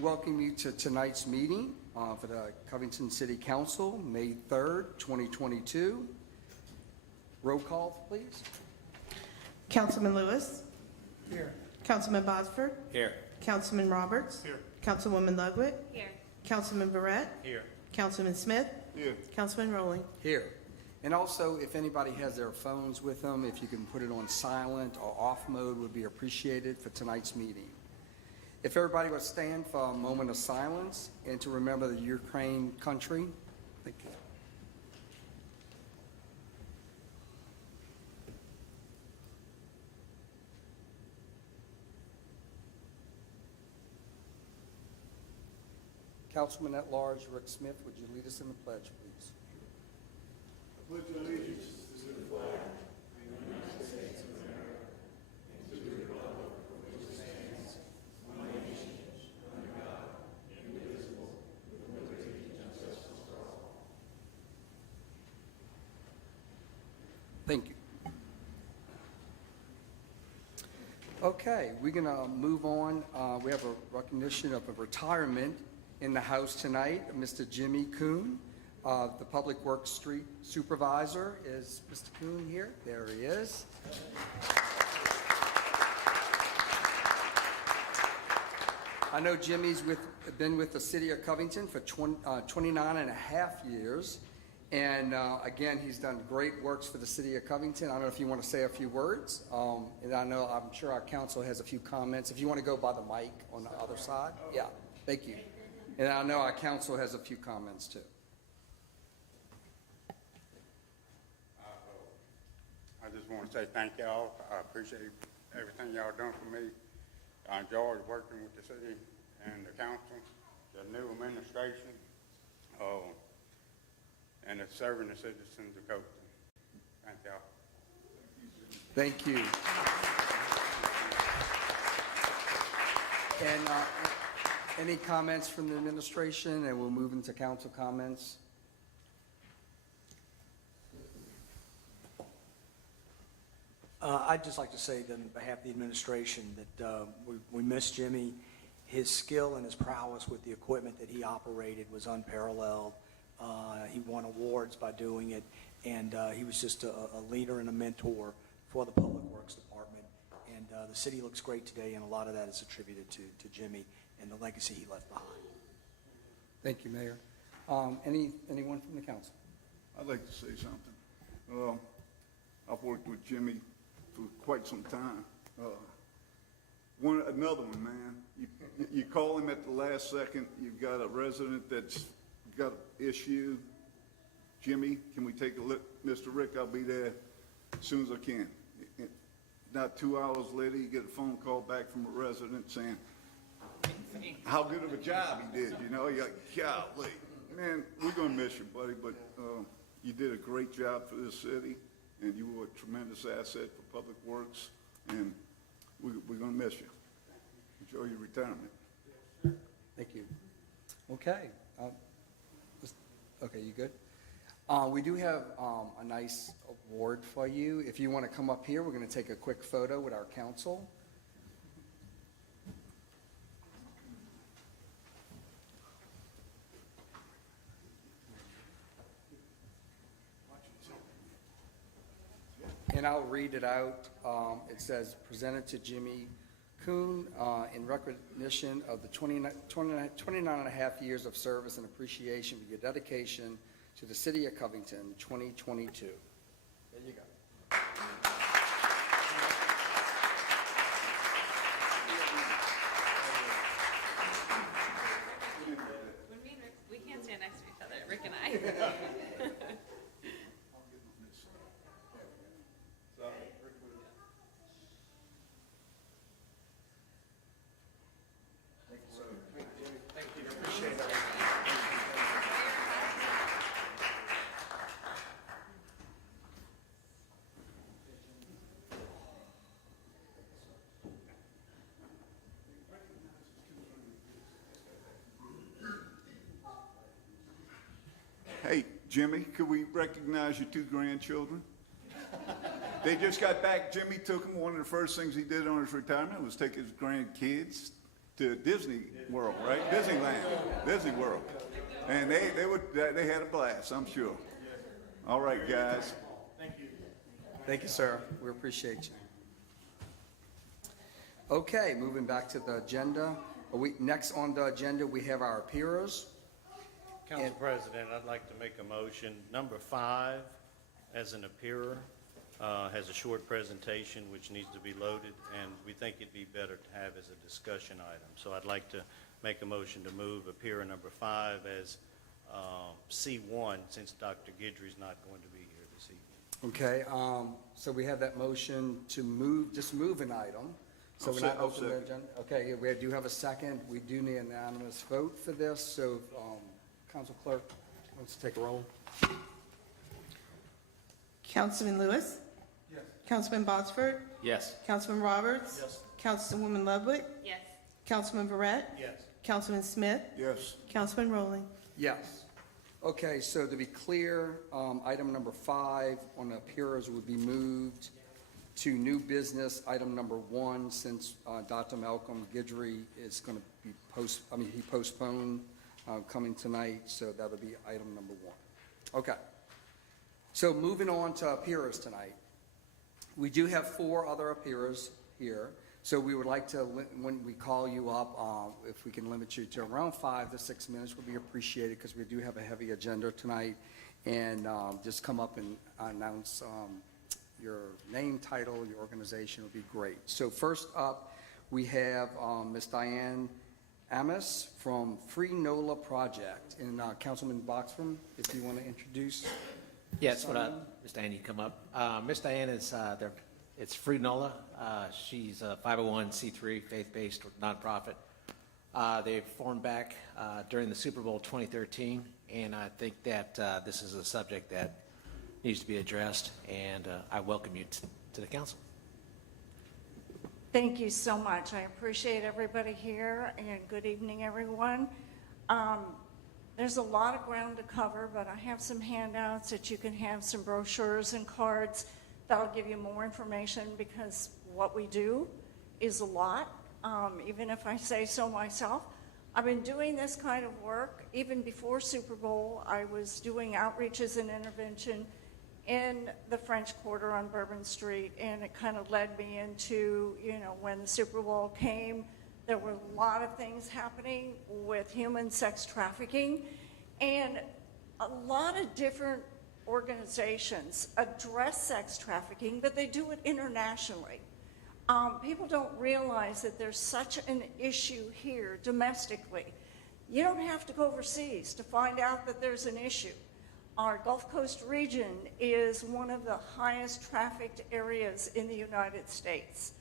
welcome you to tonight's meeting for the Covington City Council, May 3rd, 2022. Roll call, please. Councilman Lewis. Here. Councilman Bosford. Here. Councilman Roberts. Here. Councilwoman Ludwig. Here. Councilman Barrett. Here. Councilman Smith. Here. Councilman Rowley. Here. And also, if anybody has their phones with them, if you can put it on silent or off mode would be appreciated for tonight's meeting. If everybody would stand for a moment of silence and to remember the Ukraine country. Thank you. Councilman at Large Rick Smith, would you lead us in the pledge, please? I pledge allegiance to the flag of the United States of America and to the republic for which it stands, one nation, under God, indivisible, with liberty and justice for all. Thank you. Okay, we're going to move on. We have a recognition of a retirement in the house tonight. Mr. Jimmy Kuhn, the Public Works Street Supervisor. Is Mr. Kuhn here? There he is. I know Jimmy's been with the City of Covington for 29 and a half years. And again, he's done great works for the City of Covington. I don't know if you want to say a few words. And I'm sure our council has a few comments. If you want to go by the mic on the other side. Yeah, thank you. And I know our council has a few comments too. I just want to say thank y'all. I appreciate everything y'all done for me. I enjoyed working with the city and the council, the new administration, and serving the citizens of Covington. Thank y'all. Thank you. And any comments from the administration, and we'll move into council comments. I'd just like to say that on behalf of the administration that we miss Jimmy. His skill and his prowess with the equipment that he operated was unparalleled. He won awards by doing it, and he was just a leader and a mentor for the Public Works Department. And the city looks great today, and a lot of that is attributed to Jimmy and the legacy he left behind. Thank you, Mayor. Anyone from the council? I'd like to say something. I've worked with Jimmy for quite some time. Another one, man. You call him at the last second. You've got a resident that's got an issue. Jimmy, can we take a look? Mr. Rick, I'll be there as soon as I can. Not 2 hours later, you get a phone call back from a resident saying how good of a job he did. You know, you're like, golly, man, we're going to miss you, buddy, but you did a great job for this city, and you were a tremendous asset for Public Works, and we're going to miss you. Enjoy your retirement. Thank you. Okay. Okay, you good? We do have a nice award for you. If you want to come up here, we're going to take a quick photo with our council. And I'll read it out. It says, presented to Jimmy Kuhn in recognition of the 29 and a half years of service and appreciation for your dedication to the City of Covington, 2022. There you go. When we can't stand next to each other, Rick and I. Hey, Jimmy, could we recognize your two grandchildren? They just got back. Jimmy took them. One of the first things he did on his retirement was take his grandkids to Disney World, right? Disneyland, Disney World. And they had a blast, I'm sure. All right, guys. Thank you, sir. We appreciate you. Okay, moving back to the agenda. Next on the agenda, we have our appearers. Council President, I'd like to make a motion. Number 5, as an appearer, has a short presentation which needs to be loaded, and we think it'd be better to have as a discussion item. So I'd like to make a motion to move appearer number 5 as C1, since Dr. Guidry's not going to be here this evening. Okay, so we have that motion to move an item. So we're not I'll open the second. agenda. Okay, we do have a second. We do need an unanimous vote for this, so, Council Clerk, let's take a roll. Councilman Lewis? Yes. Councilman Botsford? Yes. Councilman Roberts? Yes. Councilwoman Ludwig? Yes. Councilman Verret? Yes. Councilman Smith? Yes. Councilman Rowling? Yes. Okay, so to be clear, item number 5 on the appearers would be moved to new business, item number 1, since Dr. Malcolm Guidry is going to be he postponed coming tonight, so that would be item number 1. Okay. So moving on to appearers tonight. We do have 4 other appearers here, so we would like to, when we call you up, if we can limit you to around 5 to 6 minutes would be appreciated, because we do have a heavy agenda tonight, and just come up and announce your name, title, your organization would be great. So first up, we have Ms. Diane Amos from Free NOLA Project, and Councilman Boxford, if you want to introduce. Yes, Miss Diane, you come up. Miss Diane is, it's Free NOLA. She's a 501c3 faith-based nonprofit. They formed back during the Super Bowl 2013, and I think that this is a subject that needs to be addressed, and I welcome you to the council. Thank you so much. I appreciate everybody here, and good evening, everyone. There's a lot of ground to cover, but I have some handouts that you can have, some brochures and cards that'll give you more information, because what we do is a lot, even if I say so myself. I've been doing this kind of work even before Super Bowl. I was doing outreaches and intervention in the French Quarter on Bourbon Street, and it kind of led me into, when the Super Bowl came, there were a lot of things happening with human sex trafficking, and a lot of different organizations address sex trafficking, but they do it internationally. People don't realize that there's such an issue here domestically. You don't have to go overseas to find out that there's an issue. Our Gulf Coast region is one of the highest trafficked areas in the United States.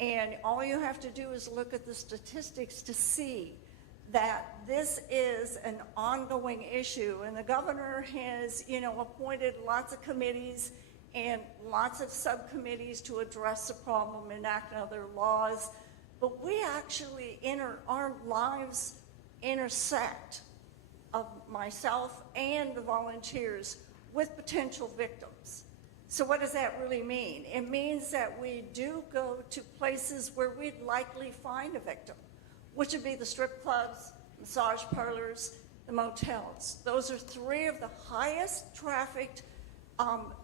And all you have to do is look at the statistics to see that this is an ongoing issue. And the governor has, appointed lots of committees and lots of subcommittees to address the problem, enact other laws. But we actually, our lives intersect, of myself and the volunteers, with potential victims. So what does that really mean? It means that we do go to places where we'd likely find a victim, which would be the strip clubs, massage parlors, the motels. Those are 3 of the highest trafficked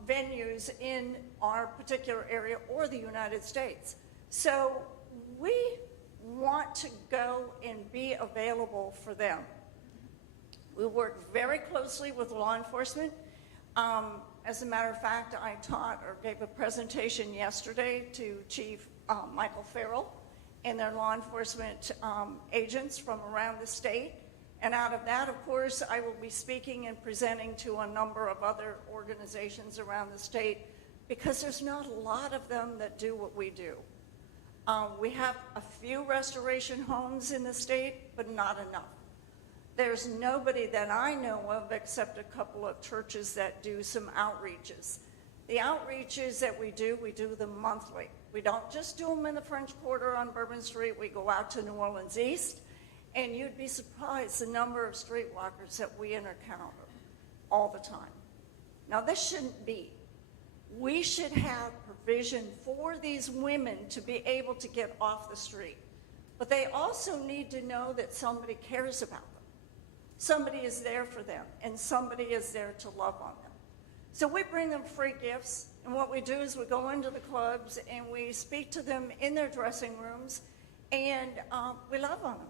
venues in our particular area or the United States. So we want to go and be available for them. We work very closely with law enforcement. As a matter of fact, I taught or gave a presentation yesterday to Chief Michael Farrell and their law enforcement agents from around the state. And out of that, of course, I will be speaking and presenting to a number of other organizations around the state, because there's not a lot of them that do what we do. We have a few restoration homes in the state, but not enough. There's nobody that I know of except a couple of churches that do some outreaches. The outreaches that we do them monthly. We don't just do them in the French Quarter on Bourbon Street. We go out to New Orleans East, and you'd be surprised the number of streetwalkers that we encounter all the time. Now, this shouldn't be. We should have provision for these women to be able to get off the street. but they also need to know that somebody cares about them. Somebody is there for them, and somebody is there to love on them. So we bring them free gifts, and what we do is we go into the clubs and we speak to them in their dressing rooms, and we love on them.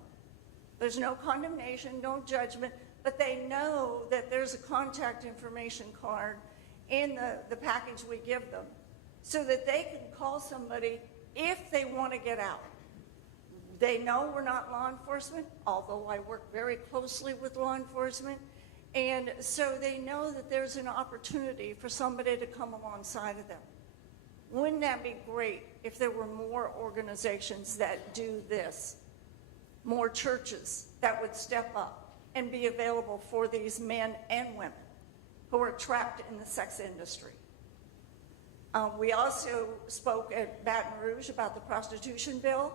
There's no condemnation, no judgment, but they know that there's a contact information card in the package we give them so that they can call somebody if they want to get out. They know we're not law enforcement, although I work very closely with law enforcement, and so they know that there's an opportunity for somebody to come alongside of them. Wouldn't that be great if there were more organizations that do this? More churches that would step up and be available for these men and women who are trapped in the sex industry. We also spoke at Baton Rouge about the prostitution bill.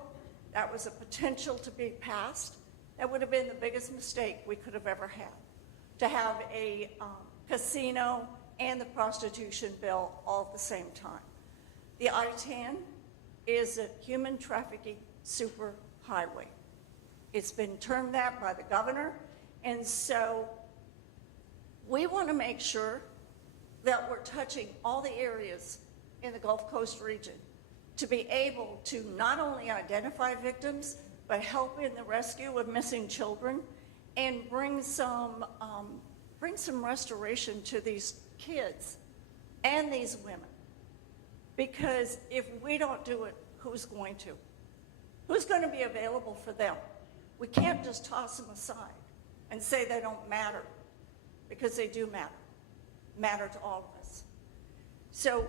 That was a potential to be passed. That would have been the biggest mistake we could have ever had, to have a casino and the prostitution bill all at the same time. The I-10 is a human trafficking superhighway. It's been termed that by the governor, and so we want to make sure that we're touching all the areas in the Gulf Coast region to be able to not only identify victims, but help in the rescue of missing children and bring some restoration to these kids and these women. Because if we don't do it, who's going to? Who's going to be available for them? We can't just toss them aside and say they don't matter, because they do matter to all of us. So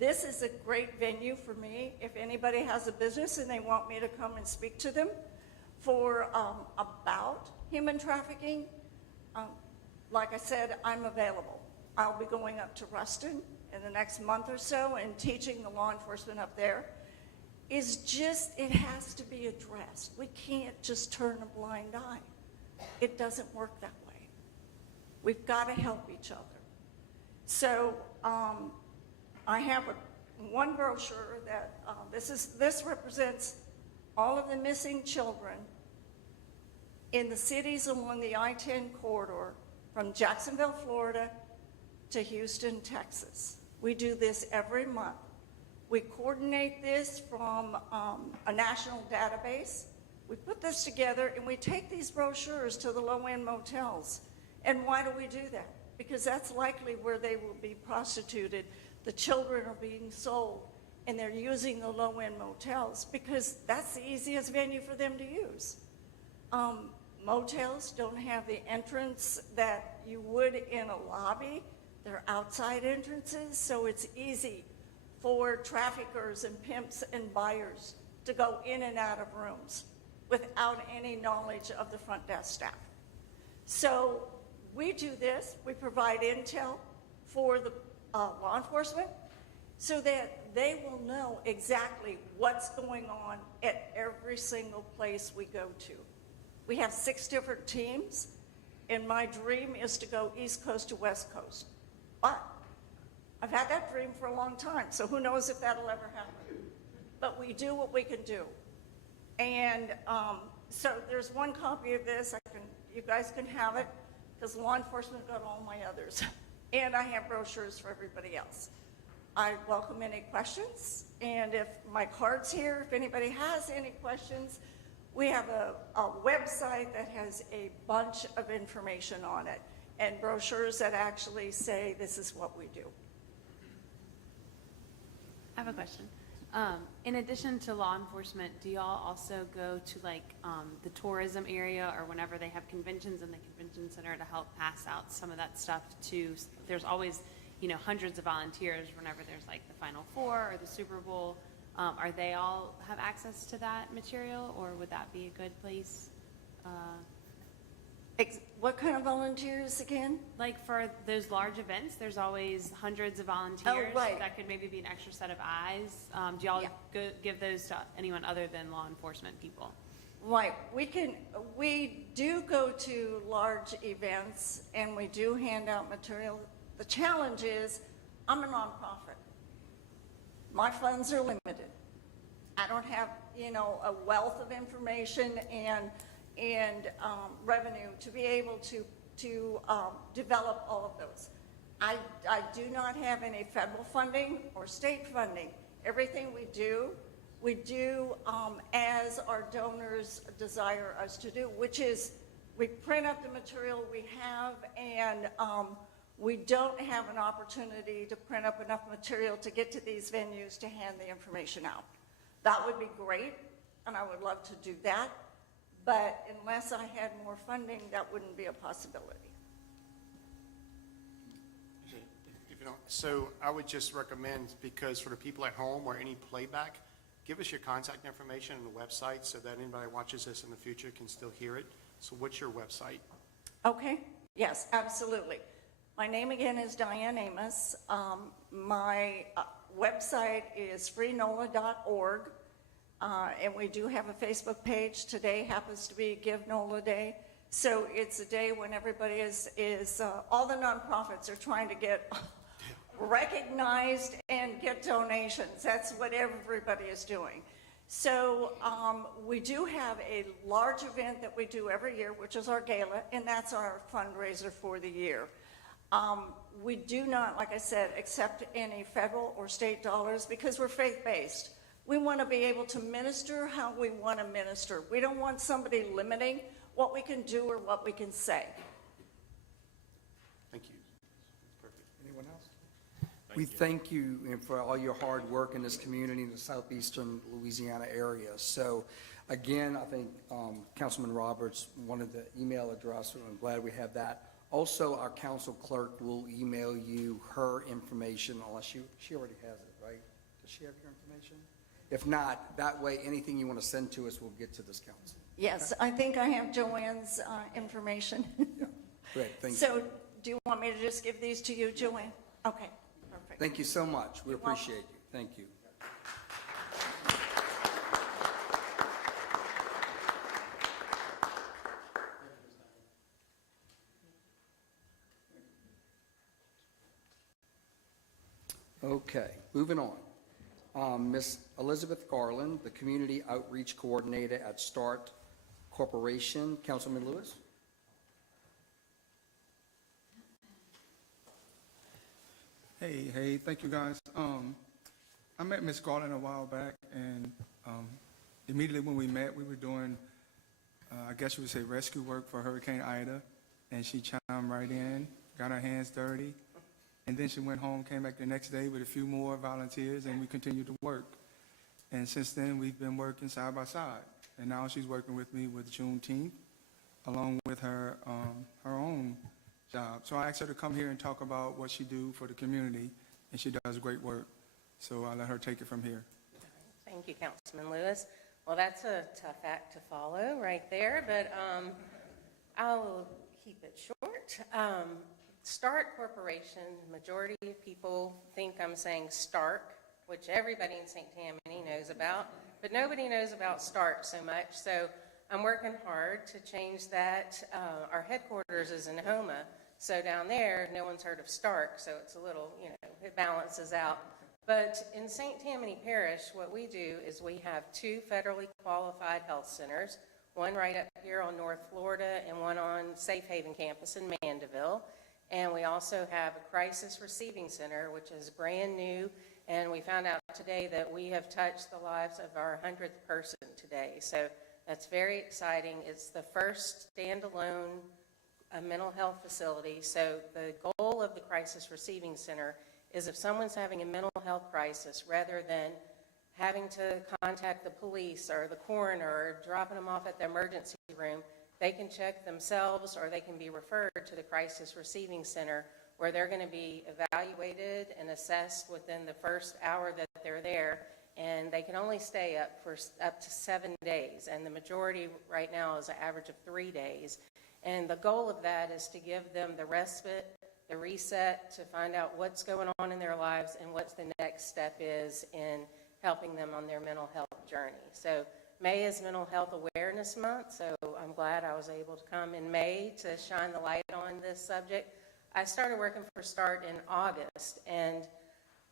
this is a great venue for me. If anybody has a business and they want me to come and speak to them for about human trafficking, like I said, I'm available. I'll be going up to Ruston in the next month or so and teaching the law enforcement up there. Is just, it has to be addressed. We can't just turn a blind eye. It doesn't work that way. We've got to help each other. So I have one brochure that this represents all of the missing children in the cities along the I-10 corridor from Jacksonville, Florida to Houston, Texas. We do this every month. We coordinate this from a national database. We put this together and we take these brochures to the low-end motels. And why do we do that? Because that's likely where they will be prostituted. The children are being sold and they're using the low-end motels because that's the easiest venue for them to use. Motels don't have the entrance that you would in a lobby. They're outside entrances, so it's easy for traffickers and pimps and buyers to go in and out of rooms without any knowledge of the front desk staff. So we do this. We provide intel for the law enforcement so that they will know exactly what's going on at every single place we go to. We have 6 different teams, and my dream is to go East Coast to West Coast. But I've had that dream for a long time, so who knows if that'll ever happen. But we do what we can do. And so there's one copy of this. You guys can have it, because law enforcement got all my others. And I have brochures for everybody else. I welcome any questions. And if my card's here, if anybody has any questions, we have a website that has a bunch of information on it and brochures that actually say this is what we do. I have a question. In addition to law enforcement, do y'all also go to like the tourism area or whenever they have conventions in the convention center to help pass out some of that stuff to, there's always, hundreds of volunteers whenever there's like the Final Four or the Super Bowl. Are they all have access to that material, or would that be a good place? What kind of volunteers again? Like for those large events, there's always hundreds of volunteers. Oh, right. That could maybe be an extra set of eyes. Do y'all give those to anyone other than law enforcement people? Right. We do go to large events and we do hand out material. The challenge is I'm a nonprofit. My funds are limited. I don't have, you know, a wealth of information and revenue to be able to develop all of those. I do not have any federal funding or state funding. Everything we do as our donors desire us to do, which is we print up the material we have, and we don't have an opportunity to print up enough material to get to these venues to hand the information out. That would be great, and I would love to do that, but unless I had more funding, that wouldn't be a possibility. If you don't, so I would just recommend, because for the people at home or any playback, give us your contact information on the website so that anybody who watches this in the future can still hear it. So what's your website? Okay, yes, absolutely. My name again is Diane Amos. My website is freenola.org, and we do have a Facebook page. Today happens to be Give NOLA Day. So it's a day when everybody is all the nonprofits are trying to get recognized and get donations. That's what everybody is doing. So we do have a large event that we do every year, which is our gala, and that's our fundraiser for the year. We do not, like I said, accept any federal or state dollars because we're faith-based. We want to be able to minister how we want to minister. We don't want somebody limiting what we can do or what we can say. Thank you. Perfect. Anyone else? We thank you for all your hard work in this community in the southeastern Louisiana area. So again, I think Councilman Roberts wanted the email address, and I'm glad we have that. Also, our council clerk will email you her information, unless she already has it, right? Does she have your information? If not, that way, anything you want to send to us will get to this council. Yes, I think I have Joanne's information. Yeah, great, thank you. So do you want me to just give these to you, Joanne? Okay, perfect. Thank you so much. We You're welcome. appreciate you. Thank you. Okay, moving on. Ms. Elizabeth Garland, the Community Outreach Coordinator at START Corporation. Councilman Lewis? Hey, thank you guys. I met Miss Garland a while back, and immediately when we met, we were doing, I guess you would say, rescue work for Hurricane Ida, and she chimed right in, got her hands dirty, and then she went home, came back the next day with a few more volunteers, and we continued to work. And since then, we've been working side by side, and now she's working with me with Juneteenth, along with her own job. So I asked her to come here and talk about what she do for the community, and she does great work. So I'll let her take it from here. Thank you, Councilman Lewis. Well, that's a tough act to follow right there, but I'll keep it short. START Corporation, majority of people think I'm saying Stark, which everybody in St. Tammany knows about, but nobody knows about START so much. So I'm working hard to change that. Our headquarters is in Houma, so down there, no one's heard of Stark, so it's a little, it balances out. But in St. Tammany Parish, what we do is we have 2 federally qualified health centers, one right up here on North Florida and one on Safe Haven campus in Mandeville. And we also have a crisis receiving center, which is brand new. And we found out today that we have touched the lives of our 100th person today. So that's very exciting. It's the first standalone mental health facility. So the goal of the crisis receiving center is if someone's having a mental health crisis, rather than having to contact the police or the coroner or dropping them off at the emergency room, they can check themselves or they can be referred to the crisis receiving center, where they're going to be evaluated and assessed within the first hour that they're there, and they can only stay up to 7 days, and the majority right now is an average of 3 days. And the goal of that is to give them the respite, the reset, to find out what's going on in their lives and what the next step is in helping them on their mental health journey. So May is Mental Health Awareness Month, so I'm glad I was able to come in May to shine the light on this subject. I started working for START in August, and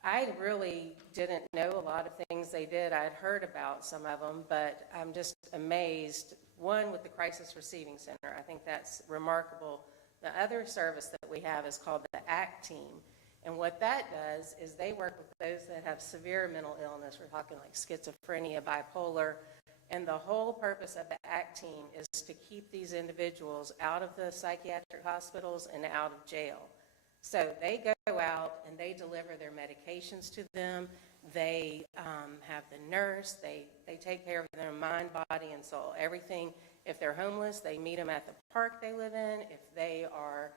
I really didn't know a lot of things they did. I had heard about some of them, but I'm just amazed. One, with the Crisis Receiving Center, I think that's remarkable. The other service that we have is called the ACT team. And what that does is they work with those that have severe mental illness. We're talking like schizophrenia, bipolar. And the whole purpose of the ACT team is to keep these individuals out of the psychiatric hospitals and out of jail. So they go out and they deliver their medications to them. They have the nurse. They take care of their mind, body, and soul. Everything. If they're homeless, they meet them at the park they live in. If they are,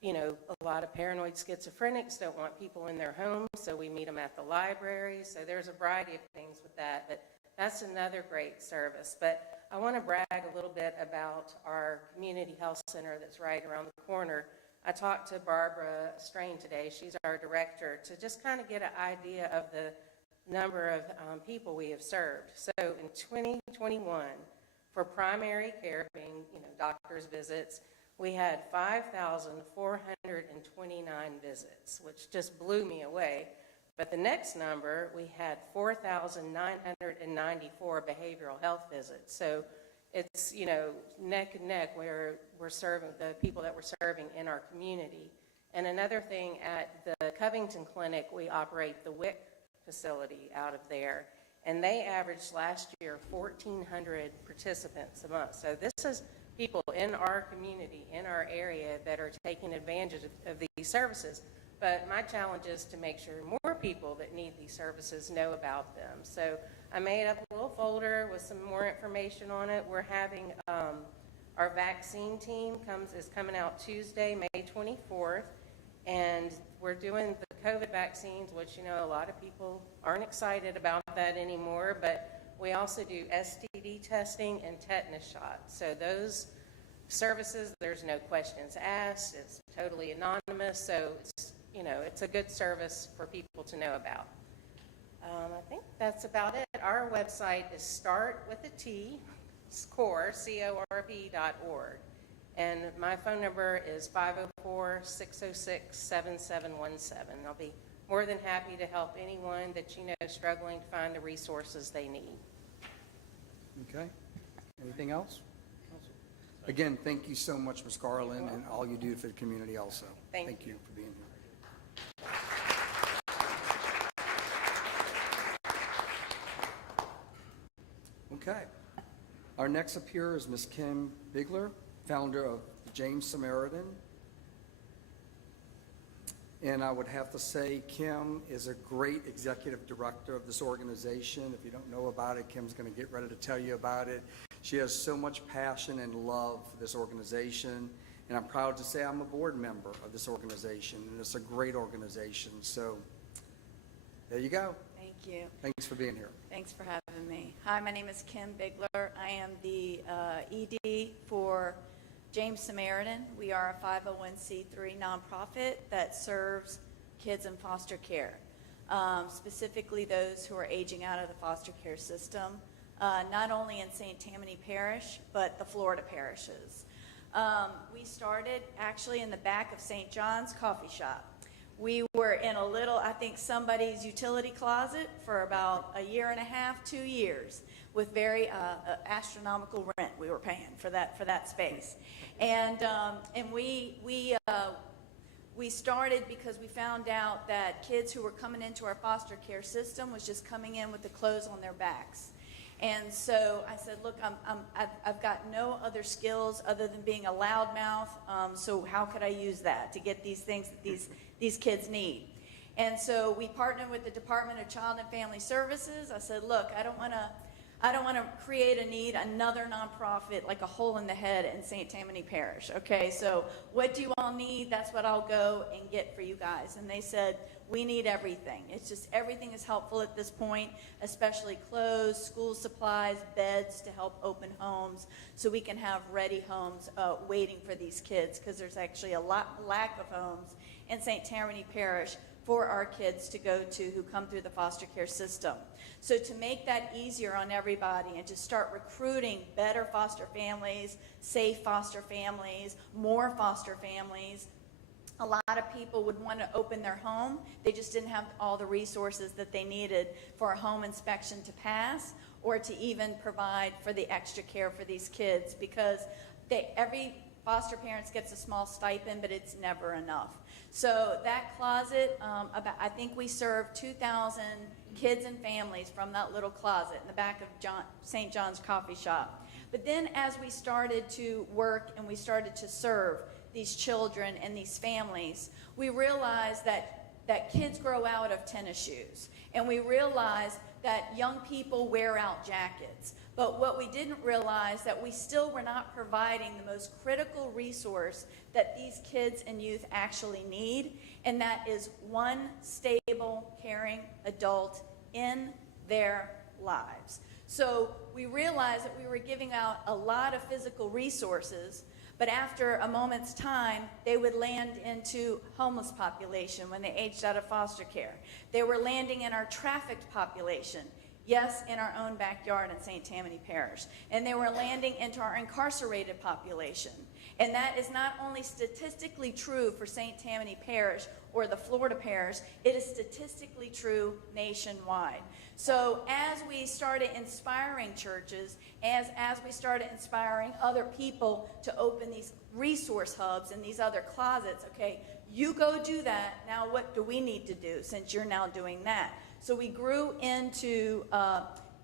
you know, a lot of paranoid schizophrenics don't want people in their homes, so we meet them at the library. So there's a variety of things with that. But that's another great service. But I want to brag a little bit about our community health center that's right around the corner. I talked to Barbara Strain today. She's our director, to just kind of get an idea of the number of people we have served. So in 2021, for primary care, being, you know, doctor's visits, we had 5,429 visits, which just blew me away. But the next number, we had 4,994 behavioral health visits. So it's, you know, neck and neck where we're serving the people that we're serving in our community. And another thing, at the Covington Clinic, we operate the WIC facility out of there. And they averaged last year 1,400 participants a month. So this is people in our community, in our area, that are taking advantage of these services. But my challenge is to make sure more people that need these services know about them. So I made up a little folder with some more information on it. We're having our vaccine team is coming out Tuesday, May 24th, and we're doing the COVID vaccines, which, you know, a lot of people aren't excited about that anymore, but we also do STD testing and tetanus shots. So those services, there's no questions asked. It's totally anonymous, so it's, you know, it's a good service for people to know about. I think that's about it. Our website is startwithat.corp.org. And my phone number is 504-606-7717. I'll be more than happy to help anyone that you know struggling to find the resources they need. Okay. Anything else? Again, thank you so much, Ms. Garland, and all you do for the community also. Thank you for being here. Okay. Our next up here is Ms. Kim Bigler, founder of James Samaritan. And I would have to say Kim is a great executive director of this organization. If you don't know about it, Kim's going to get ready to tell you about it. She has so much passion and love for this organization. And I'm proud to say I'm a board member of this organization, and it's a great organization. So there you go. Thank you. Thanks for being here. Thanks for having me. Hi, my name is Kim Bigler. I am the ED for James Samaritan. We are a 501c3 nonprofit that serves kids in foster care, specifically those who are aging out of the foster care system, not only in St. Tammany Parish, but the Florida parishes. We started actually in the back of St. John's Coffee Shop. We were in a little, I think, somebody's utility closet for about a year and a half, 2 years, with very astronomical rent we were paying for that space. And we started because we found out that kids who were coming into our foster care system was just coming in with the clothes on their backs. And so I said, look, I've got no other skills other than being a loudmouth, so how could I use that to get these things that these kids need? And so we partnered with the Department of Child and Family Services. I said, look, I don't want to create another nonprofit like a hole in the head in St. Tammany Parish. Okay, so what do you all need? That's what I'll go and get for you guys. And they said, we need everything. It's just everything is helpful at this point, especially clothes, school supplies, beds to help open homes, so we can have ready homes waiting for these kids, because there's actually a lack of homes in St. Tammany Parish for our kids to go to who come through the foster care system. So to make that easier on everybody and to start recruiting better foster families, safe foster families, more foster families, A lot of people would want to open their home. They just didn't have all the resources that they needed for a home inspection to pass or to even provide for the extra care for these kids, because every foster parent gets a small stipend, but it's never enough. So that closet, I think we served 2,000 kids and families from that little closet in the back of St. John's Coffee Shop. But then as we started to work and we started to serve these children and these families, we realized that kids grow out of tennis shoes. And we realized that young people wear out jackets. But what we didn't realize, that we still were not providing the most critical resource that these kids and youth actually need, and that is one stable, caring adult in their lives. So we realized that we were giving out a lot of physical resources, but after a moment's time, they would land into homeless population when they aged out of foster care. They were landing in our trafficked population, yes, in our own backyard in St. Tammany Parish. And they were landing into our incarcerated population. And that is not only statistically true for St. Tammany Parish or the Florida Parish, it is statistically true nationwide. So as we started inspiring churches, as we started inspiring other people to open these resource hubs and these other closets, okay, you go do that, now what do we need to do since you're now doing that? So we grew into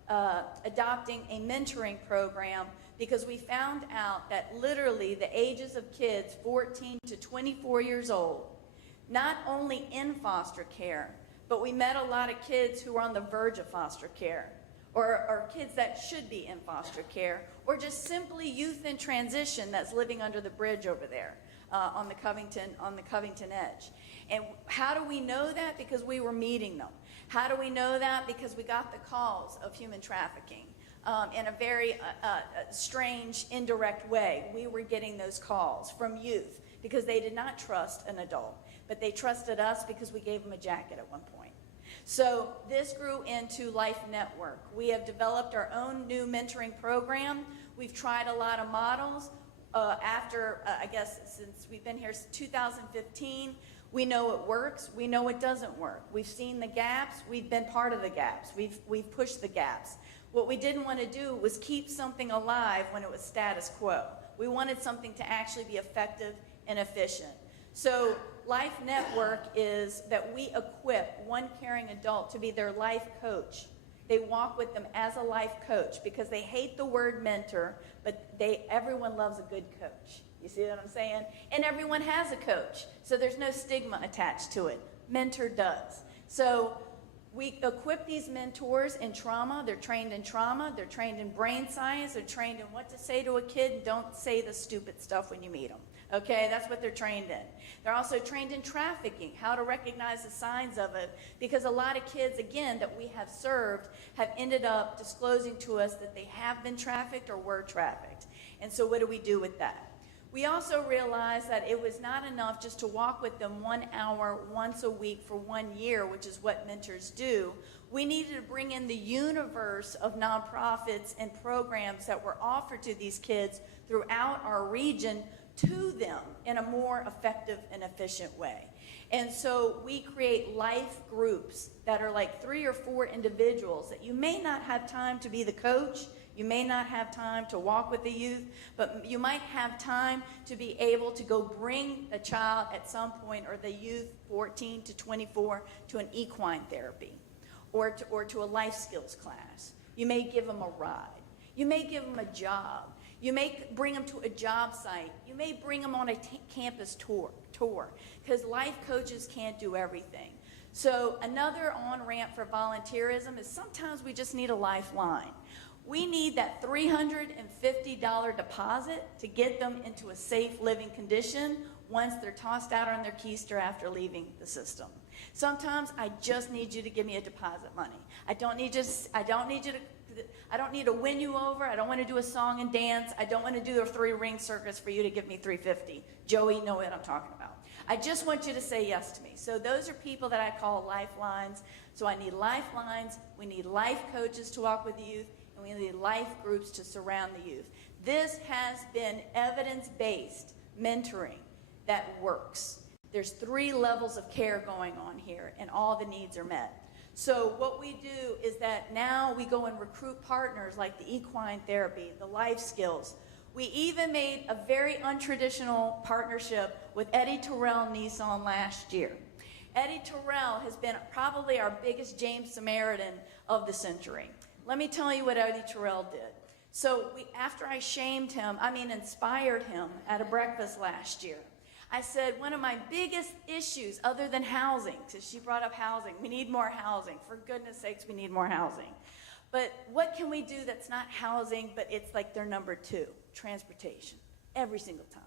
adopting a mentoring program, because we found out that literally the ages of kids 14 to 24 years old, not only in foster care, but we met a lot of kids who were on the verge of foster care, or kids that should be in foster care, or just simply youth in transition that's living under the bridge over there on the Covington edge. And how do we know that? Because we were meeting them. How do we know that? Because we got the calls of human trafficking. In a very strange, indirect way. We were getting those calls from youth because they did not trust an adult, but they trusted us because we gave them a jacket at one point. So this grew into Life Network. We have developed our own new mentoring program. We've tried a lot of models. I guess since we've been here since 2015, we know it works. We know it doesn't work. We've seen the gaps. We've been part of the gaps. We've pushed the gaps. What we didn't want to do was keep something alive when it was status quo. We wanted something to actually be effective and efficient. So Life Network is that we equip one caring adult to be their life coach. They walk with them as a life coach because they hate the word mentor, but everyone loves a good coach. You see what I'm saying? And everyone has a coach, so there's no stigma attached to it. Mentor does. So we equip these mentors in trauma. They're trained in trauma. They're trained in brain science. They're trained in what to say to a kid, and don't say the stupid stuff when you meet them. Okay, that's what they're trained in. They're also trained in trafficking, how to recognize the signs of it, because a lot of kids, again, that we have served have ended up disclosing to us that they have been trafficked or were trafficked. And so what do we do with that? We also realized that it was not enough just to walk with them 1 hour once a week for 1 year, which is what mentors do. We needed to bring in the universe of nonprofits and programs that were offered to these kids throughout our region to them in a more effective and efficient way. And so we create life groups that are like 3 or 4 individuals that you may not have time to be the coach, you may not have time to walk with the youth, but you might have time to be able to go bring a child at some point, or the youth 14 to 24, to an equine therapy or to a life skills class. You may give them a ride. You may give them a job. You may bring them to a job site. You may bring them on a campus tour, because life coaches can't do everything. So another on-ramp for volunteerism is sometimes we just need a lifeline. We need that $350 deposit to get them into a safe living condition once they're tossed out on their keister after leaving the system. Sometimes I just need you to give me a deposit money. I don't need to win you over. I don't want to do a song and dance. I don't want to do a 3-ring circus for you to give me $350. Joey, know what I'm talking about. I just want you to say yes to me. So those are people that I call lifelines. So I need lifelines. We need life coaches to walk with the youth, and we need life groups to surround the youth. This has been evidence-based mentoring that works. There's 3 levels of care going on here, and all the needs are met. So what we do is that now we go and recruit partners like the equine therapy, the life skills. We even made a very untraditional partnership with Eddie Terrell Nissan last year. Eddie Terrell has been probably our biggest James Samaritan of the century. Let me tell you what Eddie Terrell did. So after I inspired him at a breakfast last year, I said, one of my biggest issues other than housing, because she brought up housing, we need more housing. For goodness sakes, we need more housing. But what can we do that's not housing, but it's like their number 2, transportation, every single time.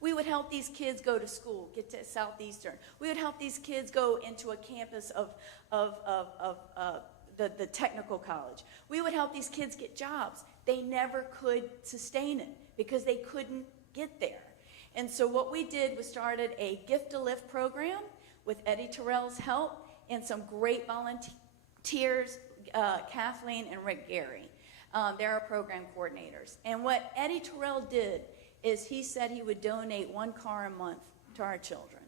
We would help these kids go to school, get to Southeastern. We would help these kids go into a campus of the technical college. We would help these kids get jobs. They never could sustain it because they couldn't get there. And so what we did was started a Gift to Lift program with Eddie Terrell's help and some great volunteers, Kathleen and Rick Gary. They're our program coordinators. And what Eddie Terrell did is he said he would donate 1 car a month to our children.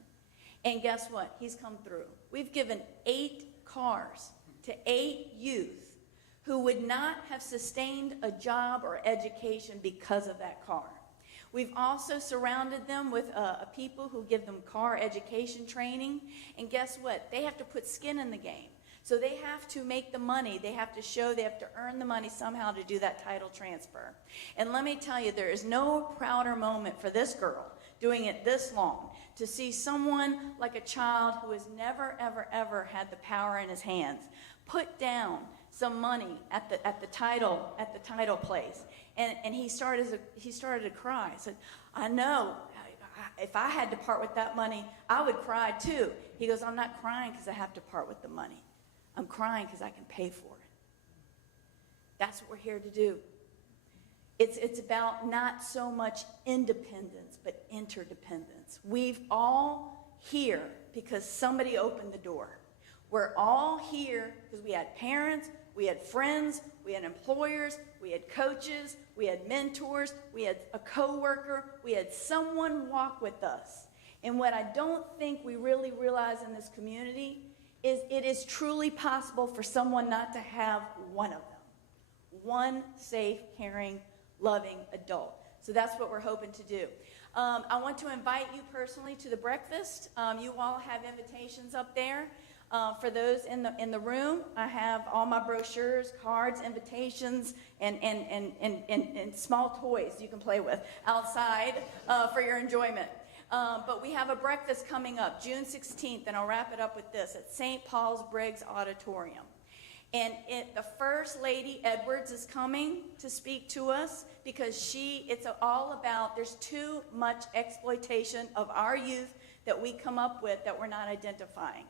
And guess what? He's come through. We've given 8 cars to 8 youth who would not have sustained a job or education because of that car. We've also surrounded them with people who give them car education training. And guess what? They have to put skin in the game. So they have to make the money. They have to show, they have to earn the money somehow to do that title transfer. And let me tell you, there is no prouder moment for this girl doing it this long to see someone like a child who has never, ever, ever had the power in his hands put down some money at the title place. And he started to cry. He said, I know, if I had to part with that money, I would cry too. He goes, I'm not crying because I have to part with the money. I'm crying because I can pay for it. That's what we're here to do. It's about not so much independence, but interdependence. We've all here because somebody opened the door. We're all here because we had parents, we had friends, we had employers, we had coaches, we had mentors, we had a coworker, we had someone walk with us. And what I don't think we really realize in this community is it is truly possible for someone not to have one of them. One safe, caring, loving adult. So that's what we're hoping to do. I want to invite you personally to the breakfast. You all have invitations up there. For those in the room, I have all my brochures, cards, invitations, and small toys you can play with outside for your enjoyment. But we have a breakfast coming up June 16th, and I'll wrap it up with this, at St. Paul's Briggs Auditorium. And the First Lady Edwards is coming to speak to us because it's all about, there's too much exploitation of our youth that we come up with that we're not identifying.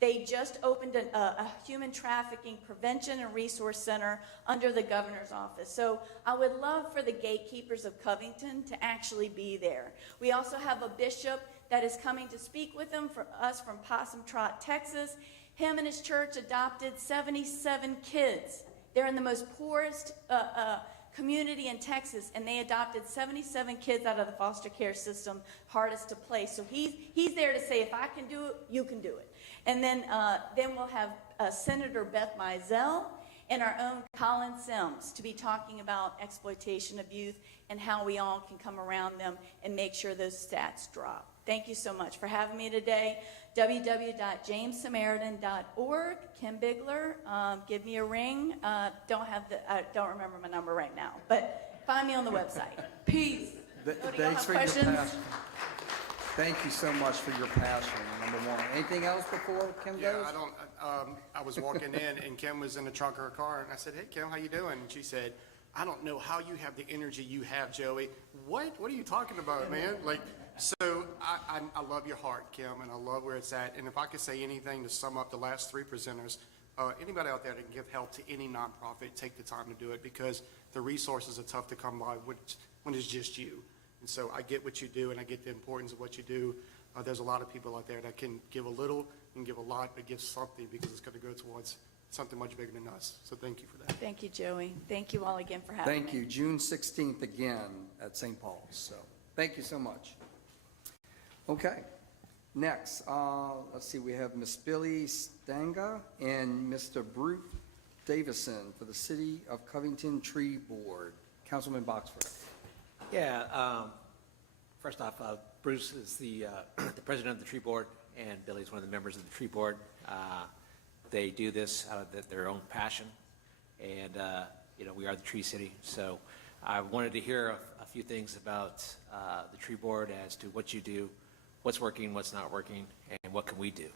They just opened a human trafficking prevention and resource center under the governor's office. So I would love for the gatekeepers of Covington to actually be there. We also have a bishop that is coming to speak with them for us from Possum Trot, Texas. Him and his church adopted 77 kids. They're in the most poorest community in Texas, and they adopted 77 kids out of the foster care system, hardest to place. So he's there to say, if I can do it, you can do it. And then we'll have Senator Beth Mizell and our own Colin Sims to be talking about exploitation of youth and how we all can come around them and make sure those stats drop. Thank you so much for having me today. www.jamessamaritan.org. Kim Bigler, give me a ring. I don't remember my number right now, but find me on the website. Peace. Thanks for your passion. Thank you so much for your passion, number one. Anything else before Kim goes? I was walking in and Kim was in the trunk of her car and I said, hey Kim, how you doing? And she said, I don't know how you have the energy you have, Joey. What are you talking about, man? So I love your heart, Kim, and I love where it's at. And if I could say anything to sum up the last 3 presenters, anybody out there that can give help to any nonprofit, take the time to do it because the resources are tough to come by when it's just you. And so I get what you do, and I get the importance of what you do. There's a lot of people out there that can give a little and give a lot, but give something because it's going to go towards something much bigger than us. So thank you for that. Thank you, Joey. Thank you all again for having me. Thank you. June 16th again at St. Paul's. So thank you so much. Okay. Next, let's see, we have Miss Billy Stanga and Mr. Bruce Davison for the City of Covington Tree Board. Councilman Boxford. Yeah, first off, Bruce is the president of the tree board, and Billy's one of the members of the tree board. They do this out of their own passion, and, we are the Tree City. So I wanted to hear a few things about the tree board as to what you do, what's working, what's not working, and what can we do?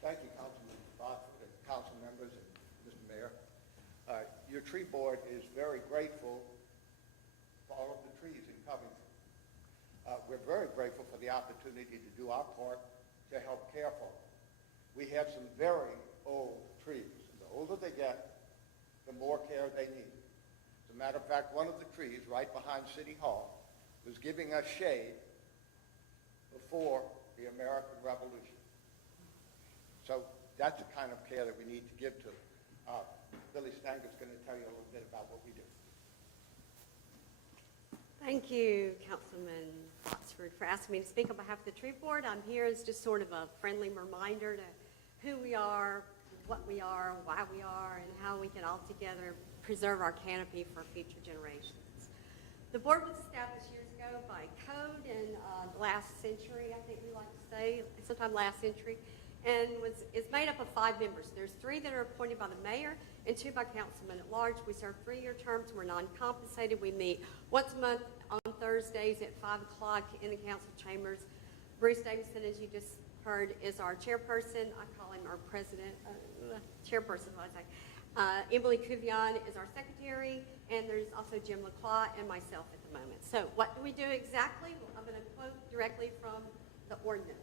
Thank you, Councilman Boxford, and council members, and Mr. Mayor. Your tree board is very grateful for all of the trees in Covington. We're very grateful for the opportunity to do our part to help care for them. We have some very old trees. The older they get, the more care they need. As a matter of fact, one of the trees right behind City Hall was giving us shade before the American Revolution. So that's the kind of care that we need to give to them. Billy Stanger's going to tell you a little bit about what we do. Thank you, Councilman Botsford, for asking me to speak on behalf of the tree board. I'm here as just sort of a friendly reminder to who we are, what we are, why we are, and how we can all together preserve our canopy for future generations. The board was established years ago by code in the last century, I think we like to say, sometime last century, and is made up of 5 members. There's 3 that are appointed by the mayor and 2 by councilmen at large. We serve 3-year terms. We're non-compensated. We meet once a month on Thursdays at 5 o'clock in the council chambers. Bruce Davison, as you just heard, is our chairperson. I call him our president, chairperson, what I say. Emily Covington is our secretary, and there's also Jim LaCroix and myself at the moment. So what do we do exactly? Well, I'm going to quote directly from the ordinance.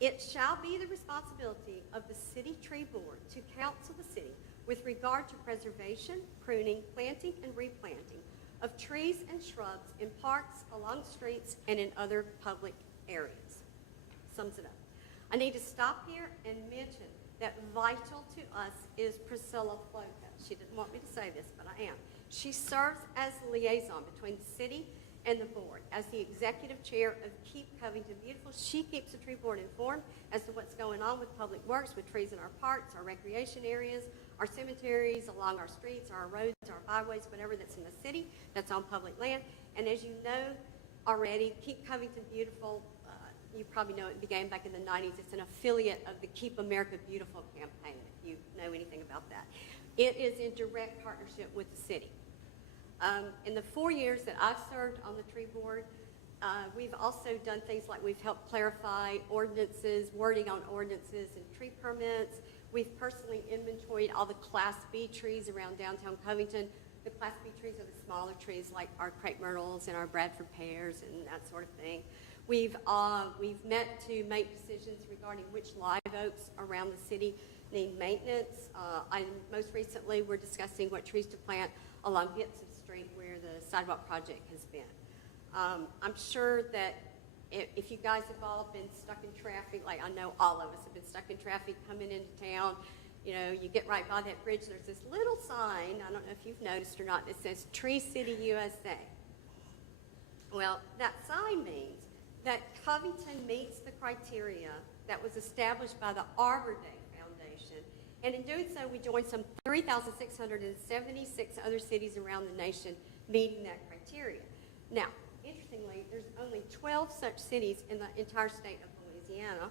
It shall be the responsibility of the city tree board to counsel the city with regard to preservation, pruning, planting, and replanting of trees and shrubs in parks, along streets, and in other public areas. Sums it up. I need to stop here and mention that vital to us is Priscilla Floca. She didn't want me to say this, but I am. She serves as the liaison between the city and the board. As the executive chair of Keep Covington Beautiful, she keeps the tree board informed as to what's going on with public works, with trees in our parks, our recreation areas, our cemeteries, along our streets, our roads, our byways, whatever that's in the city, that's on public land. And as you know already, Keep Covington Beautiful, you probably know it began back in the 90s. It's an affiliate of the Keep America Beautiful campaign, if you know anything about that. It is in direct partnership with the city. In the 4 years that I've served on the tree board, we've also done things like we've helped clarify ordinances, wording on ordinances and tree permits. We've personally inventoried all the Class B trees around downtown Covington. The Class B trees are the smaller trees like our crepe myrtles and our Bradford pears and that sort of thing. We've met to make decisions regarding which live oaks around the city need maintenance. Most recently, we're discussing what trees to plant along Gibson Street where the sidewalk project has been. I'm sure that if you guys have all been stuck in traffic, like I know all of us have been stuck in traffic coming into town, you know, you get right by that bridge and there's this little sign, I don't know if you've noticed or not, that says Tree City USA. Well, that sign means that Covington meets the criteria that was established by the Arbor Day Foundation. And in doing so, we joined some 3,676 other cities around the nation meeting that criteria. Now, interestingly, there's only 12 such cities in the entire state of Louisiana.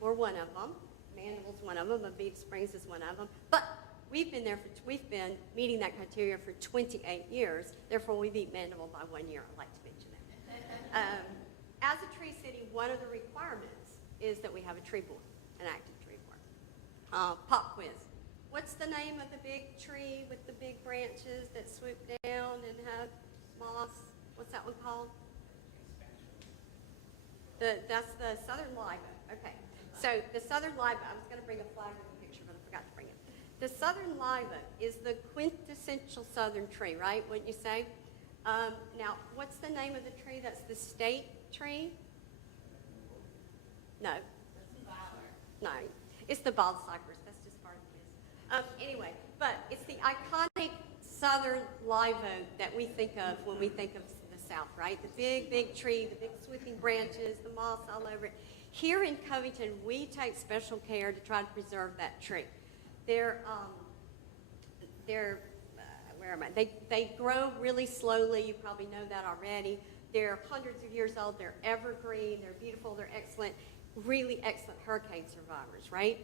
We're one of them. Mandeville's one of them. Avita Springs is one of them. But we've been meeting that criteria for 28 years. Therefore, we beat Mandeville by 1 year. I'd like to mention that. As a tree city, one of the requirements is that we have a tree board, an active tree board. Pop quiz. What's the name of the big tree with the big branches that swoop down and have moss? What's that one called? That's the southern live oak. Okay. So the southern live oak, I was going to bring a flag with a picture, but I forgot to bring it. The southern live oak is the quintessential southern tree, right? Wouldn't you say? Now, what's the name of the tree that's the state tree? No. No. It's the bald cypress. That's just part of it. Anyway, but it's the iconic southern live oak that we think of when we think of the South, right? The big, big tree, the big sweeping branches, the moss all over it. Here in Covington, we take special care to try to preserve that tree. Where am I? They grow really slowly. You probably know that already. They're hundreds of years old. They're evergreen. They're beautiful. They're excellent, really excellent hurricane survivors, right?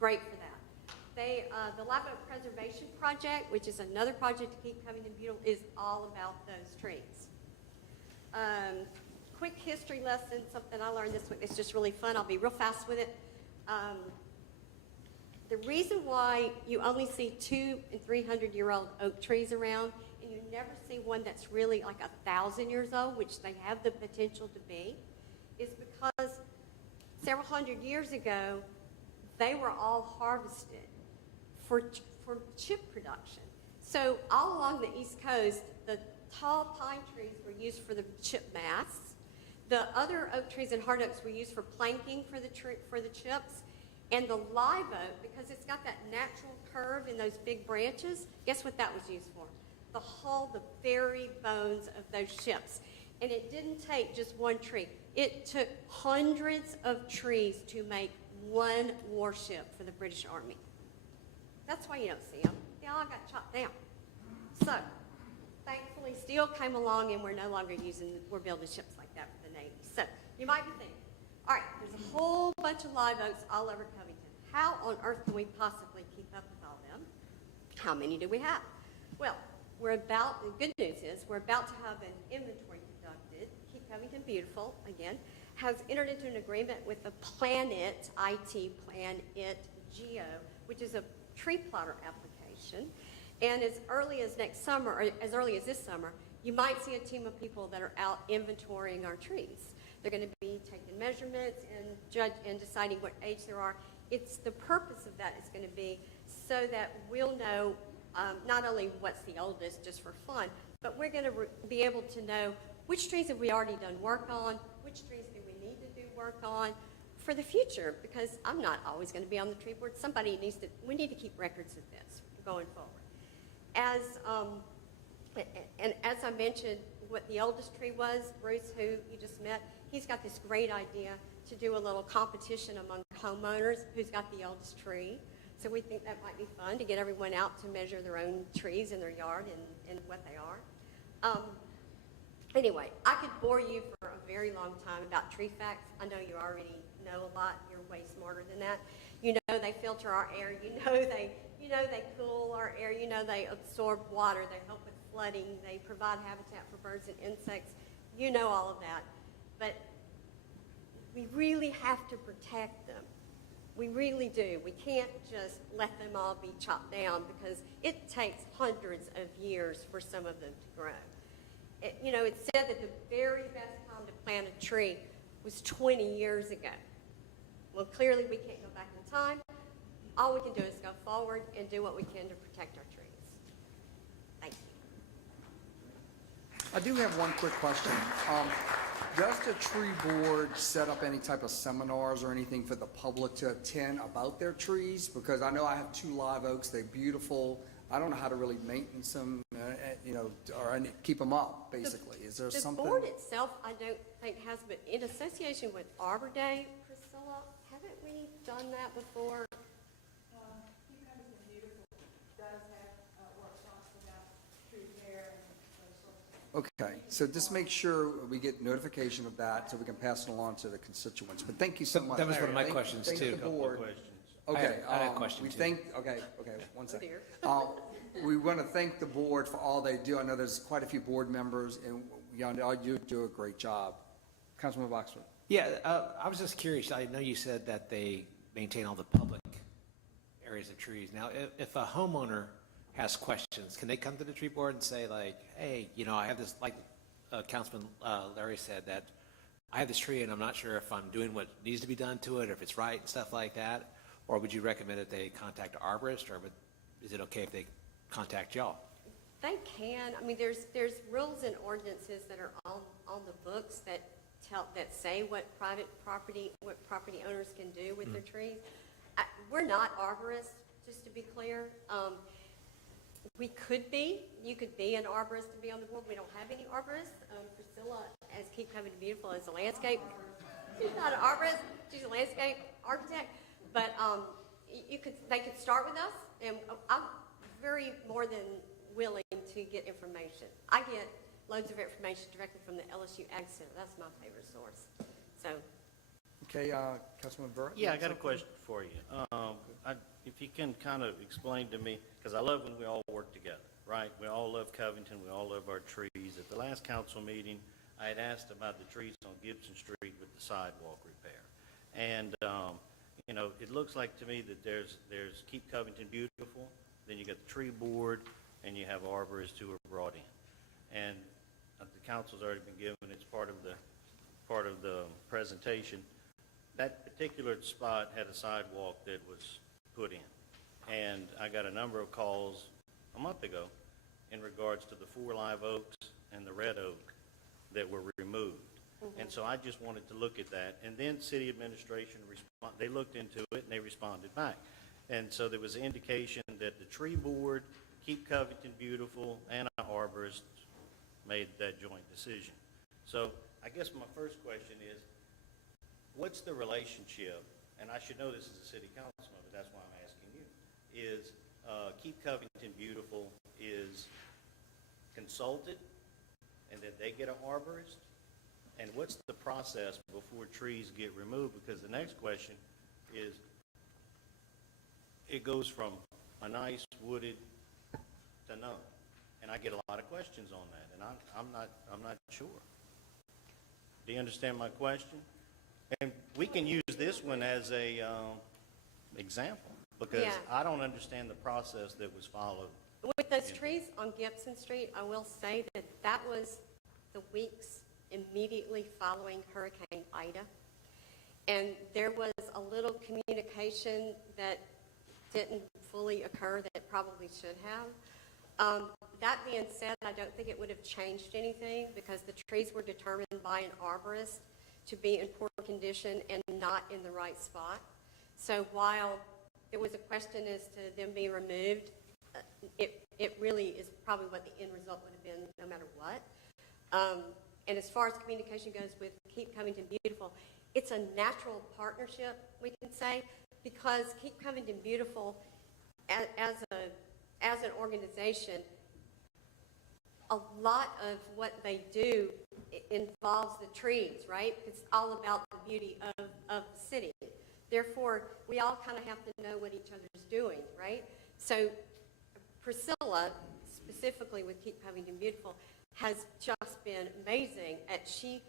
Great for that. The Live Oak Preservation Project, which is another project to keep Covington beautiful, is all about those trees. Quick history lesson, something I learned this week. It's just really fun. I'll be real fast with it. The reason why you only see 200- and 300-year-old oak trees around, and you never see one that's really like 1,000 years old, which they have the potential to be, is because several hundred years ago, they were all harvested for chip production. So all along the East Coast, the tall pine trees were used for the chip mass. The other oak trees and hard oaks were used for planking for the chips. And the live oak, because it's got that natural curve in those big branches, guess what that was used for? The very bones of those ships. And it didn't take just one tree. It took hundreds of trees to make one warship for the British Army. That's why you don't see them. They all got chopped down. So, thankfully, steel came along and we're building ships like that for the Navy. So, you might be thinking, all right, there's a whole bunch of live oaks all over Covington. How on earth can we possibly keep up with all them? How many do we have? Well, the good news is we're about to have an inventory conducted. Keep Covington Beautiful, again, has entered into an agreement with the Planet, Geo, which is a tree plotter application. And as early as next summer, or as early as this summer, you might see a team of people that are out inventorying our trees. They're going to be taking measurements and deciding what age there are. It's the purpose of that is going to be so that we'll know not only what's the oldest just for fun, but we're going to be able to know which trees have we already done work on, which trees do we need to do work on for the future, because I'm not always going to be on the tree board. We need to keep records of this going forward. As I mentioned, what the oldest tree was, Bruce, who you just met, he's got this great idea to do a little competition among homeowners who's got the oldest tree. So we think that might be fun to get everyone out to measure their own trees in their yard and what they are. Anyway, I could bore you for a very long time about tree facts. I know you already know a lot. You're way smarter than that. You know they filter our air. You know they cool our air. You know they absorb water. They help with flooding. They provide habitat for birds and insects. You know all of that. But we really have to protect them. We really do. We can't just let them all be chopped down because it takes hundreds of years for some of them to grow. It's said that the very best time to plant a tree was 20 years ago. Well, clearly we can't go back in time. All we can do is go forward and do what we can to protect our trees. Thank you. I do have one quick question. Does the tree board set up any type of seminars or anything for the public to attend about their trees? Because I know I have 2 live oaks. They're beautiful. I don't know how to really maintenance them, or keep them up, basically. Is there something? The board itself, I don't think has, but in association with Arbor Day, Priscilla, haven't we done that before? Okay, so just make sure we get notification of that so we can pass it along to the constituents. But thank you so much. That was one of my questions, too. Thank the board. Okay, I had a question, too. Okay, one second. We want to thank the board for all they do. I know there's quite a few board members, and you do a great job. Councilman Boxford. Yeah, I was just curious. I know you said that they maintain all the public areas of trees. Now, if a homeowner has questions, can they come to the tree board and say, like, hey, I have this, like Councilman Larry said, that I have this tree and I'm not sure if I'm doing what needs to be done to it or if it's right and stuff like that? Or would you recommend that they contact an arborist, or is it okay if they contact y'all? They can. I mean, there's rules and ordinances that are on the books that say what property owners can do with their trees. We're not arborists, just to be clear. We could be. You could be an arborist and be on the board. We don't have any arborists. Priscilla, as Keep Covington Beautiful, as a landscape. She's not an arborist, she's a landscape architect, but they could start with us, and I'm very more than willing to get information. I get loads of information directly from the LSU Ag Center. That's my favorite source. So, Okay, Councilman Burke? Yeah, I got a question for you. If you can kind of explain to me, because I love when we all work together, right? We all love Covington, we all love our trees. At the last council meeting, I had asked about the trees on Gibson Street with the sidewalk repair. And, it looks like to me that there's Keep Covington Beautiful, then you got the tree board, and you have arborists who are brought in. And the council's already been given, it's part of the presentation. That particular spot had a sidewalk that was put in. And I got a number of calls a month ago in regards to the 4 live oaks and the red oak that were removed. And so I just wanted to look at that. And then city administration, they looked into it and they responded back. And so there was an indication that the tree board, Keep Covington Beautiful, and an arborist made that joint decision. So I guess my first question is, what's the relationship, and I should know this as a city councilman, but that's why I'm asking you, is Keep Covington Beautiful is consulted and then they get an arborist? And what's the process before trees get removed? Because the next question is, it goes from a nice wooded to none. And I get a lot of questions on that, and I'm not sure. Do you understand my question? And we can use this one as a example, because Yeah. I don't understand the process that was followed. with those trees on Gibson Street, I will say that that was the weeks immediately following Hurricane Ida. And there was a little communication that didn't fully occur that probably should have. That being said, I don't think it would have changed anything because the trees were determined by an arborist to be in poor condition and not in the right spot. So while there was a question as to them being removed, it really is probably what the end result would have been no matter what. And as far as communication goes with Keep Covington Beautiful, it's a natural partnership, we can say, because Keep Covington Beautiful, as an organization, a lot of what they do involves the trees, right? It's all about the beauty of the city. Therefore, we all kind of have to know what each other's doing, right? So Priscilla, specifically with Keep Covington Beautiful, has just been amazing. She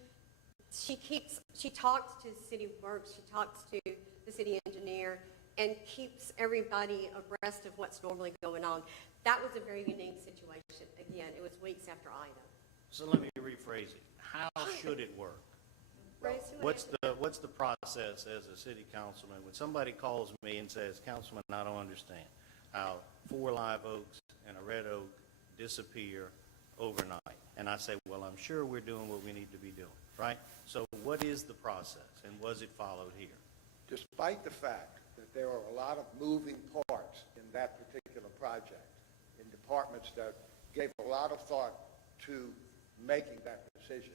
talks to City Works, she talks to the city engineer, and keeps everybody abreast of what's normally going on. That was a very unique situation. Again, it was weeks after Ida. So let me rephrase it. How should it work? What's the process as a city councilman when somebody calls me and says, Councilman, I don't understand how 4 live oaks and a red oak disappear overnight? And I say, well, I'm sure we're doing what we need to be doing, right? So what is the process, and was it followed here? Despite the fact that there are a lot of moving parts in that particular project, in departments that gave a lot of thought to making that decision,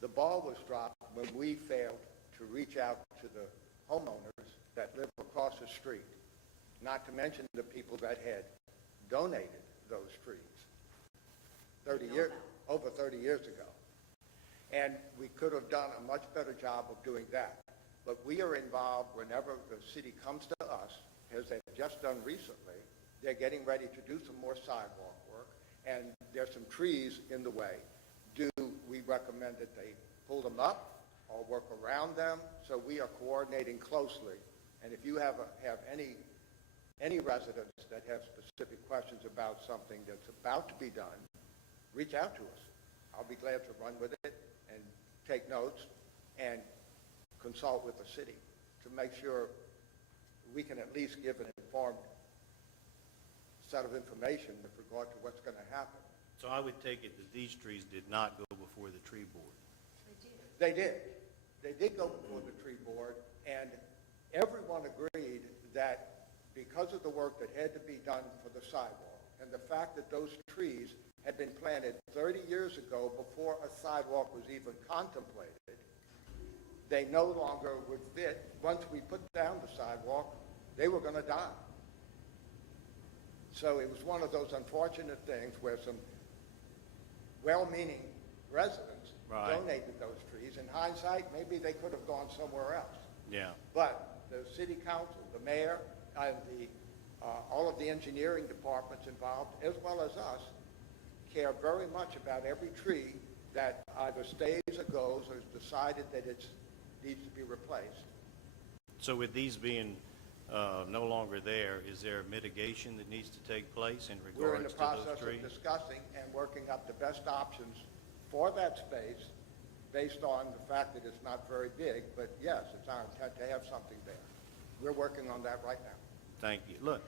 the ball was dropped when we failed to reach out to the homeowners that live across the street, not to mention the people that had donated those trees over 30 years ago. And we could have done a much better job of doing that. But we are involved whenever the city comes to us, as they've just done recently. They're getting ready to do some more sidewalk work, and there's some trees in the way. Do we recommend that they pull them up or work around them? So we are coordinating closely. And if you have any residents that have specific questions about something that's about to be done, reach out to us. I'll be glad to run with it and take notes and consult with the city to make sure we can at least give an informed set of information with regard to what's going to happen. So I would take it that these trees did not go before the tree board. They did. They did go before the tree board, and everyone agreed that because of the work that had to be done for the sidewalk and the fact that those trees had been planted 30 years ago before a sidewalk was even contemplated, they no longer would fit. Once we put down the sidewalk, they were going to die. So it was one of those unfortunate things where some well-meaning residents Right. donated those trees. In hindsight, maybe they could have gone somewhere else. Yeah. But the city council, the mayor, and all of the engineering departments involved, as well as us, care very much about every tree that either stays or goes or is decided that it needs to be replaced. So with these being no longer there, is there mitigation that needs to take place in We're in the regards to process those of trees? discussing and working up the best options for that space based on the fact that it's not very big, but yes, it's our intent to have something there. We're working on that right now. Thank you. Look,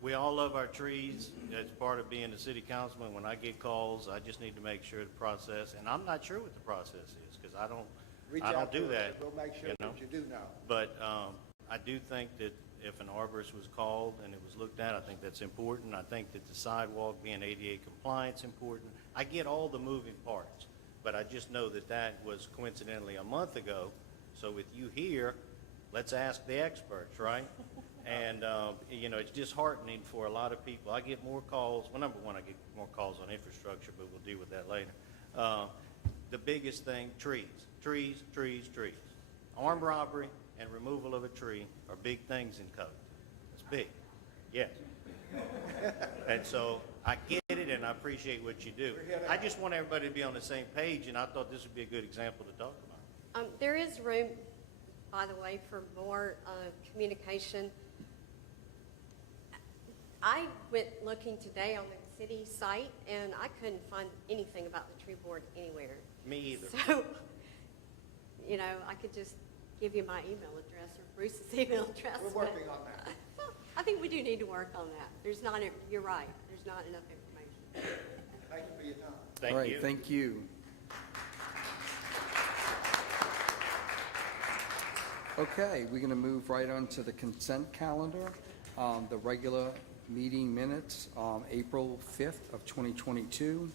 we all love our trees. That's part of being a city councilman. When I get calls, I just need to make sure the process, and I'm not sure what the process is, because I Reach don't out do to us. that. We'll make sure you know. that you do know. But I do think that if an arborist was called and it was looked at, I think that's important. I think that the sidewalk being ADA compliant is important. I get all the moving parts, but I just know that that was coincidentally a month ago. So with you here, let's ask the experts, right? And, you know, it's disheartening for a lot of people. I get more calls. Well, number one, I get more calls on infrastructure, but we'll deal with that later. The biggest thing, trees. Trees, trees, trees. Armed robbery and removal of a tree are big things in code. It's big. Yes. And so I get it, and I appreciate what you do. I just want everybody to be on the same page, and I thought this would be a good example to talk about. There is room, by the way, for more communication. I went looking today on the city site, and I couldn't find anything about the tree board anywhere. Me either. So, you know, I could just give you my email address or Bruce's email address. We're working on that. I think we do need to work on that. There's not, you're right, there's not enough information. Thank you for your time. Thank All right, you. thank you. Okay, we're going to move right on to the consent calendar. The regular meeting minutes, April 5th of 2022.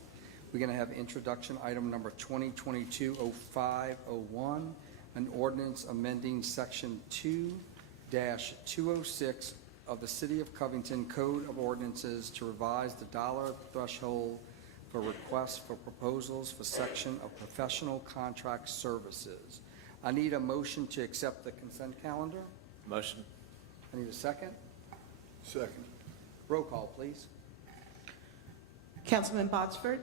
We're going to have introduction item number 2022-0501, an ordinance amending section 2-206 of the City of Covington Code of Ordinances to revise the dollar threshold for requests for proposals for section of professional contract services. I need a motion to accept the consent calendar. Motion. I need a second. Second. Roll call, please. Councilman Botsford,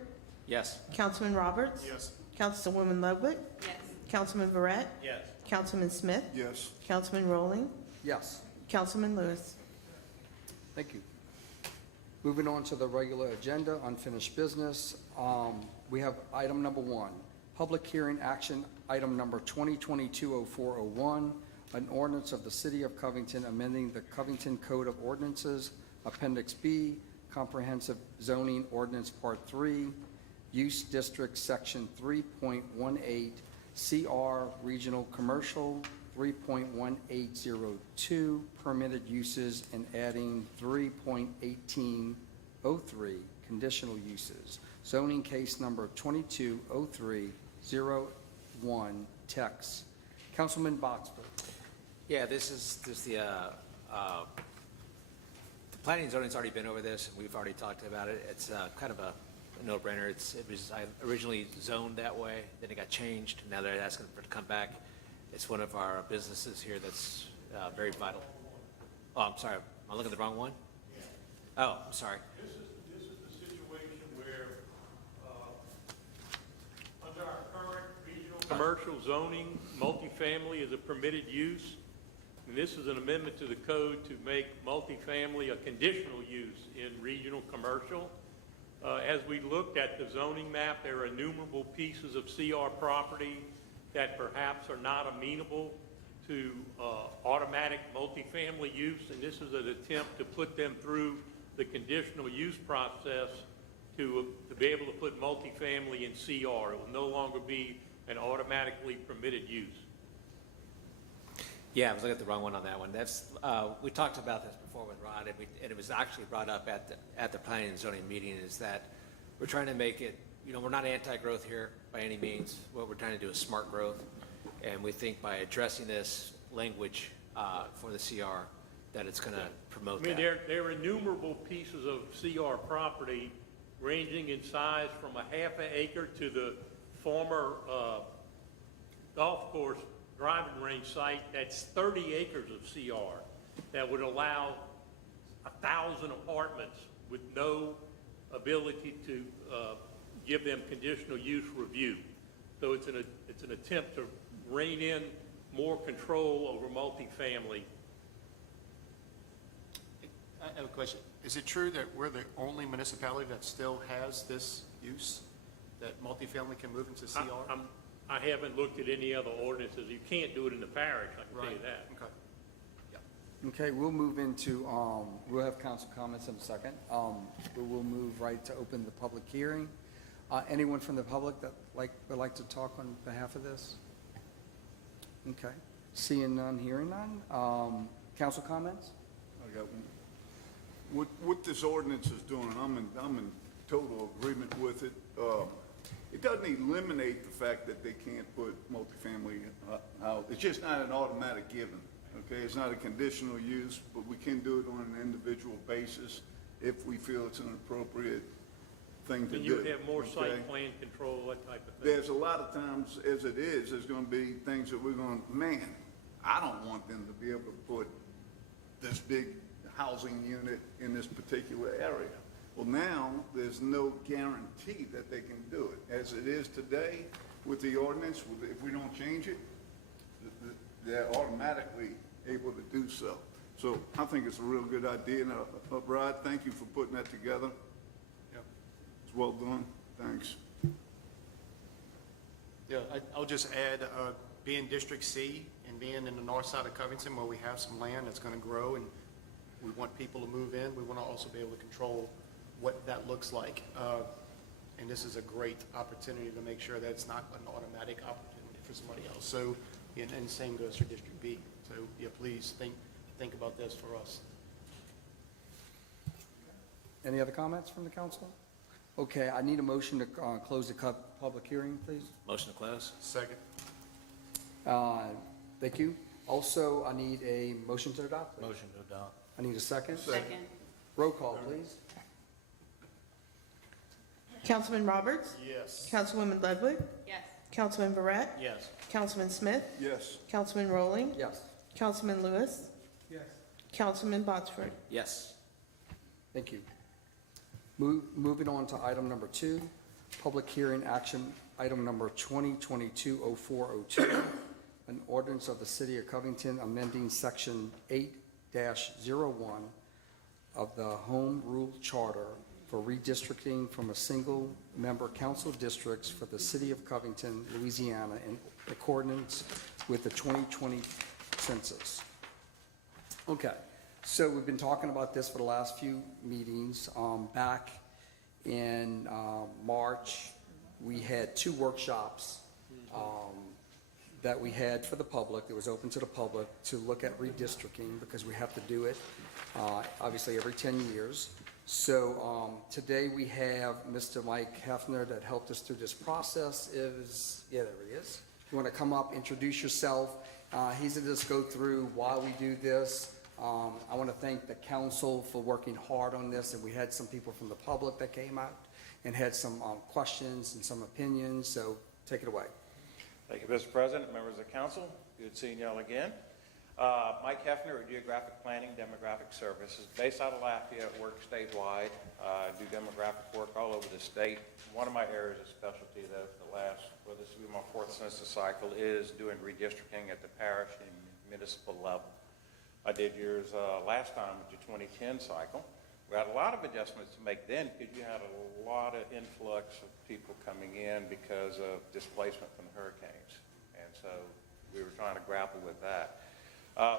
Yes. Councilman Roberts. Yes. Councilwoman Ludwig, Yes. Councilman Verret, Yes. Councilman Smith, Yes. Councilman Rowling, Yes. Councilman Lewis. Thank you. Moving on to the regular agenda, unfinished business. We have item number 1, public hearing action, item number 2022-0401, an ordinance of the City of Covington amending the Covington Code of Ordinances, Appendix B, Comprehensive Zoning Ordinance Part 3, Use District Section 3.18, CR Regional Commercial 3.1802, Permitted Uses, and adding 3.1803, Conditional Uses. Zoning case number 220301, text. Councilman Botsford. Yeah, this is the planning and zoning's already been over this, and we've already talked about it. It's kind of a no-brainer. It was originally zoned that way, then it got changed. Now they're asking for it to come back. It's one of our businesses here that's very vital. Oh, I'm sorry. Am I looking at the wrong one? Oh, I'm sorry. This is the situation where, under our current regional commercial zoning, multifamily is a permitted use. And this is an amendment to the code to make multifamily a conditional use in regional commercial. As we looked at the zoning map, there are innumerable pieces of CR property that perhaps are not amenable to automatic multifamily use, and this is an attempt to put them through the conditional use process to be able to put multifamily in CR. It will no longer be an automatically permitted use. Yeah, I was looking at the wrong one on that one. That's we talked about this before with Rod, and it was actually brought up at the planning and zoning meeting. Is that we're trying to make it, you know, we're not anti-growth here by any means. What we're trying to do is smart growth, And we think by addressing this language for the CR, that it's going to promote I mean, that. there are innumerable pieces of CR property ranging in size from a half an acre to the former golf course driving range site. That's 30 acres of CR that would allow 1,000 apartments with no ability to give them conditional use review. So it's an attempt to rein in more control over multifamily. I have a question. Is it true that we're the only municipality that still has this use, that multifamily can move into CR? I haven't looked at any other ordinances. You can't do it in the parish, I can tell you that. Okay. Okay, we'll move into, we'll have council comments in a second. We'll move right to open the public hearing. Anyone from the public that would like to talk on behalf of this? Okay, seeing none, hearing none. Council comments? I got one. What this ordinance is doing, I'm in total agreement with it. It doesn't eliminate the fact that they can't put multifamily out. It's just not an automatic given, okay? It's not a conditional use, but we can do it on an individual basis if we feel it's an appropriate thing to do. And you would have more okay? site plan control, that type of thing. There's a lot of times, as it is, there's gonna be things that we're gonna, man, I don't want them to be able to put this big housing unit in this particular area. Well, now, there's no guarantee that they can do it. As it is today, with the ordinance, if we don't change it, they're automatically able to do so. So I think it's a real good idea, and Rod, thank you for putting that together. Yep. It's well done, thanks. Yeah, I'll just add, being District C and being in the north side of Covington where we have some land that's gonna grow and we want people to move in, we wanna also be able to control what that looks like. And this is a great opportunity to make sure that it's not an automatic opportunity for somebody else. So, and same goes for District B. So, yeah, please think about this for us. Any other comments from the council? Okay, I need a motion to close the public hearing, please. Motion to close? Second. Thank you. Also, I need a motion to adopt. Please. Motion to adopt. I need a second. Second. Roll call, please. Councilman Roberts? Yes. Councilwoman Ludwig? Yes. Councilman Barrett? Yes. Councilman Smith? Yes. Councilman Rowling? Yes. Councilman Lewis? Yes. Councilman Botsford? Yes. Thank you. Moving on to item number 2, public hearing action, item number 2022-0402, an ordinance of the City of Covington amending Section 8-01 of the Home Rule Charter for redistricting from a single-member council districts for the City of Covington, Louisiana, in accordance with the 2020 census. Okay. So we've been talking about this for the last few meetings. Back in March, we had 2 workshops that we had for the public. It was open to the public to look at redistricting because we have to do it obviously every 10 years. So today we have Mr. Mike Hefner that helped us through this process. Yeah, there he is. You want to come up, introduce yourself. He's going to just go through why we do this. I want to thank the council for working hard on this, and we had some people from the public that came out and had some questions and some opinions, so take it away. Thank you, Mr. President, members of the council. Good seeing y'all again. Mike Hefner with Geographic Planning Demographic Services, based out of Lafayette, work statewide, do demographic work all over the state. One of my areas of specialty, though, for the last, well, this will be my 4th census cycle, is doing redistricting at the parish and municipal level. I did yours last time with your 2010 cycle. We had a lot of adjustments to make then because you had a lot of influx of people coming in because of displacement from the hurricanes. And so we were trying to grapple with that.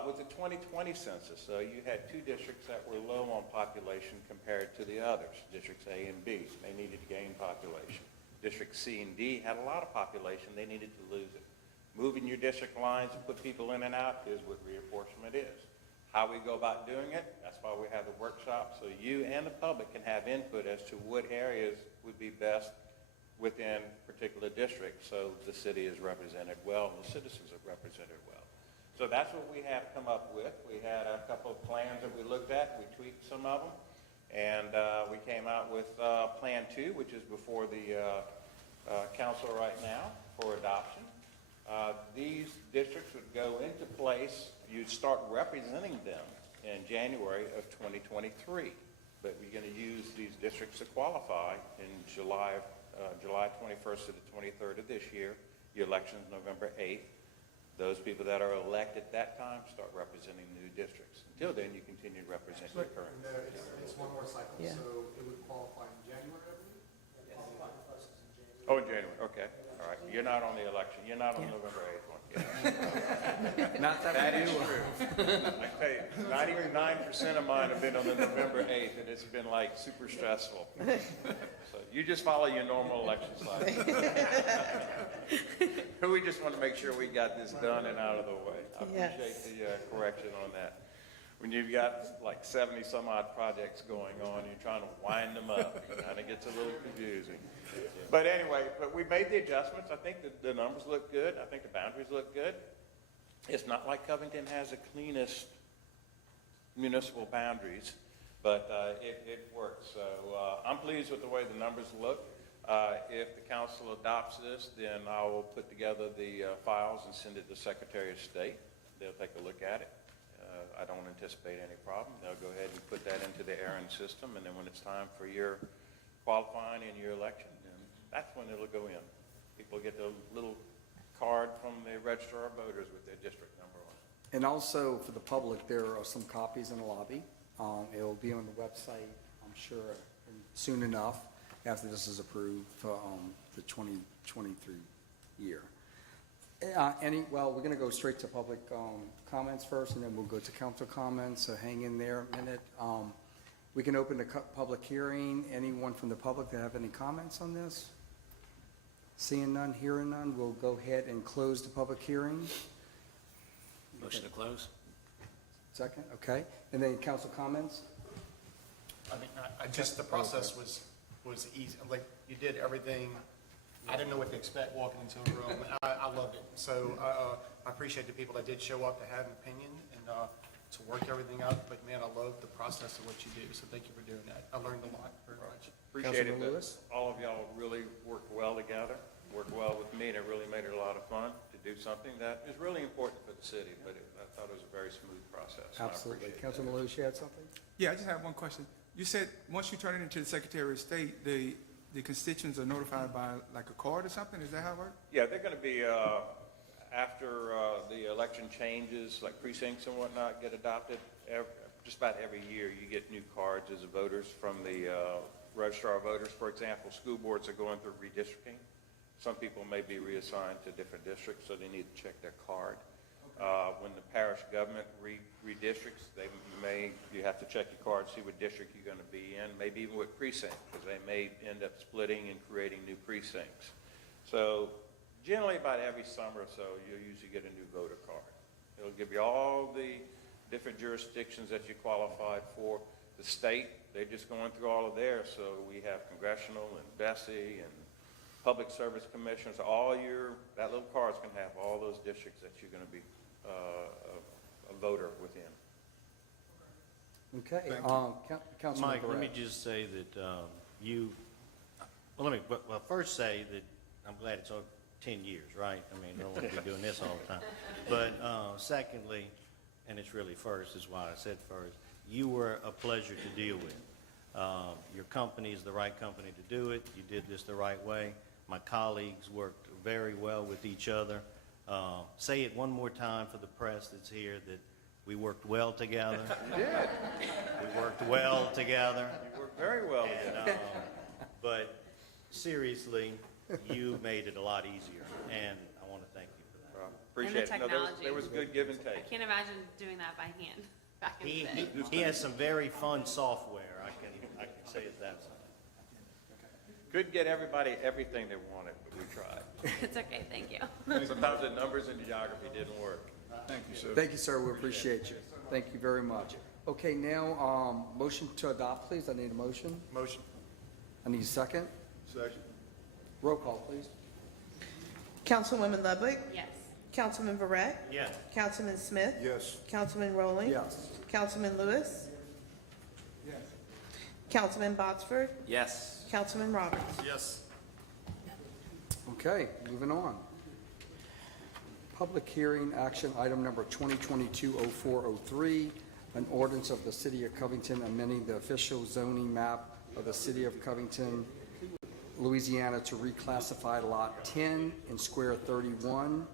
With the 2020 census, you had 2 districts that were low on population compared to the others, Districts A and B. They needed to gain population. District C and D had a lot of population. They needed to lose it. Moving your district lines and put people in and out is what reapportionment is. How we go about doing it, that's why we have the workshop, so you and the public can have input as to what areas would be best within particular districts, so the city is represented well and the citizens are represented well. So that's what we have come up with. We had a couple of plans that we looked at. We tweaked some of them. And we came out with Plan 2, which is before the council right now for adoption. These districts would go into place, you'd start representing them in January of 2023. But we're going to use these districts to qualify in July 21st to the 23rd of this year. The election's November 8th. Those people that are elected at that time start representing new districts. Until then, you continue representing your current. No, it's one more cycle, Yeah. so it would qualify in January, I believe? Oh, in January, okay, all right. You're not on the election, you're not on November 8th one. Yeah. Not that That we is knew of. true. I tell you, 99% of mine have been on the November 8th, and it's been like super stressful. So you just follow your normal election cycle. We just want to make sure we got this done and out of the way. I Yes. appreciate the correction on that. When you've got like 70 some odd projects going on, you're trying to wind them up, it kind of gets a little confusing. But anyway, we made the adjustments. I think the numbers look good. I think the boundaries look good. It's not like Covington has the cleanest municipal boundaries, but it works. So I'm pleased with the way the numbers look. If the council adopts this, then I will put together the files and send it to Secretary of State. They'll take a look at it. I don't anticipate any problem. They'll go ahead and put that into the Aaron system, and then when it's time for your qualifying in your election, then that's when it'll go in. People get the little card from the registrar of voters with their district number on it. And also for the public, there are some copies in the lobby. It'll be on the website, I'm sure, soon enough after this is approved for the 2023 year. Well, we're going to go straight to public comments first, and then we'll go to council comments, so hang in there a minute. We can open the public hearing. Anyone from the public that have any comments on this? Seeing none, hearing none, we'll go ahead and close the public hearing. Motion to close? Second, okay. And then council comments? I mean, the process was easy. Like, you did everything. I didn't know what to expect walking into a room. I loved it. So I appreciate the people that did show up to have an opinion and to work everything out. But man, I love the process of what you do. So thank you for doing that. I learned a lot very much. Appreciate it. Councilman Lewis? All of y'all really worked well together, worked well with me, and it really made it a lot of fun to do something that is really important for the city. But I thought it was a very smooth process. and I Absolutely. appreciate Councilman Lewis, you had something? Yeah, I just have one question. You said once you turn it into the Secretary of State, the constituents are notified by like a card or something? Is that how it works? Yeah, they're going to be, after the election changes, like precincts and whatnot get adopted, just about every year you get new cards as voters from the registrar of voters. For example, school boards are going through redistricting. Some people may be reassigned to different districts, so they need to check their card. When the parish government redistricts, you have to check your card, see what district you're going to be in, maybe even what precinct, because they may end up splitting and creating new precincts. So generally about every summer or so, you'll usually get a new voter card. It'll give you all the different jurisdictions that you qualified for. The state, they're just going through all of theirs, so we have congressional and Bessie and public service commissions. That little card's going to have all those districts that you're going to be a voter within. Okay. Councilman Mike, let me Barrett. just say that well, first say that I'm glad it's over 10 years, right? I mean, I don't want to be doing this all the time. But secondly, and it's really first, is why I said first, you were a pleasure to deal with. Your company is the right company to do it. You did this the right way. My colleagues worked very well with each other. Say it one more time for the press that's here, that we worked well together. You did. We worked well together. You worked very well together. But seriously, you made it a lot easier, and I want to thank you for that. Appreciate And the it. No, technology. there was good give and I take. can't imagine doing that by hand back in the day. He has some very fun software, I can say it that way. Couldn't get everybody everything they wanted, but we tried. It's okay, thank you. Sometimes the numbers and geography didn't work. Thank you, sir. Thank you, sir. We appreciate you. Thank you very much. Okay, now, motion to adopt, please. I need a motion. Motion. I need a second. Second. Roll call, please. Councilwoman Ludwig. Yes. Councilman Verret. Yes. Councilman Smith. Yes. Councilman Rowling. Yes. Councilman Lewis. Yes. Councilman Botsford. Yes. Councilman Roberts. Yes. Okay, moving on. Public hearing action item number 2022-0403, an ordinance of the City of Covington amending the official zoning map of the City of Covington, Louisiana to reclassify Lot 10 in Square 31,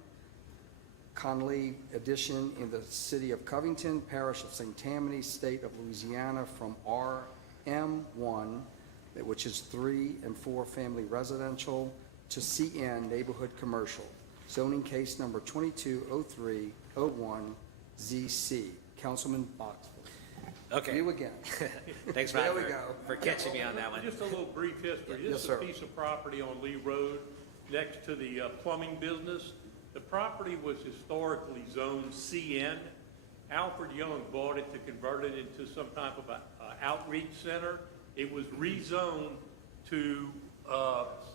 Conley Addition in the City of Covington, Parish of St. Tammany, State of Louisiana, from RM1, which is 3 and 4 family residential, to CN Neighborhood Commercial. Zoning case number 220301ZC. Councilman Boxford. Okay. You again. Thanks, There Ryan, we go. for catching me on that one. Just a little brief history. Yes, This is sir. a piece of property on Lee Road next to the plumbing business. The property was historically zoned CN. Alfred Young bought it to convert it into some type of a outreach center. It was rezoned to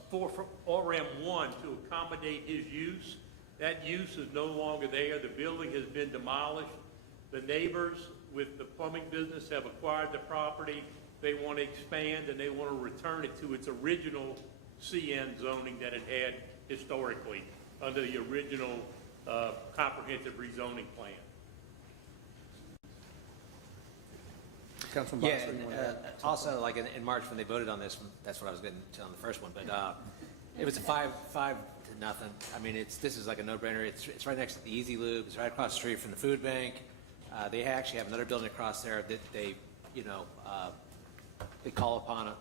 for RM1 to accommodate his use. That use is no longer there. The building has been demolished. The neighbors with the plumbing business have acquired the property. They want to expand and they want to return it to its original CN zoning that it had historically under the original comprehensive rezoning plan. Councilman Yeah, Boxford, you and, want to add? also, like in March when they voted on this, that's what I was getting to on the first one, but it was a 5-0. I mean, this is like a no-brainer. It's right next to the Easy Lube. It's right across the street from the food bank. They actually have another building across there that they call upon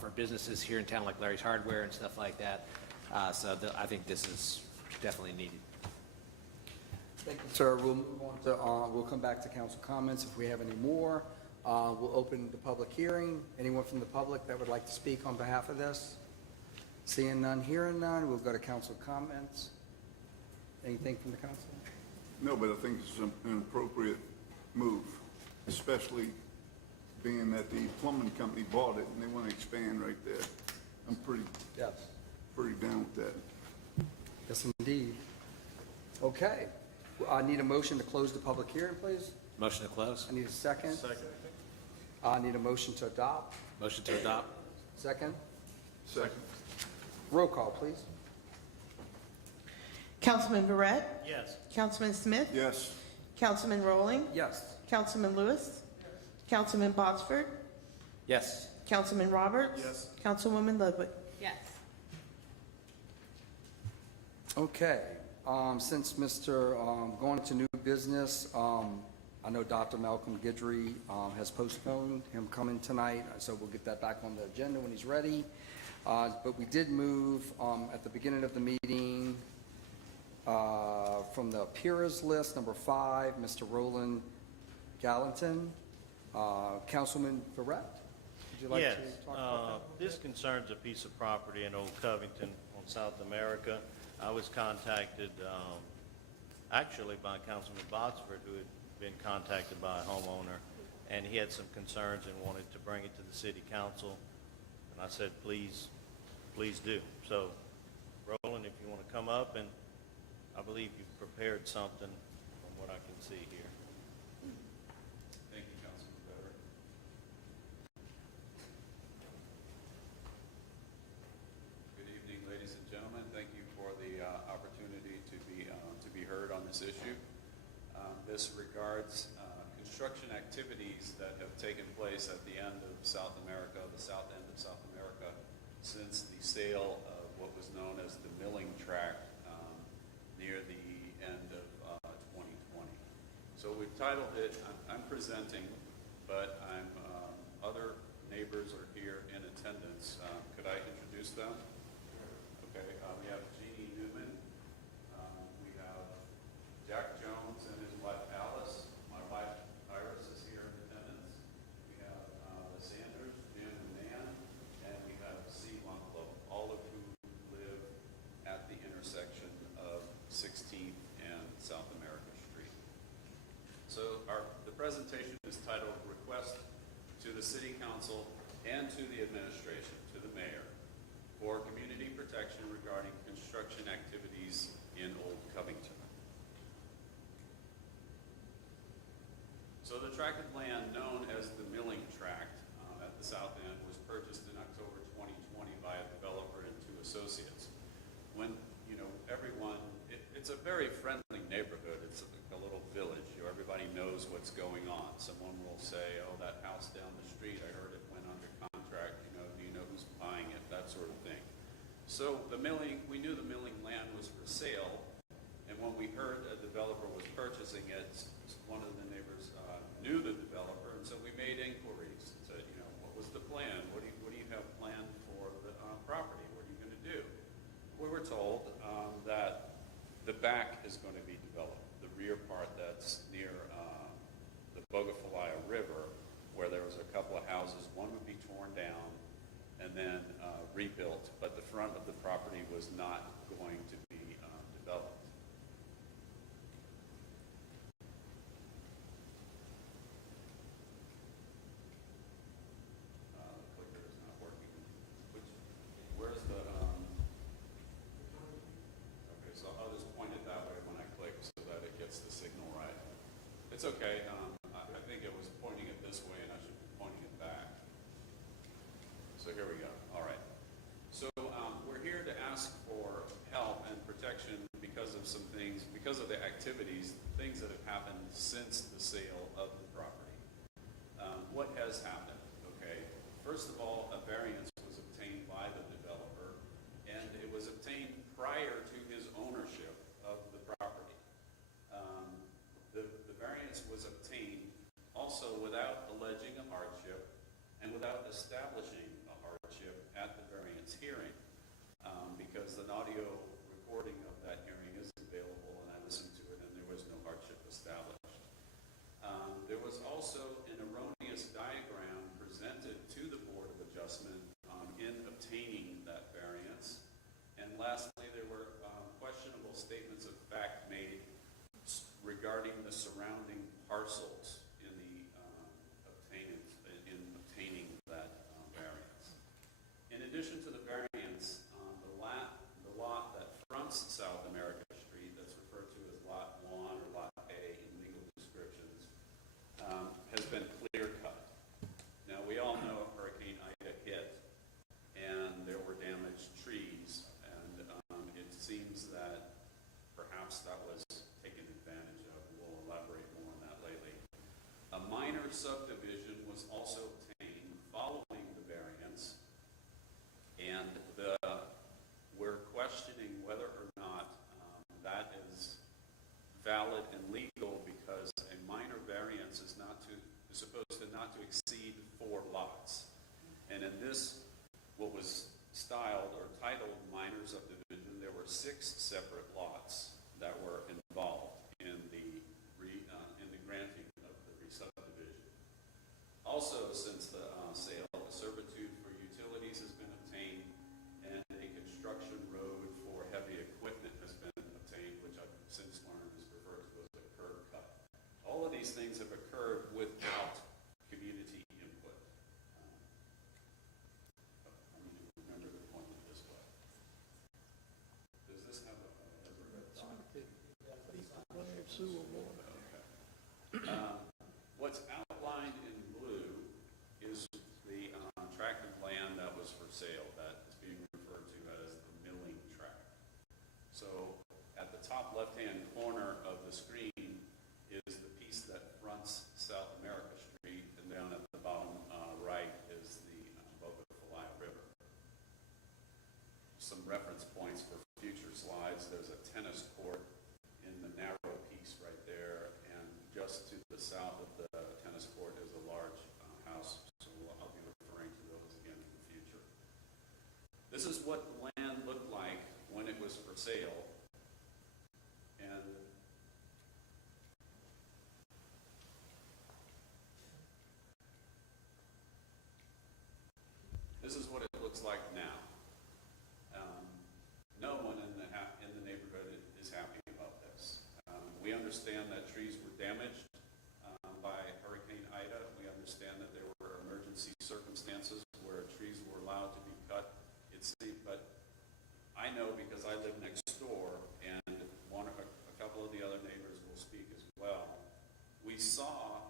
for businesses here in town, like Larry's Hardware and stuff like that. So I think this is definitely needed. Thank you, sir. We'll move on to, we'll come back to council comments if we have any more. We'll open the public hearing. Anyone from the public that would like to speak on behalf of this? Seeing none, hearing none, we'll go to council comments. Anything from the council? No, but I think it's an appropriate move, especially being that the plumbing company bought it and they want to expand right there. I'm pretty down with that. Yes, indeed. Okay. I need a motion to close the public hearing, please. Motion to close. I need a second. Second. I need a motion to adopt. Motion to adopt. Second. Second. Roll call, please. Councilman Verret. Yes. Councilman Smith. Yes. Councilman Rowling. Yes. Councilman Lewis. Councilman Botsford. Yes. Councilman Roberts. Yes. Councilwoman Ludwig. Yes. Okay. Since Mr. Going to new business, I know Dr. Malcolm Guidry has postponed him coming tonight, so we'll get that back on the agenda when he's ready. But we did move at the beginning of the meeting from the appearers list, number 5, Mr. Roland Gallatin. Councilman Verret, would you like Yes, to talk about that? this concerns a piece of property in Old Covington on South America. I was contacted, actually by Councilman Botsford, who had been contacted by a homeowner, and he had some concerns and wanted to bring it to the city council. And I said, please do. So, Roland, if you want to come up, and I believe you've prepared something from what I can see here. Thank you, Councilman Better. Good evening, ladies and gentlemen. Thank you for the opportunity to be heard on this issue. This regards construction activities that have taken place at the end of South America, the south end of South America, since the sale of what was known as the milling tract near the end of 2020. So we've titled it, I'm presenting, but other neighbors are here in attendance. Could I introduce them? Okay, we have Jeannie Newman. We have Jack Jones and his wife Alice. My wife Iris is here in attendance. We have the Sanders, Jim and Nan, and we have C. Lunklow, all of who live at the intersection of 16th and South America Street. So the presentation is titled Request to the City Council and to the Administration, to the Mayor, for community protection So the tract of land known as the Milling Tract at the south end was purchased in October 2020 by a developer and two associates. When, you know, everyone, it's a very friendly neighborhood. It's a little village. You know, everybody knows what's going on. Someone will say, oh, that house down the street, I heard it went under contract. You know, do you know who's buying it? That sort of thing. So we knew the milling land was for sale, and when we heard a developer was purchasing it, one of the neighbors knew the developer, and so we made inquiries and said, you know, what was the plan? What do you have planned for the property? What are you going to do? We were told that the back is going to be developed, the rear part that's near the Bogafalaya River, where there was a couple of houses. One would be torn down and then rebuilt, but the front of the property was not going to be developed. The clicker is not working. Where's the, okay, so I'll just point it that way when I click so that it gets the signal right. It's okay. I think it was pointing it this way and I should be pointing it back. So here we go. All right. So we're here to ask for help and protection because of some things, because of the activities, things that have happened since the sale of the property. What has happened? Okay. First of all, a variance was obtained by the developer, and it was obtained prior to his ownership of the property. The variance was obtained also without alleging a hardship and without establishing a hardship at the variance hearing, because an audio recording of that hearing is available, and I listened to it, and there was no hardship established. There was also an erroneous diagram presented to the Board of Adjustment in obtaining that variance. And lastly, there were questionable statements of fact made regarding the surrounding parcels in obtaining that variance. In addition to the variance, the lot that fronts South America Street, that's referred to as Lot 1 or Lot A in legal descriptions, has been clear cut. Now, we all know Hurricane Ida hit, and there were damaged trees, and it seems that perhaps that was taken advantage of. We'll elaborate more on that lately. A minor subdivision was also obtained following the variance, and we're questioning whether or not that is valid and legal, because a minor variance is supposed to not to exceed 4 lots. And in this, what was styled or titled minor subdivision, there were 6 separate lots that were involved in the granting of the re-subdivision. Also, since the sale, a servitude for utilities has been obtained, and a construction road for heavy equipment has been obtained, which I've since learned is referred to as a curb cut. All of these things have occurred without community input. I need to remember to point it this way. Does this have a red dot? Okay. What's outlined in blue is the tract of land that was for sale, that is being referred to as the milling tract. So at the top left-hand corner of the screen is the piece that fronts South America Street, and down at the bottom right is the Bogafalaya River. Some reference points for future slides. There's a tennis court in the narrow piece right there, and just to the south of the tennis court is a large house, so I'll be referring to those again in the future. This is what the land looked like when it was for sale, and this is what it looks like now. No one in the neighborhood is happy about this. We understand that trees were damaged by Hurricane Ida. We understand that there were emergency circumstances where trees were allowed to be cut. But I know, because I live next door, and a couple of the other neighbors will speak as well. We saw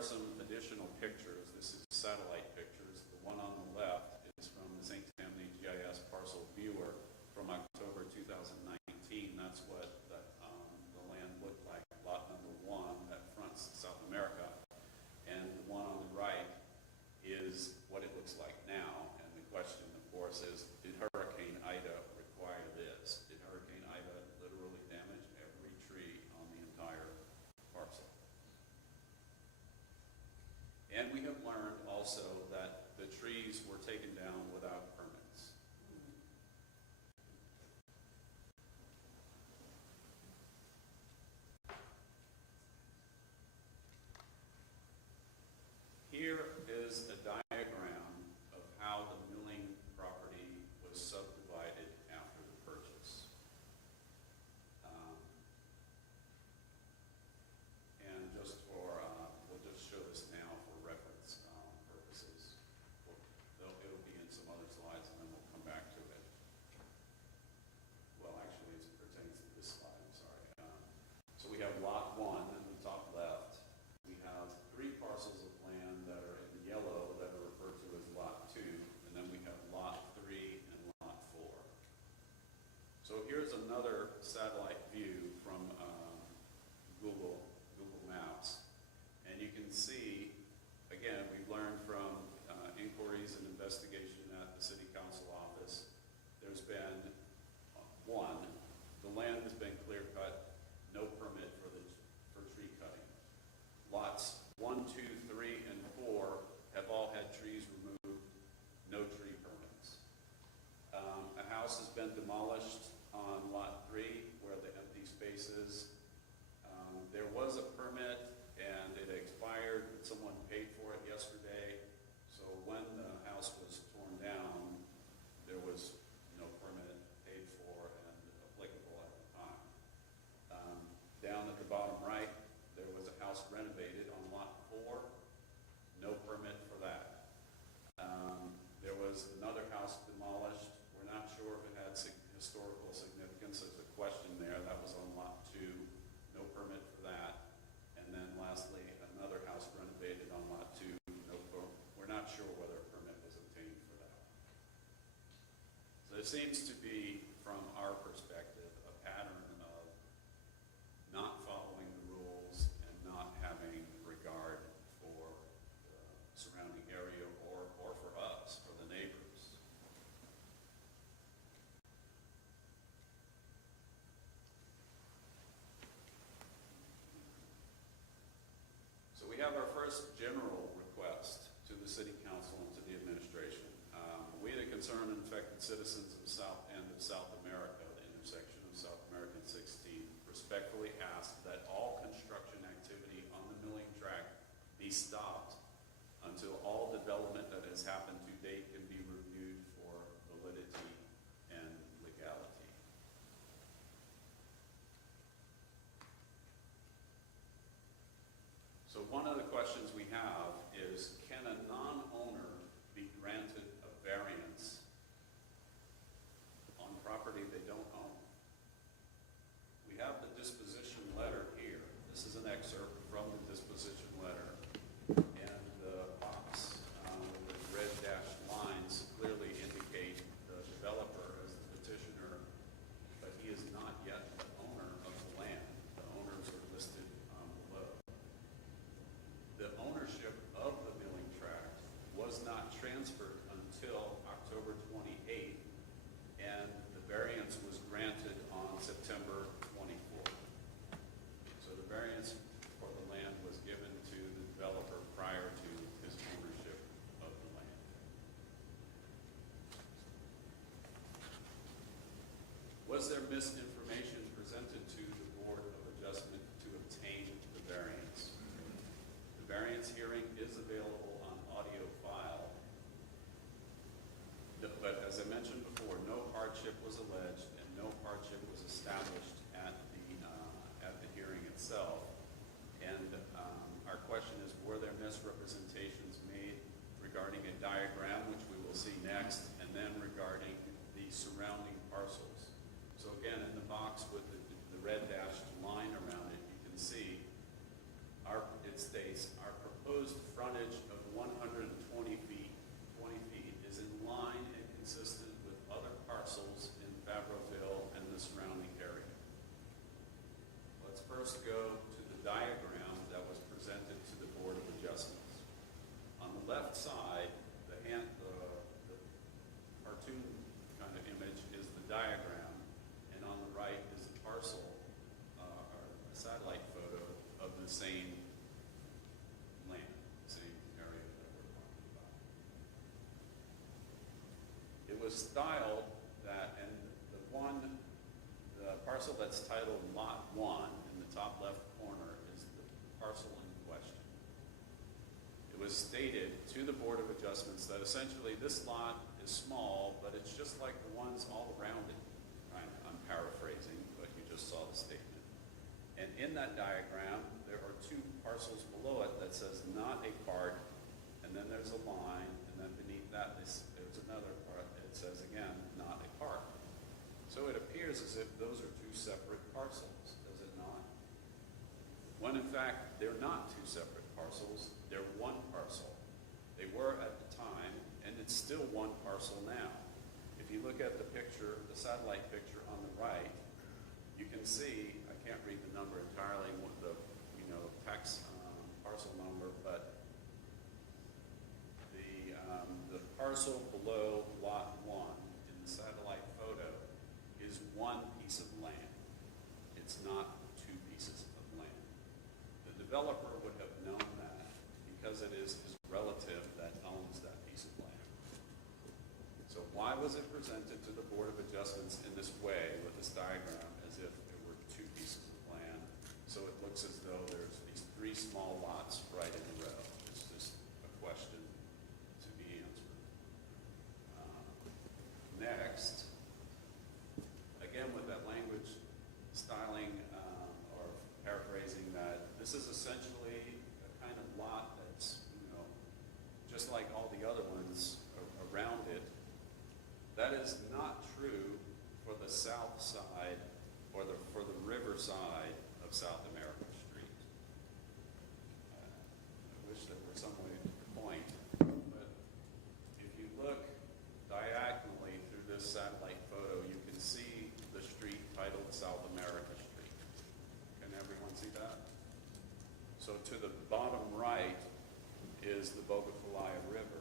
are some additional pictures. This is satellite pictures. The one on the left is from the St. Tammany GIS parcel viewer from October 2019. That's what the land looked like, lot number 1 that fronts South America. And the one on the right is what it looks like now. And the question, of course, is did Hurricane Ida require this? Did Hurricane Ida literally damage every tree on the entire parcel? And we have learned also that the trees were taken down without permits. Here is a diagram of how the milling property was subdivided after the purchase. And just for, we'll just show this now for reference purposes. It'll be in some other slides and then we'll come back to it. Well, actually, it pertains to this slide, I'm sorry. So we have lot 1 in the top left. We have 3 parcels of land that are in yellow that are referred to as lot 2. And then we have lot 3 and lot 4. So here's another satellite view from Google Maps. And you can see, again, we've learned from inquiries and investigation at the City Council office, there's been, 1, the land has been clear cut, no permit for tree cutting. Lots 1, 2, 3, and 4 have all had trees removed, no tree permits. A house has been demolished on lot 3 where the empty space is. There was a permit and it expired, but someone paid for it yesterday. So when the house was torn down, there was no permit paid for and applicable at the time. Down at the bottom right, there was a house renovated on lot 4, no permit for that. There was another house demolished. We're not sure if it had historical significance. There's a question there. That was on lot 2, no permit for that. And then lastly, another house renovated on lot 2, we're not sure whether a permit was obtained for that. So there seems to be, from our perspective, a pattern of not following the rules and not having regard for the surrounding area or for us, for the neighbors. So we have our first general request to the City Council and to the administration. We, the concerned and affected citizens of South End of South America, the intersection of South America and 16th, respectfully ask that all construction activity on the milling track be stopped until all development that has happened to date can be reviewed for validity and legality. So one of the questions we have is, can a non-owner be granted a variance on property they don't own? We have the disposition letter here. This is an excerpt from the disposition letter. And the box with the red dashed lines clearly indicate the developer as the petitioner, but he is not yet the owner of the land. The owners are listed below. The ownership of the milling tract was not transferred until October 28th, and the variance was granted on September 24th. So the variance for the land was given to the developer prior to his ownership of the land. Was there misinformation presented to the Board of Adjustment to obtain the variance? The variance hearing is available on audio file. But as I mentioned before, no hardship was alleged and no hardship was established at the hearing itself. And our question is, were there misrepresentations made regarding a diagram, which we will see next, and then regarding the surrounding parcels? So again, in the box with the red dashed line around it, you can see it states our proposed was styled that, and the parcel that's titled Lot 1 in the top left corner is the parcel in question. It was stated to the Board of Adjustments that essentially this lot is small, but it's just like the ones all around it. I'm paraphrasing, but you just saw the statement. And in that diagram, there are two parcels below it that says not a part, and then there's a line, and then beneath that there's another part that says again, not a part. So it appears as if those are two separate parcels, does it not? When in fact, they're not two separate parcels, they're one parcel. They were at the time, and it's still one parcel now. If you look at the picture, the satellite picture on the right, you can see, I can't read the number entirely with the tax parcel number, but the parcel below Lot 1 in the satellite photo is one piece of land. It's not two pieces of land. The developer would have known that because it is his relative that owns that piece of land. So why was it presented to the Board of Adjustments in this way with this diagram as if there were two pieces of land? So it looks as though there's these three small lots right in a row. It's just a question to be answered. Next, again with that language styling or paraphrasing that this is essentially a kind of lot that's, just like all the other ones around it. That is not true for the south side or for the river side of South America Street. I wish there were some way to point, but if you look diagonally through this satellite photo, you can see the street titled South America Street. Can everyone see that? So to the bottom right is the Bogotolaya River.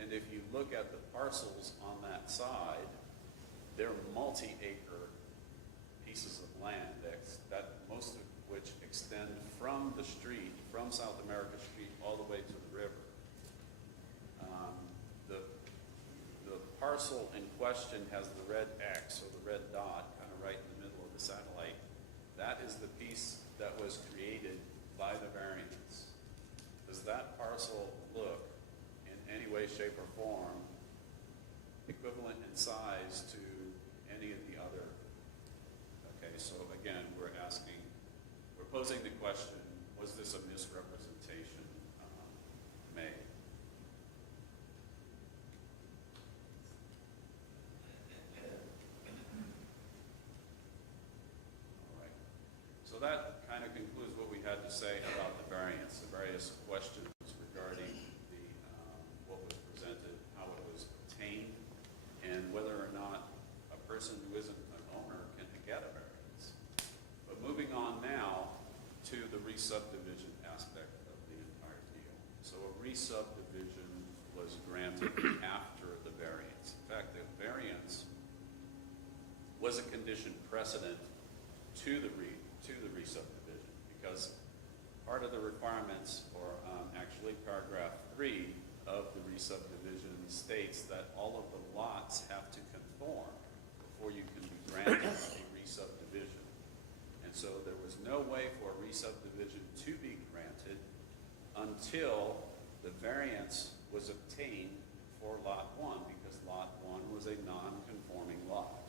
And if you look at the parcels on that side, they're multi-acre pieces of land, that most of which extend from the street, from South America Street, all the way to the river. The parcel in question has the red X, or the red dot, kind of right in the middle of the satellite. That is the piece that was created by the variance. Does that parcel look in any way, shape, or form equivalent in size to any of the other? Okay, so again, we're posing the question, was this a misrepresentation made? All right. So that kind of concludes what we had to say about the variance, the various questions regarding what was presented, how it was obtained, and whether or not a person who isn't an owner can get a variance. But moving on now to the re-subdivision aspect of the entire deal. So a re-subdivision was granted after the variance. In fact, the variance was a condition precedent to the re-subdivision, because part of the requirements, or actually paragraph 3 of the re-subdivision states that all of the lots have to conform before you can be granted a re-subdivision. And so there was no way for a re-subdivision to be granted until the variance was obtained for Lot 1, because Lot 1 was a non-conforming lot.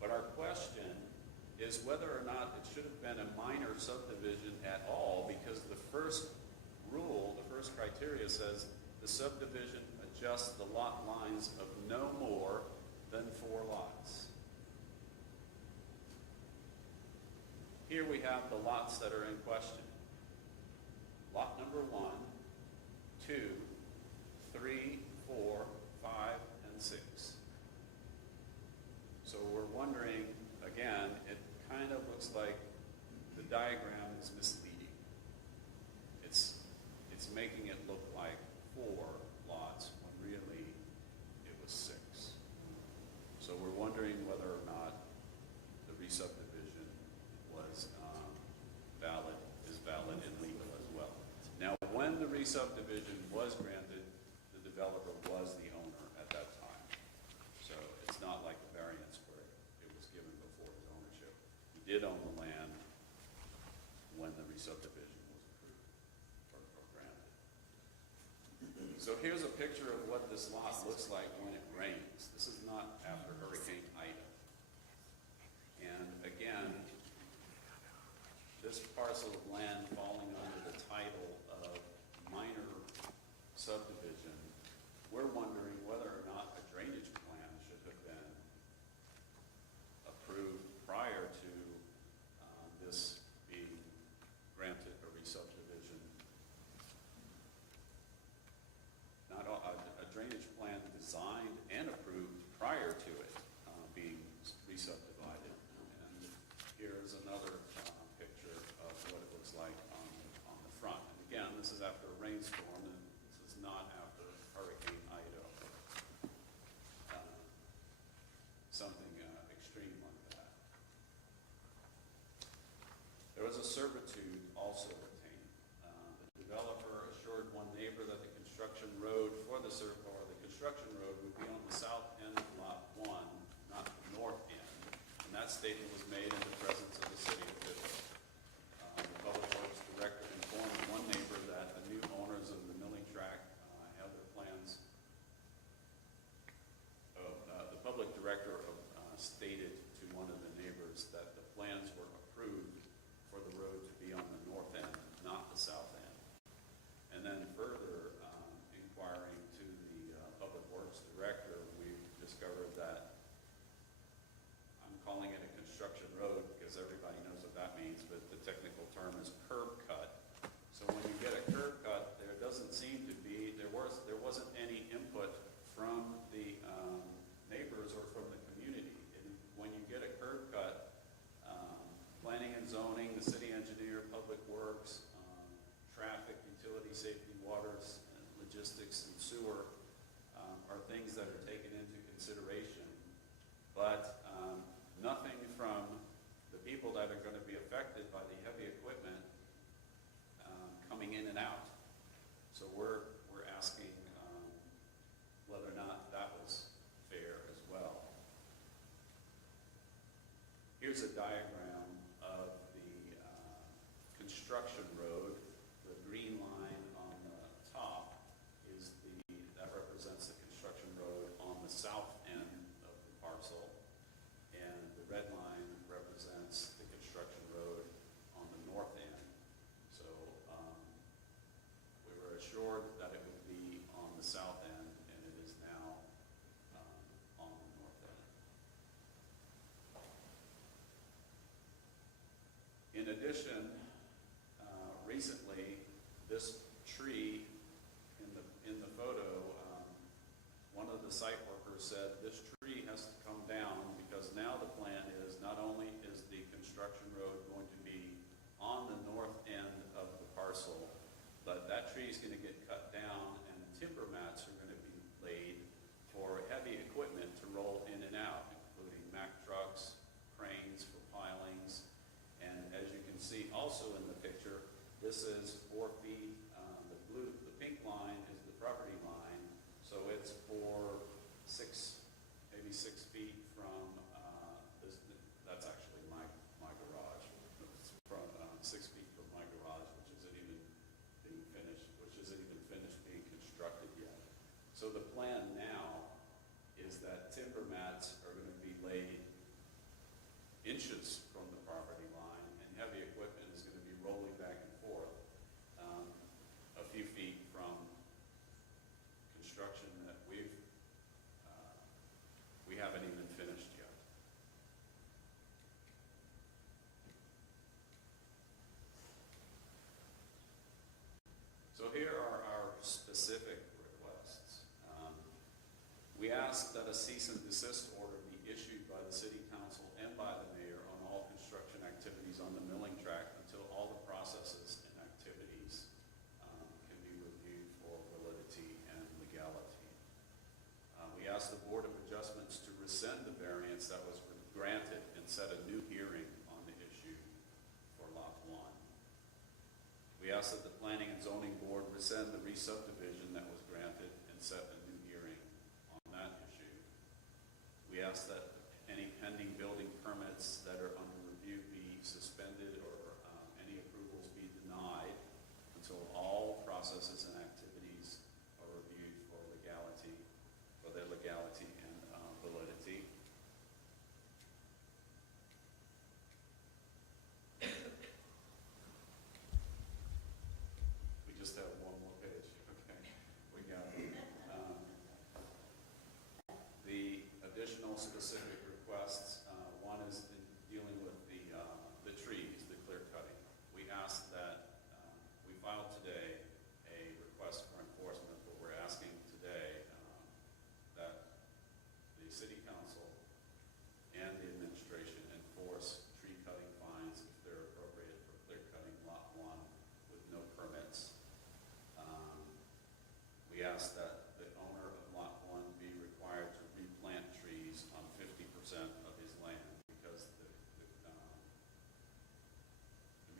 But our question is whether or not it should have been a minor subdivision at all, because the first rule, the first criteria says the subdivision adjusts the lot lines of no more than 4 lots. Here we have the lots that are in question. Lot number 1, 2, 3, 4, 5, and 6. So we're wondering, again, it kind of looks like the diagram is misleading. It's making it look like 4 lots when really it was 6. So we're wondering whether or not the re-subdivision was is valid and legal as well. Now, when the re-subdivision was granted, the developer was the owner at that time. did own the land when the re-subdivision was approved or granted. So here's a picture of what this lot looks like when it rains. This is not after Hurricane Ida. And again, this parcel of land falling under the title of minor subdivision, we're wondering whether or not a drainage plan should have been approved prior to this being granted a re-subdivision. Not a drainage plan designed and approved prior to it being re-subdivided. And here's another picture of what it looks like on the front. And again, this is after a rainstorm, and this is not after Hurricane Ida. Something extreme like that. There was a servitude also obtained. The developer assured one neighbor that the construction road for the construction road would be on the south end of lot 1, not the north end. And that statement was made in the presence of the city official. The public works director informed one neighbor that the new owners of the milling tract had their plans. The public director stated to one of the neighbors that the plans were approved for the road to be on the north end, not the south end. And then further inquiring to the public works director, we discovered that, I'm calling it a construction road because everybody knows what that means, but the technical term is curb cut. So when you get a curb cut, there doesn't seem to be, there wasn't any input from the neighbors or from the community. And when you get a curb cut, planning and zoning, the city engineer, public works, traffic, utility, safety, waters, and logistics, and sewer are things that are taken into consideration. But nothing from the people that are going to be affected by the heavy equipment coming in and out. So we're asking whether or not that was fair as well. Here's a diagram of the construction road. The green line on the top is that represents the construction road on the south end of the parcel, and the red line represents the construction road on the north end. So we were assured that it would be on the south end, and it is now on the north end. In addition, recently, this tree in the photo, one of the site workers said this tree has to come down because now the plan is not only is the construction road going to be on the north end of the parcel, but that tree is going to get cut down and timber mats are going to be laid for heavy equipment to roll in and out, including Mack trucks, cranes for pilings. And as you can see also in the picture, this is 4 feet. The pink line is the property line, so it's maybe 6 feet from this. That's actually my garage. It's from 6 feet from my garage, which isn't even finished being constructed yet. So the plan now is that timber mats are going to be laid inches from the property line, and heavy equipment is going to be rolling back and forth a few feet from construction that we haven't even finished yet. So here are our specific requests. We ask that a cease and desist order be issued by the City Council and by the Mayor on all construction activities on the milling tract until all the processes and activities can be reviewed for validity and legality. We ask the Board of Adjustments to rescind the variance that was granted and set a new hearing on the issue for Lot 1. We ask that the Planning and Zoning Board rescind the re-subdivision that was granted and set a new hearing on that issue. We ask that any pending building permits that are under review be until all processes and activities are reviewed for legality, for their legality and validity. We just have one more page, okay? We got the additional specific requests. One is in dealing with the trees, the clear cutting. We asked that, we filed today a request for enforcement, but we're asking today that the city council and the administration enforce tree cutting fines if they're appropriate for clear cutting lot 1 with no permits. We ask that the owner of lot 1 be required to replant trees on 50% of his land because the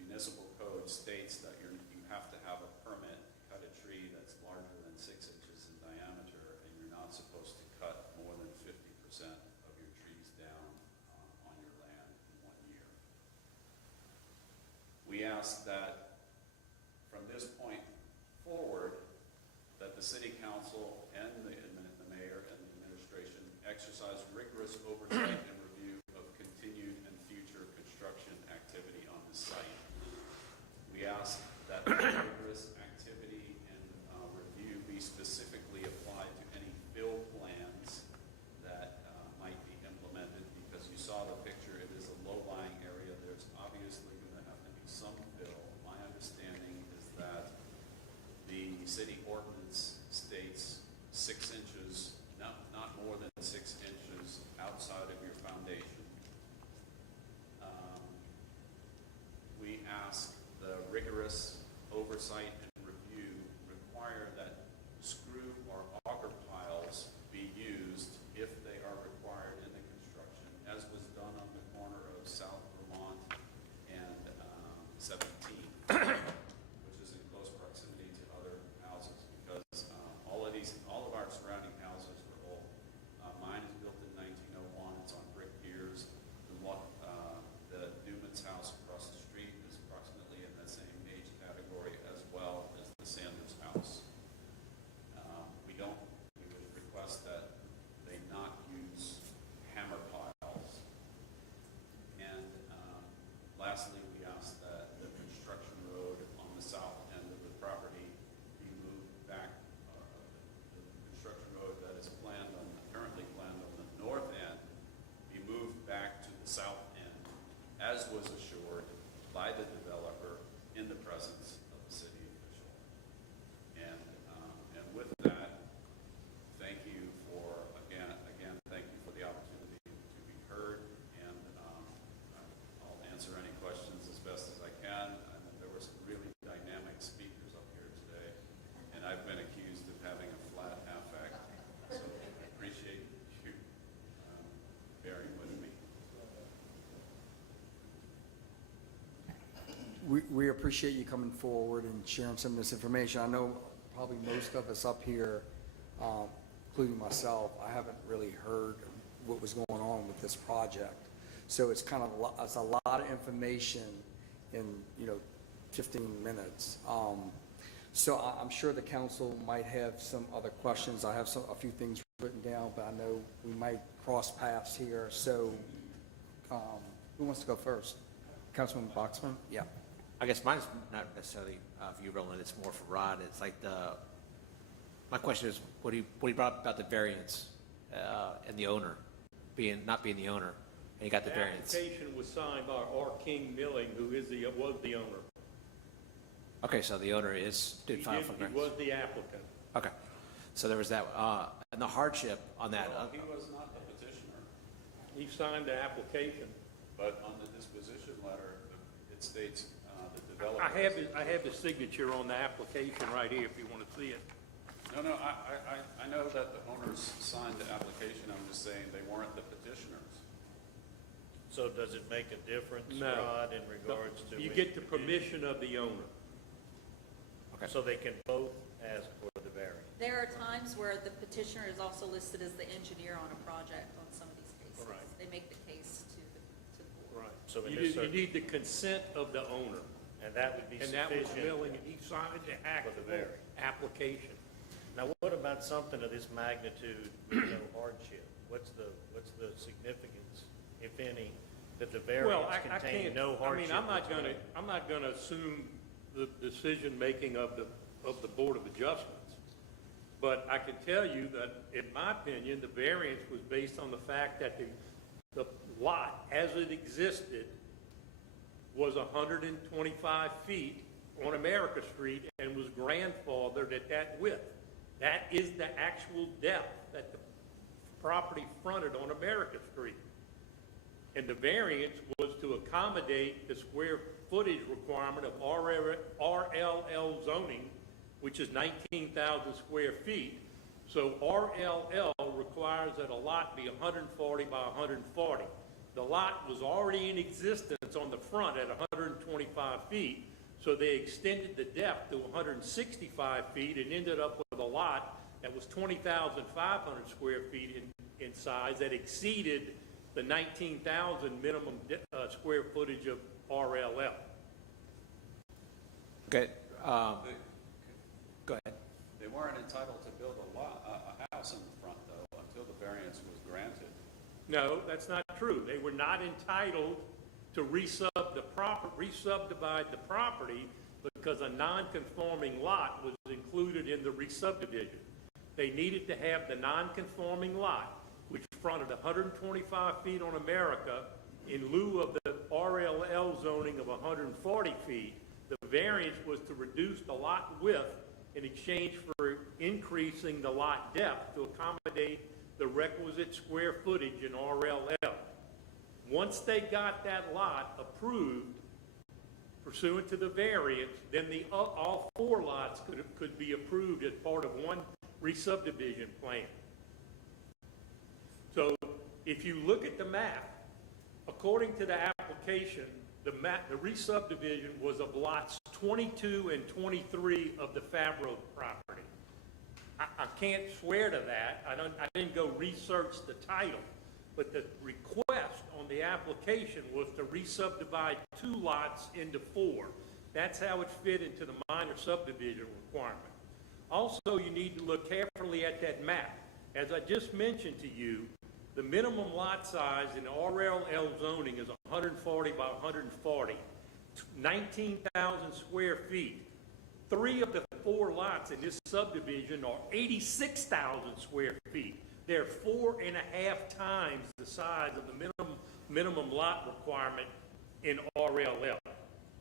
municipal code states that you have to have a permit to cut a tree that's larger than 6 inches in diameter, and you're not supposed to cut more than 50% of your trees down on your land in 1 year. We ask that from this point forward, that the city council and the mayor and the administration exercise rigorous oversight and review of continued and future construction activity on the site. We ask that the rigorous activity and review be specifically applied to any fill plans that might be implemented, because you saw the picture, it is a low-lying area. There's obviously going to have to be some fill. My understanding is that the city ordinance states 6 inches, not more than 6 inches outside of your foundation. We ask the rigorous oversight and review require that screw or auger piles be used if they are required in the construction, as was done on the corner of South Vermont and 17, which is in close proximity to other houses, because all of our surrounding houses were old. Mine is built in 1901. It's on brick piers. The Newman's house across the street is approximately in the same age category as well as the Sanders house. We would request that they not use hammer piles. And lastly, we ask that the construction road on the south end of the property be moved back. The construction road that is currently planned on the north end, be moved back to the south end, as was assured by the developer in the presence of the city official. And with that, thank you for, again, thank you for the opportunity to be heard, and I'll answer any questions as best as I can. There were some really dynamic speakers up here today, and I've been accused of having a flat affect, so I appreciate you bearing with me. We appreciate you coming forward and sharing some of this information. I know probably most of us up here, including myself, I haven't really heard what was going on with this project. So it's kind of it's a lot of information in 15 minutes. So I'm sure the council might have some other questions. I have a few things written down, but I know we might cross paths here. So who wants to go first? Councilman Boxman? Yeah. I guess mine's not necessarily for you, Roland, it's more for Rod. It's like my question is, what he brought up about the variance and the owner not being the owner, and he got the variance. The application was signed by R. King Milling, who was the owner. Okay, so the owner did file for He variance. was the applicant. Okay, so there was that, and the hardship on that. Well, he was not the petitioner, He signed the application. but on the disposition letter, it states the developer. I have the signature on the application right here if you want to see it. No, I know that the owners signed the application. I'm just saying they weren't the petitioners. So does it make a difference, No. Rod, in regards to? You when get the produce- permission of the owner. Okay. So they can both ask for the variance. There are times where the petitioner is also listed as the engineer on a project on some of these cases. Right. They make the case to the board. Right. So in You this need the consent of the owner. And that would be And that was sufficient willing, and he signed the for the actual variance. application. Now, what about something of this magnitude with no hardship? What's the significance, if any, that the Well, variance I contained can't, no I mean, hardship? I'm not gonna assume the decision-making of the Board of Adjustments. But I can tell you that, in my opinion, the variance was based on the fact that the lot, as it existed, was 125 feet on America Street and was grandfathered at that width. That is the actual depth that the property fronted on America Street. And the variance was to accommodate the square footage requirement of RLL zoning, which is 19,000 square feet. So RLL requires that a lot be 140 by 140. The lot was already in existence on the front at 125 feet, so they extended the depth to 165 feet and ended up with a lot that was 20,500 square feet in size that exceeded the 19,000 minimum square footage of RLL. Okay, go ahead. They weren't entitled to build a house in the front, though, until the variance was granted. No, that's not true. They were not entitled to resubdivide the property because a non-conforming lot was included in the re-subdivision. They needed to have the non-conforming lot, which fronted 125 feet on America, in lieu of the RLL zoning of 140 feet. The variance was to reduce the lot width in exchange for increasing the lot depth to accommodate the requisite square footage in RLL. Once they got that lot approved pursuant to the variance, then all four lots could be approved as part of one re-subdivision plan. So if you look at the map, according to the application, the re-subdivision was of lots 22 and 23 of the Favreau property. I can't swear to that. I didn't go research the title, but the request on the application was to re-subdivide 2 lots into 4. That's how it fit into the minor subdivision requirement. Also, you need to look carefully at that map. As I just mentioned to you, the minimum lot size in RLL zoning is 140 by 140, 19,000 square feet. 3 of the 4 lots in this subdivision are 86,000 square feet. They're 4.5 times the size of the minimum lot requirement in RLL.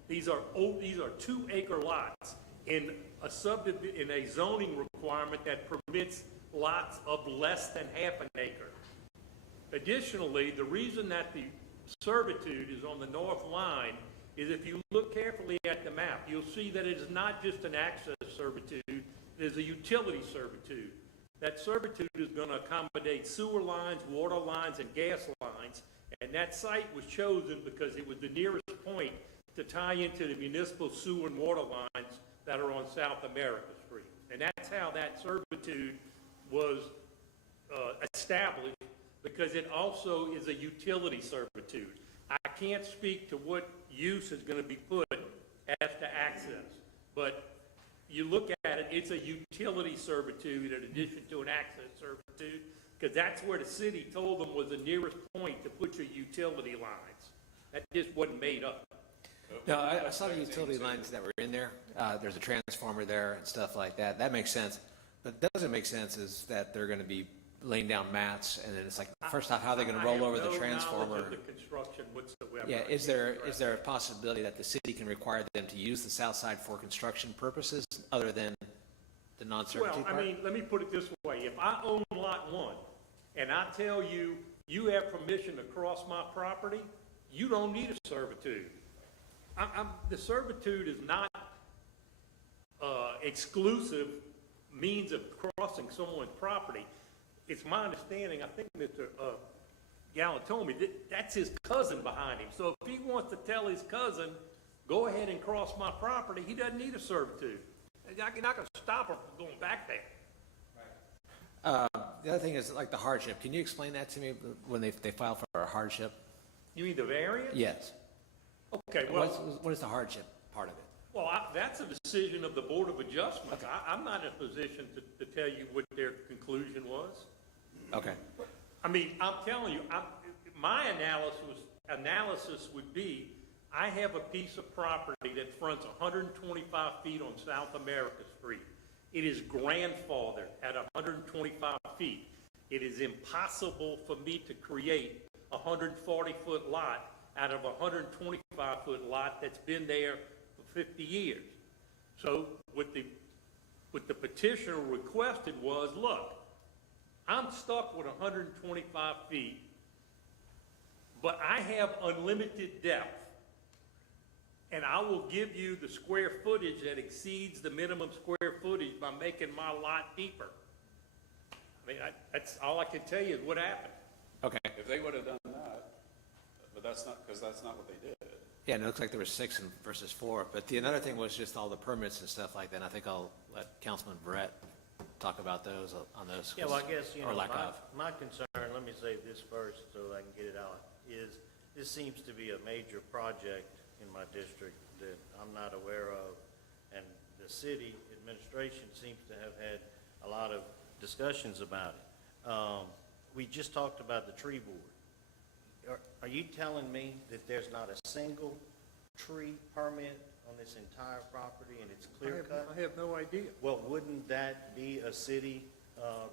These are 2-acre lots in a zoning requirement that permits lots of less than half an acre. Additionally, the reason that the servitude is on the north line is if you look carefully at the map, you'll see that it is not just an access servitude, it is a utility servitude. That servitude is going to accommodate sewer lines, water lines, and gas lines, and that site was chosen because it was the nearest point to tie into the municipal sewer and water lines that are on South America Street. And that's how that servitude was established, because it also is a utility servitude. I can't speak to what use is going to be put as to access, but you look at it, it's a utility servitude in addition to an access servitude, because that's where the city told them was the nearest point to put your utility lines. That just wasn't made up. No, I saw the utility lines that were in there. There's a transformer there and stuff like that. That makes sense. But that doesn't make sense is that they're going to be laying down mats, and then it's like, first off, how are they going to roll over the transformer? I have no knowledge of the construction whatsoever. Yeah, is there a possibility that the city can require them to use the south side for construction purposes other than the non-servitude part? Well, I mean, let me put it this way. If I own lot 1 and I tell you, you have permission to cross my property, you don't need a servitude. The servitude is not exclusive means of crossing someone's property. It's my understanding, I think Mr. Gallant told me, that's his cousin behind him. So if he wants to tell his cousin, go ahead and cross my property, he doesn't need a servitude. You're not going to stop him from going back there. The other thing is like the hardship. Can you explain that to me when they file for a hardship? You mean the variance? Yes. Okay, well, What is the hardship part of it. Well, that's a decision of the Board of Adjustment. I'm not in a position to tell you what their conclusion was. Okay. I mean, I'm telling you, my analysis would be, I have a piece of property that fronts 125 feet on South America Street. It is grandfathered at 125 feet. It is impossible for me to create a 140-foot lot out of a 125-foot lot that's been there for 50 years. So what the petitioner requested was, look, I'm stuck with 125 feet, but I have unlimited depth, and I will give you the square footage that exceeds the minimum square footage by making my lot deeper. I mean, that's all I can tell you is what happened. Okay. If they would have done that, but that's not, because that's not what they did. Yeah, and it looks like there was 6 versus 4, but another thing was just all the permits and stuff like that. I think I'll let Councilman Brett talk about those, on those. Yeah, well, I guess, or lack of. my concern, let me say this first so I can get it out, is this seems to be a major project in my district that I'm not aware of, and the city administration seems to have had a lot of discussions about it. We just talked about the tree board. Are you telling me that there's not a single tree permit on this entire property and it's clear cut? I have no idea. Well, wouldn't that be a city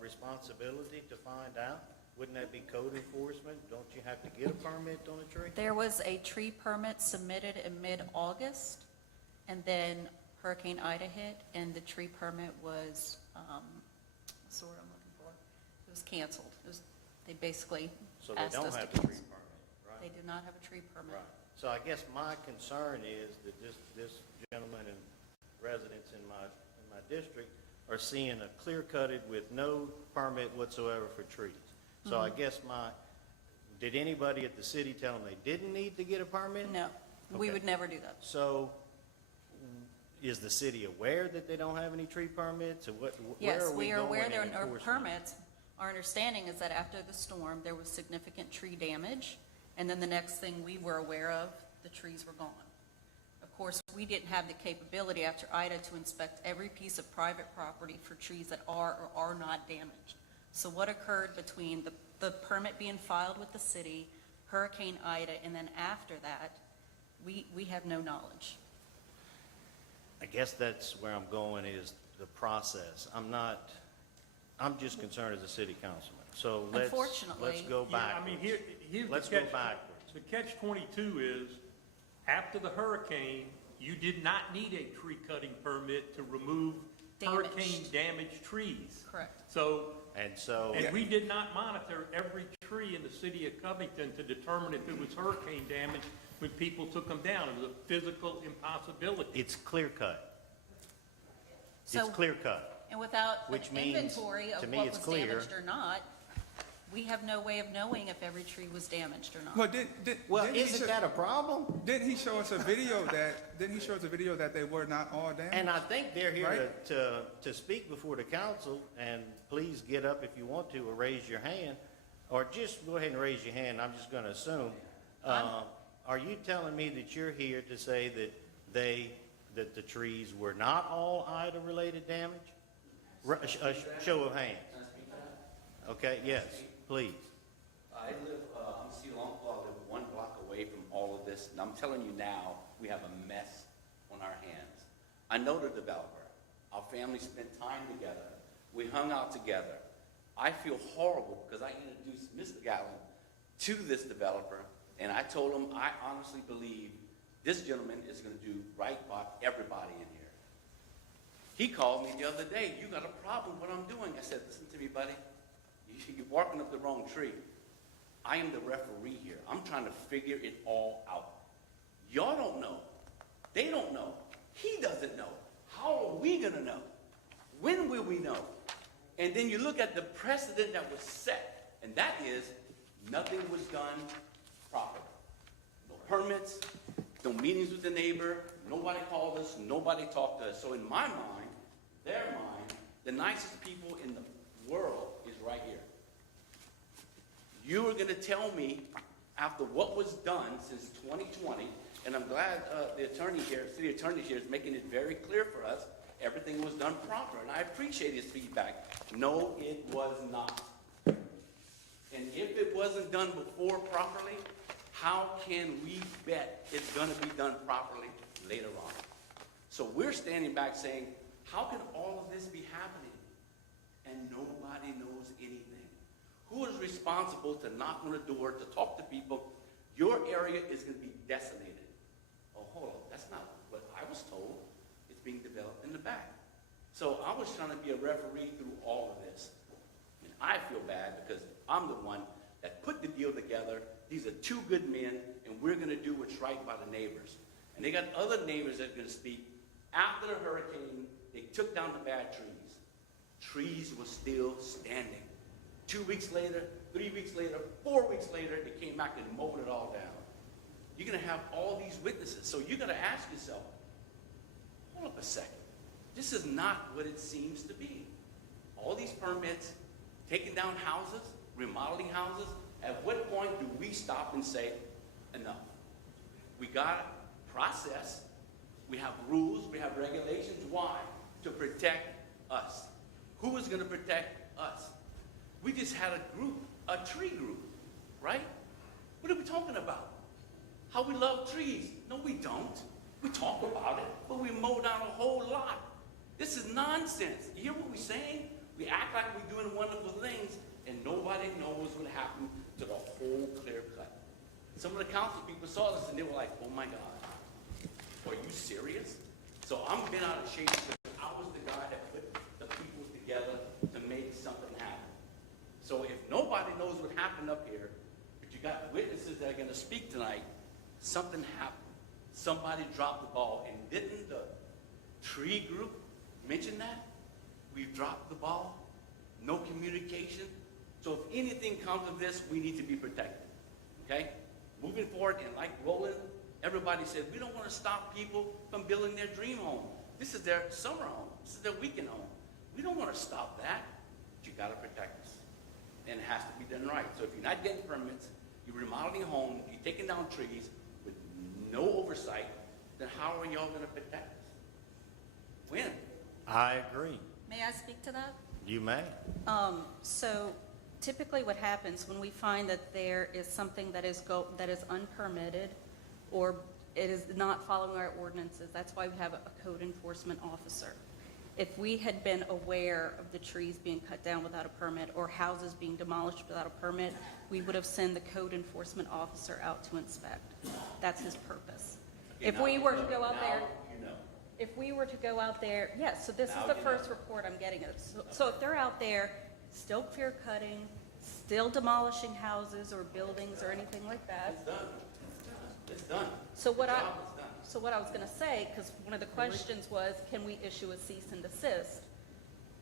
responsibility to find out? Wouldn't that be code enforcement? Don't you have to get a permit on a tree? There was a tree permit submitted in mid-August, and then Hurricane Ida hit, and the tree permit was, what's the word I'm looking for? It was canceled. They basically So they asked don't us to have a tree cancel. permit, right? They do not have a tree permit. Right. So I guess my concern is that this gentleman and residents in my district are seeing a clear-cutted with no permit whatsoever for trees. So I guess did anybody at the city tell them they didn't need to get a permit? No, we Okay. would never do that. So is the city aware that they don't have any tree permits, or where Yes, are we we are going aware in there are enforcement? permits. Our understanding is that after the storm, there was significant tree damage, and then the next thing we were aware of, the trees were gone. Of course, we didn't have the capability after Ida to inspect every piece of private property for trees that are or are not damaged. So what occurred between the permit being filed with the city, Hurricane Ida, and then after that, we have no knowledge. I guess that's where I'm going, is the process. I'm just concerned as a city councilman. So let's Unfortunately- go Yeah, back. I mean, here's Let's the go catch. backwards. The catch-22 is, after the hurricane, you did not need a tree cutting permit to remove Damaged. hurricane-damaged trees. Correct. And we did not monitor every tree in the city of Covington to determine if it was hurricane damage when people took them down. It was a physical impossibility. It's clear cut. So- It's clear cut. And without an Which means, inventory of to me, what it's was clear. damaged or not, we have no way of knowing if every tree was damaged or not. Well, Well, isn't that a problem? Didn't he show us a video that they were not all damaged? And I think they're here Right? to speak before the council, and please get up if you want to, or raise your hand, or just go ahead and raise your hand, I'm just gonna assume. Are you telling me that you're here to say that the trees were not all Ida-related damage? A show of hands. Okay, yes, please. I live, I'm Sea Longclaw, I live 1 block away from all of this, and I'm telling you now, we have a mess on our hands. I know the developer. Our family spent time together. We hung out together. I feel horrible because I introduced Mr. Gallen to this developer, and I told him I honestly believe this gentleman is going to do right by everybody in here. He called me the other day, you got a problem with what I'm doing. I said, listen to me, buddy. You're barking up the wrong tree. I am the referee here. I'm trying to figure it all out. Y'all don't know. They don't know. He doesn't know. How are we going to know? When will we know? And then you look at the precedent that was set, and that is nothing was done properly. No permits, no meetings with the neighbor, nobody called us, nobody talked to us. So in my mind, their mind, the nicest people in the world is right here. You are going to tell me after what was done since 2020, and I'm glad the attorney here, city attorney here is making it very clear for us, everything was done proper, and I appreciate his feedback. No, it was not. And if it wasn't done before properly, how can we bet it's gonna be done properly later on? So we're standing back saying, how can all of this be happening and nobody knows anything? Who is responsible to knock on the door, to talk to people? Your area is going to be decimated. Oh, hold on, that's not what I was told. It's being developed in the back. So I was trying to be a referee through all of this. And I feel bad because I'm the one that put the deal together. These are two good men, and we're going to do what's right by the neighbors. And they got other neighbors that are going to speak. After the hurricane, they took down the bad trees. Trees were still standing. 2 weeks later, 3 weeks later, 4 weeks later, they came back and mowed it all down. You're going to have all these witnesses. So you're going to ask yourself, hold up a second. This is not what it seems to be. All these permits, taking down houses, remodeling houses, at what point do we stop and say, enough? We got a process. We have rules. We have regulations. Why? To protect us. Who is going to protect us? We just had a group, a tree group, right? What are we talking about? How we love trees. No, we don't. We talk about it, but we mow down a whole lot. This is nonsense. You hear what we're saying? We act like we're doing wonderful things, and nobody knows what happened to the whole clear cut. Some of the council people saw this, and they were like, oh my God, are you serious? So I'm bent out of shape because I was the guy that put the people together to make something happen. So if nobody knows what happened up here, but you got witnesses that are going to speak tonight, something happened. Somebody dropped the ball. And didn't the tree group mention that? We've dropped the ball. No communication. So if anything comes of this, we need to be protected. Okay? Moving forward, and like Roland, everybody said, we don't want to stop people from building their dream home. This is their summer home. This is their weekend home. We don't want to stop that. But you got to protect us. And it has to be done right. So if you're not getting permits, you're remodeling a home, you're taking down trees with no oversight, then how are y'all going to protect us? When? I agree. May I speak to that? You may. So typically what happens when we find that there is something that is unpermitted or it is not following our ordinances, that's why we have a code enforcement officer. If we had been aware of the trees being cut down without a permit or houses being demolished without a permit, we would have sent the code enforcement officer out to inspect. That's his purpose. If we were to go out there, if we were to go out there, yes, so this is the first report I'm getting. So if they're out there still clear cutting, still demolishing houses or buildings or anything like that. It's done. It's done. So what The I, job is done. so what I was gonna say, because one of the questions was, can we issue a cease and desist?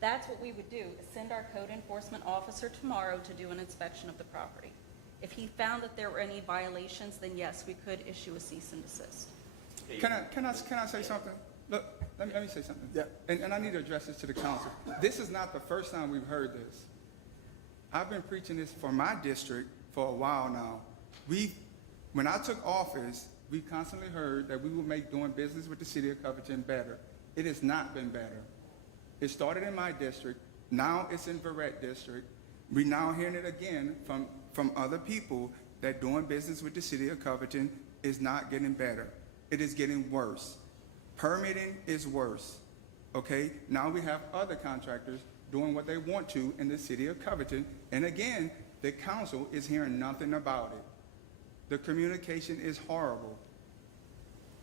That's what we would do, is send our code enforcement officer tomorrow to do an inspection of the property. If he found that there were any violations, then yes, we could issue a cease and desist. Can I say something? Look, let me say something. Yeah. And I need to address this to the council. This is not the first time we've heard this. I've been preaching this for my district for a while now. When I took office, we constantly heard that we would make doing business with the city of Covington better. It has not been better. It started in my district. Now it's in Verrett district. We're now hearing it again from other people that doing business with the city of Covington is not getting better. It is getting worse. Permitting is worse. Okay? Now we have other contractors doing what they want to in the city of Covington. And again, the council is hearing nothing about it. The communication is horrible.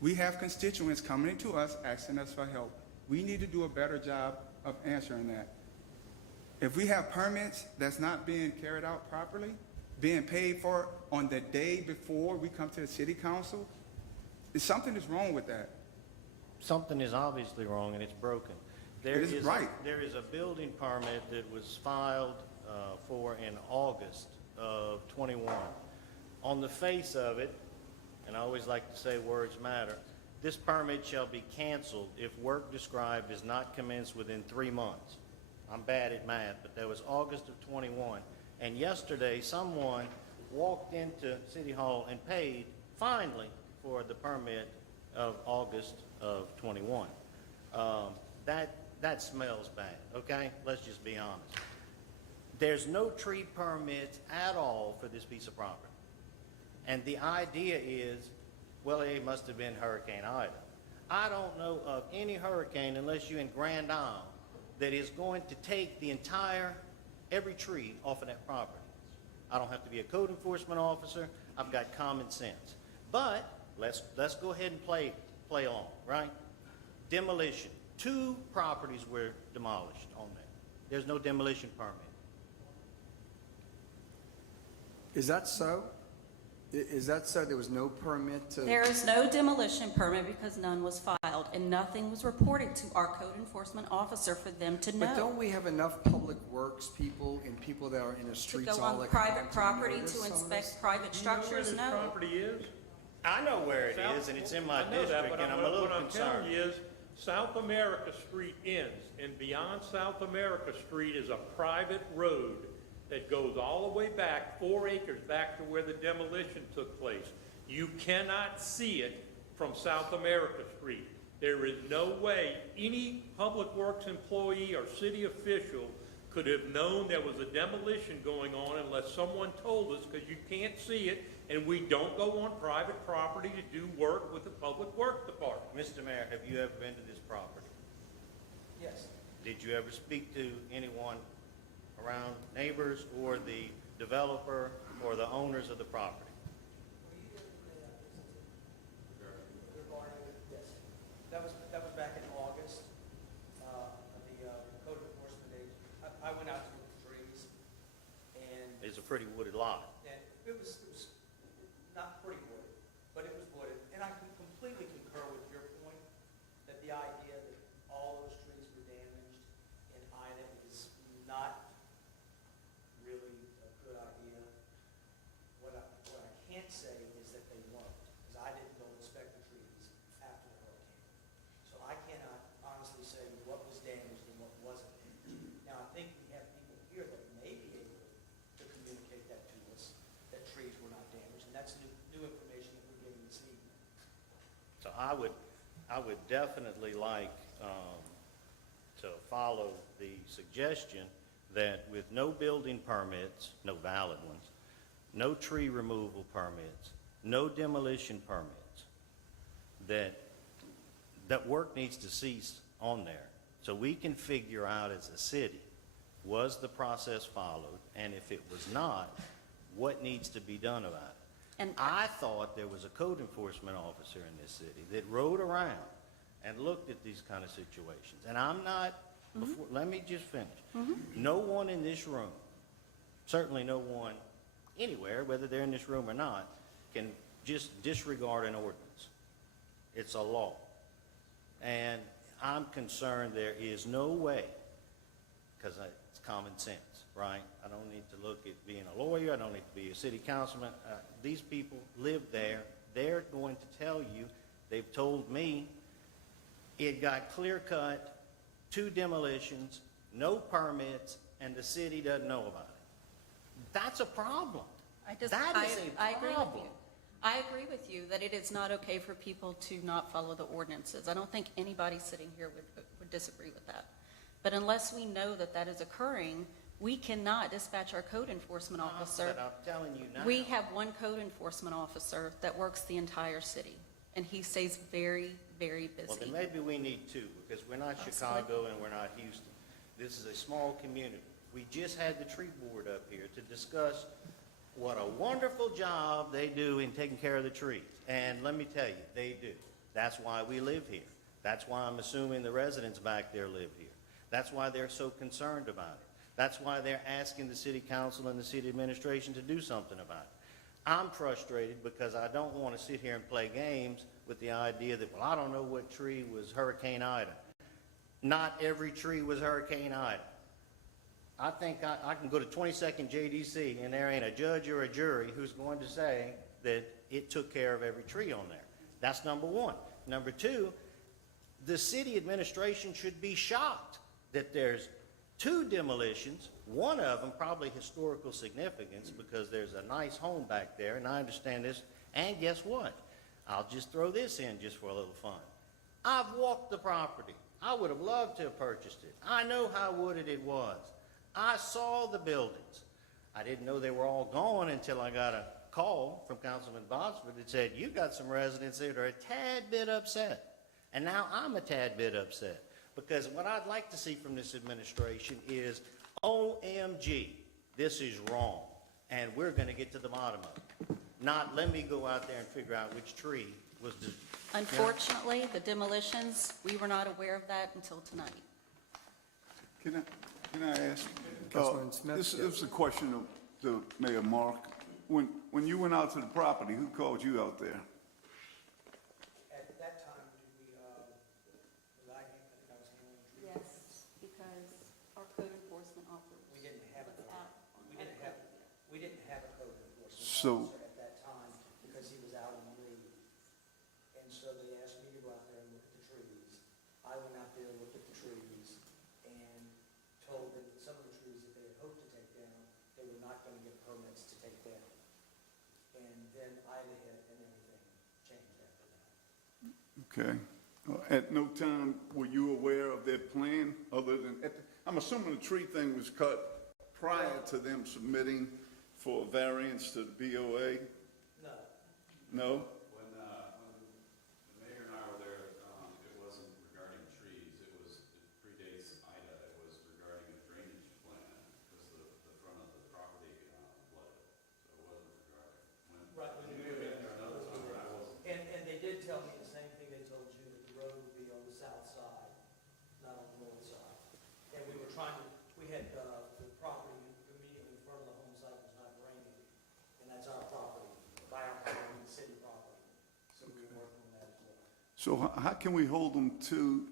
We have constituents coming to us asking us for help. We need to do a better job of answering that. If we have permits that's not being carried out properly, being paid for on the day before we come to the city council, something is wrong with that. Something is obviously wrong and it's broken. It is right. There is a building permit that was filed for in August of 21. On the face of it, and I always like to say words matter, this permit shall be canceled if work described is not commenced within 3 months. I'm bad at math, but that was August of 21. And yesterday, someone walked into City Hall and paid finally for the permit of August of '21. That smells bad, okay? Let's just be honest. There's no tree permits at all for this piece of property. And the idea is, well, it must have been Hurricane Ida. I don't know of any hurricane, unless you're in Grand Isle, that is going to take the entire, every tree off of that property. I don't have to be a code enforcement officer. I've got common sense. But let's go ahead and play along, right? Demolition. 2 properties were demolished on there. There's no demolition permit. Is that so? Is that so? There was no permit to? There is no demolition permit because none was filed, and nothing was reported to our code enforcement officer for them to know. But don't we have enough public works people and people that are in the To streets go all on the private time property notice to some of inspect this? private structures? Do you know where this property is? I know where it is, and it's in my I know that, district, but and I'm a little what I'm concerned. telling you is, South America Street ends, and beyond South America Street is a private road that goes all the way back, 4 acres back to where the demolition took place. You cannot see it from South America Street. There is no way any public works employee or city official could have known there was a demolition going on unless someone told us, because you can't see it, and we don't go on private property to do work with the Public Works Department. Mr. Mayor, have you ever been to this property? Yes. Did you ever speak to anyone around, neighbors or the developer or the owners of the property? Yes. That was back in August, of the code enforcement agent. I went out to look at trees, and It's a pretty wooded lot. it was not pretty wooded, but it was wooded. And I can completely concur with your point that the idea that all those trees were damaged in Ida is not really a good idea. What I can't say is that they weren't, because I didn't go inspect the trees after the hurricane. So I cannot honestly say what was damaged and what wasn't damaged. Now, I think we have people here that may be able to communicate that to us, that trees were not damaged, and that's new information that we're getting this evening. So I would definitely like to follow the suggestion that with no building permits, no valid ones, no tree removal permits, no demolition permits, that work needs to cease on there. So we can figure out as a city, was the process followed? And if it was not, what needs to be done about it? And I thought there was a code enforcement officer in this city that rode around and looked at these kind of situations. And I'm not, let me just finish. No one in this room, certainly no one anywhere, whether they're in this room or not, can just disregard an ordinance. It's a law. And I'm concerned there is no way, because it's common sense, right? I don't need to look at being a lawyer. I don't need to be a city councilman. These people live there. They're going to tell you, they've told me, it got clear cut, 2 demolitions, no permits, and the city doesn't know about it. That's a problem. I That is I a agree with problem. you. I agree with you that it is not okay for people to not follow the ordinances. I don't think anybody sitting here would disagree with that. But unless we know that that is occurring, we cannot dispatch our code enforcement officer. But I'm telling you now. We have one code enforcement officer that works the entire city, and he stays very, very busy. Well, then maybe we need 2, because we're not Chicago and we're not Houston. This is a small community. We just had the tree board up here to discuss what a wonderful job they do in taking care of the trees. And let me tell you, they do. That's why we live here. That's why I'm assuming the residents back there live here. That's why they're so concerned about it. That's why they're asking the city council and the city administration to do something about it. I'm frustrated because I don't want to sit here and play games with the idea that, well, I don't know what tree was Hurricane Ida. Not every tree was Hurricane Ida. I think I can go to 22nd JDC and there ain't a judge or a jury who's going to say that it took care of every tree on there. That's number 1. Number 2, the city administration should be shocked that there's 2 demolitions, One of them probably historical significance because there's a nice home back there, and I understand this. And guess what? I'll just throw this in just for a little fun. I've walked the property. I would have loved to have purchased it. I know how wooded it was. I saw the buildings. I didn't know they were all gone until I got a call from Councilman Botsford that said, you've got some residents that are a tad bit upset. And now I'm a tad bit upset because what I'd like to see from this administration is, OMG, this is wrong, and we're going to get to the bottom of it. Not let me go out there and figure out which tree was the... Unfortunately, the demolitions, we were not aware of that until tonight. Can I ask? Councilman Smith? This is a question of the Mayor Mark. When you went out to the property, who called you out there? At that time, was I think I was handling trees. Yes, because our code enforcement officer We didn't have was a out. we didn't have a code enforcement So- officer at that time because he was out on leave. And so they asked me to go out there and look at the trees. I went out there, looked at the trees, and told them that some of the trees that they had hoped to take down, they were not going to get permits to take down. And then Ida hit and everything changed after that. Okay. At no time were you aware of their plan other than, I'm assuming the tree thing was cut prior to them submitting for variance to the BOA? No. No? When the mayor and I were there, it wasn't regarding trees, it predates Ida, it was regarding a drainage plan, because the front of the property flooded, so it wasn't regarding. Right. You may have been there another time, but I wasn't. And they did tell me the same thing they told you, that the road would be on the south side, not on the north side. And we were trying to, we had, the property immediately in front of the home site was not draining, and that's our property, by our property, the city property. So we were working on that as well. So how can we hold them to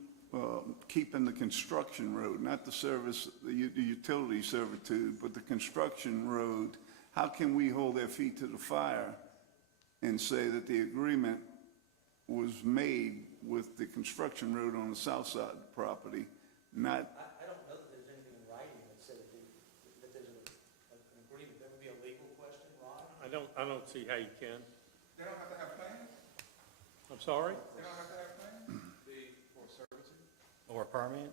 keeping the construction road, not the service, the utility servitude, but the construction road? How can we hold their feet to the fire and say that the agreement was made with the construction road on the south side of the property, not... I don't know that there's anything in writing that said that there's an agreement. That would be a legal question, Ron? I don't see how you can. They don't have to have plans? I'm sorry? They don't have to have plans? For servitude? Or a permit,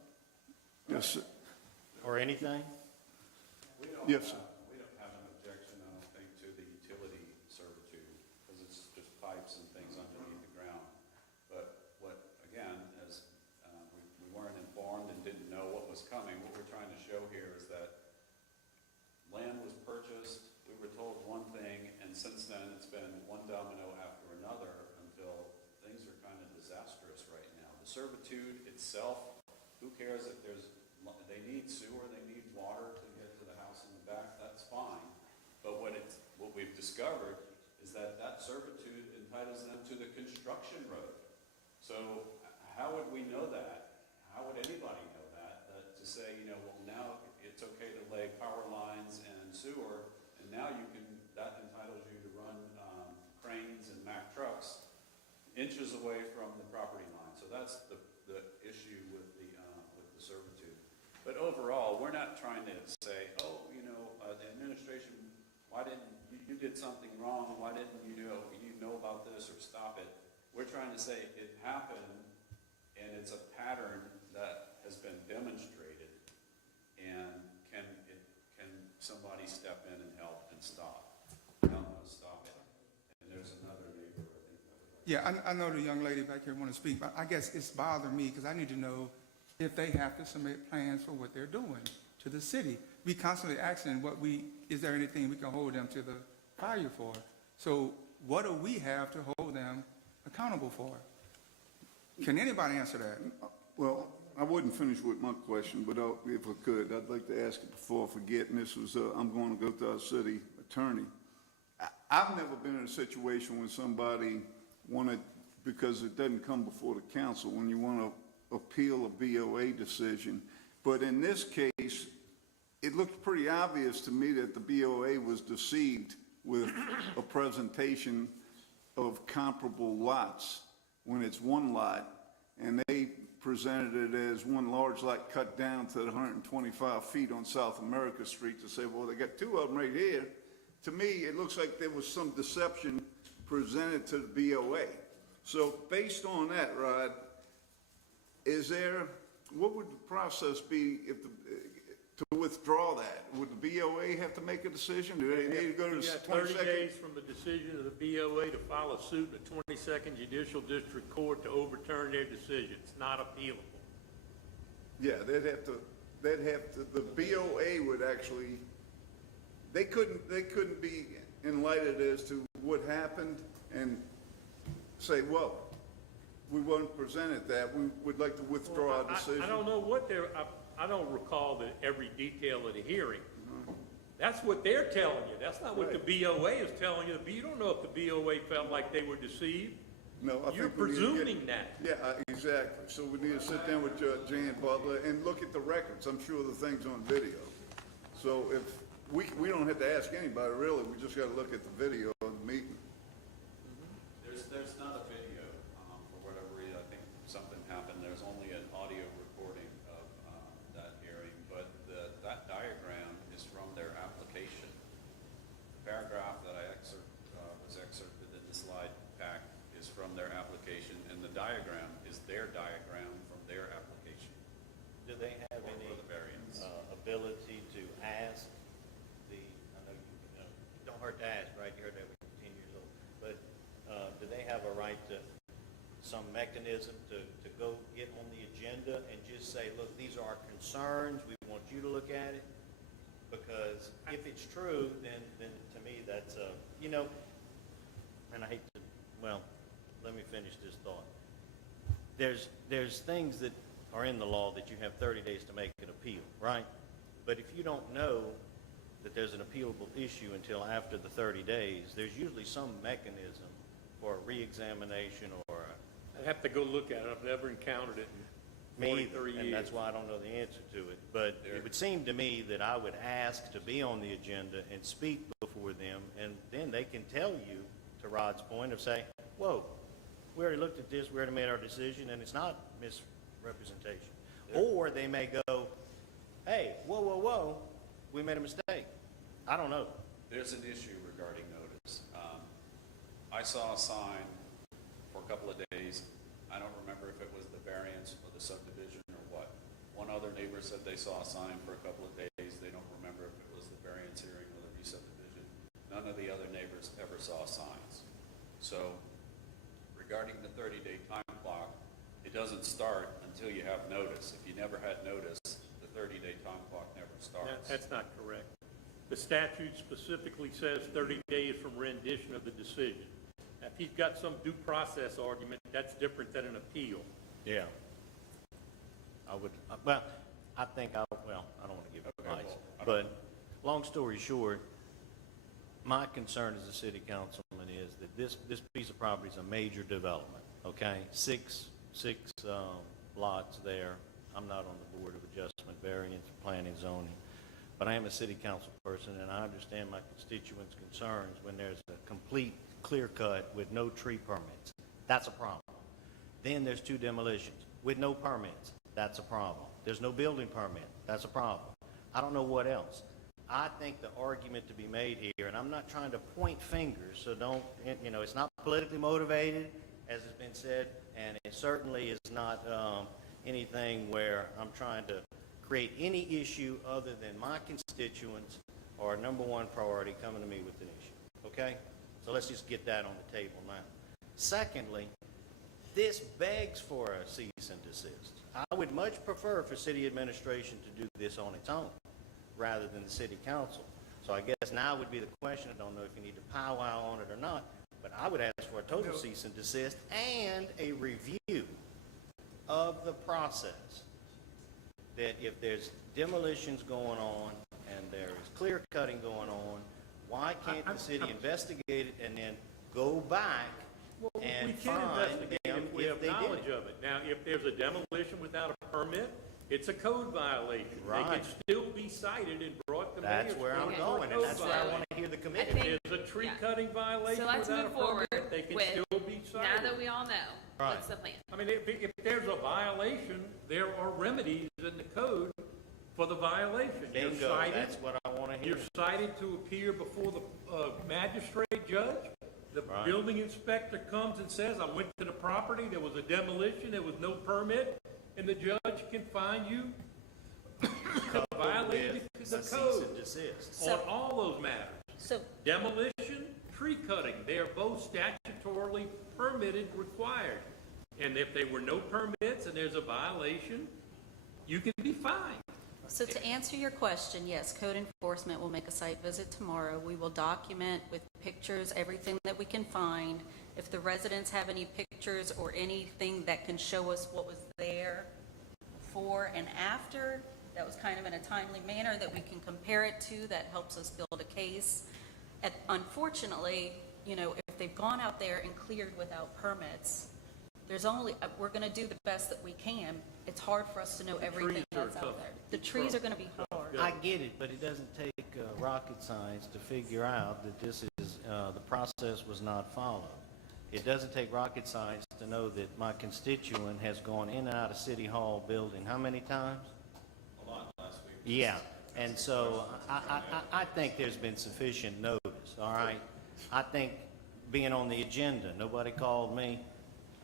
Yes, sir. or anything? Yes, sir. We don't have an objection, I don't think, to the utility servitude, because it's just pipes and things underneath the ground. But what, again, as we weren't informed and didn't know what was coming, what we're trying to show here is that land was purchased, we were told one thing, and since then, it's been one domino after another until things are kind of disastrous right now. The servitude itself, who cares if they need sewer, they need water to get to the house in the back, that's fine. But what we've discovered is that servitude entitles them to the construction road. So how would we know that? How would anybody know that? That to say, well, now it's okay to lay power lines and sewer, and now that entitles you to run cranes and Mack trucks inches away from the property line. So that's the issue with the servitude. But overall, we're not trying to say, the administration, why didn't you did something wrong? Why didn't you know about this or stop it? We're trying to say it happened, and it's a pattern that has been demonstrated. And can somebody step in and help and stop? Stop it. And there's another neighbor, I think. Yeah, I know the young lady back here want to speak, but I guess it's bothering me because I need to know if they have to submit plans for what they're doing to the city. We constantly asking is there anything we can hold them to the fire for? So what do we have to hold them accountable for? Can anybody answer that? Well, I wouldn't finish with my question, but if I could, I'd like to ask it before I forget, and this was, I'm going to go to our city attorney. I've never been in a situation when somebody wanted, because it doesn't come before the council, when you want to appeal a BOA decision. But in this case, it looks pretty obvious to me that the BOA was deceived with a presentation of comparable lots when it's one lot, and they presented it as one large lot cut down to 125 feet on South America Street to say, well, they got two of them right here. To me, it looks like there was some deception presented to the BOA. So based on that, Rod, what would the process be if to withdraw that? Would the BOA have to make a decision? Do they need to go to the You got 22nd? 30 days from the decision of the BOA to file a suit in the 22nd Judicial District Court to overturn their decision. It's not appealable. Yeah, the BOA would actually, they couldn't be enlightened as to what happened and say, well, we weren't presented that, we would like to withdraw our decision. I don't know what I don't recall every detail of the hearing. That's what they're telling you. That's not what the BOA is telling you. You don't know if the BOA felt like they were deceived. No, I You're think we need to presuming that. Yeah, exactly. So we need to sit down with Jan Butler and look at the records. I'm sure the thing's on video. So if, we don't have to ask anybody really, we just gotta look at the video of the meeting. There's not a video, for whatever reason. I think something happened. There's only an audio recording of that hearing, but that diagram is from their application. The paragraph that was excerpted in the slide pack is from their application, and the diagram is their diagram from their application. Do they have any ability to ask I know you don't hurt to ask, right? You heard that when you're 10 years old. But do they have a right to some mechanism to go get on the agenda and just say, look, these are our concerns, we want you to look at it? Because if it's true, then to me that's, and I hate to, well, let me finish this thought. There's things that are in the law that you have 30 days to make an appeal, right? But if you don't know that there's an appealable issue until after the 30 days, there's usually some mechanism for a reexamination or I'd have to go look at it. I've never encountered it in me 43 either, years. and that's why I don't know the answer to it. But it would seem to me that I would ask to be on the agenda and speak before them, and then they can tell you, to Rod's point, of say, whoa, we already looked at this, we already made our decision, and it's not misrepresentation. Or they may go, hey, whoa, we made a mistake. I don't know. There's an issue regarding notice. I saw a sign for a couple of days. I don't remember if it was the variance or the subdivision or what. One other neighbor said they saw a sign for a couple of days. They don't remember if it was the variance hearing or the re-subdivision. None of the other neighbors ever saw signs. So regarding the 30-day time clock, it doesn't start until you have notice. If you never had notice, the 30-day time clock never starts. That's not correct. The statute specifically says 30 days from rendition of the decision. Now, if you've got some due process argument, that's different than an appeal. Yeah. I would, well, I don't want to give advice. But long story short, my concern as a city councilman is that this piece of property is a major development, okay? Six lots there. I'm not on the Board of Adjustment, Variance, Planning, Zoning. But I am a city council person, and I understand my constituents' concerns when there's a complete clear cut with no tree permits. That's a problem. Then there's 2 demolitions with no permits. That's a problem. There's no building permit. That's a problem. I don't know what else. I think the argument to be made here, and I'm not trying to point fingers, so don't, it's not politically motivated, as has been said, and it certainly is not anything where I'm trying to create any issue other than my constituents are number one priority coming to me with an issue, okay? So let's just get that on the table now. Secondly, this begs for a cease and desist. I would much prefer for city administration to do this on its own rather than the city council. So I guess now would be the question. I don't know if you need to powwow on it or not, but I would ask for a total cease and desist and a review of the process. That if there's demolitions going on and there is clear cutting going on, why can't the city investigate it and then go back and we can find investigate them if we have they did knowledge it? of it. Now, if there's a demolition without a permit, it's a code violation. They Right. can still be cited and brought to mayor's That's where I'm court for a going, and code that's where I want violation. to hear the I committee. think- If there's a tree cutting violation So let's without a move forward permit, they can with- still be excited. Now that we all know, Right. what's the plan? I mean, if there's a violation, there are remedies in the code for the violation. You're Bingo, cited- that's what I want to hear. You're cited to appear before the magistrate judge. The Right. building inspector comes and says, I went to the property, there was a demolition, there was no permit, and the judge can fine you violated With the a cease and code desist. on all those matters. So, Demolition, tree cutting, they are both statutorily permitted, required. And if there were no permits and there's a violation, you can be fined. so to answer your question, yes, code enforcement will make a site visit tomorrow. We will document with pictures everything that we can find. If the residents have any pictures or anything that can show us what was there before and after, that was kind of in a timely manner that we can compare it to, that helps us build a case. Unfortunately, you know, if they've gone out there and cleared without permits, there's only, we're going to do the best that we can. It's hard for us to know everything trees are that's out tough. there. The trees are going to be hard. I get it, but it doesn't take rocket science to figure out that this is, the process was not followed. It doesn't take rocket science to know that my constituent has gone in and out of City Hall building how many times? A lot last week. Yeah, and so I think there's been sufficient notice, all right? I think being on the agenda, nobody called me,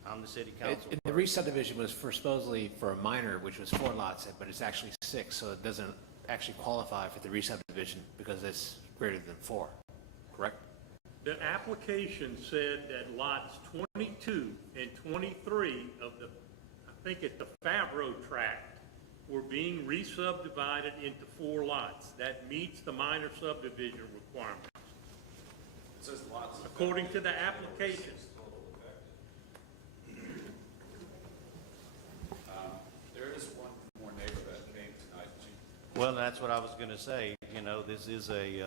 I'm the city council. The re-subdivision was supposedly for a minor, which was 4 lots, but it's actually 6, so it doesn't actually qualify for the re-subdivision because it's greater than 4, correct? The application said that lots 22 and 23 of the, I think it's the Favreau tract, were being re-subdivided into 4 lots. That meets the minor subdivision requirements, It says lots of. according to the application. There is one more neighbor that came tonight. Well, that's what I was gonna say, you know, this is a,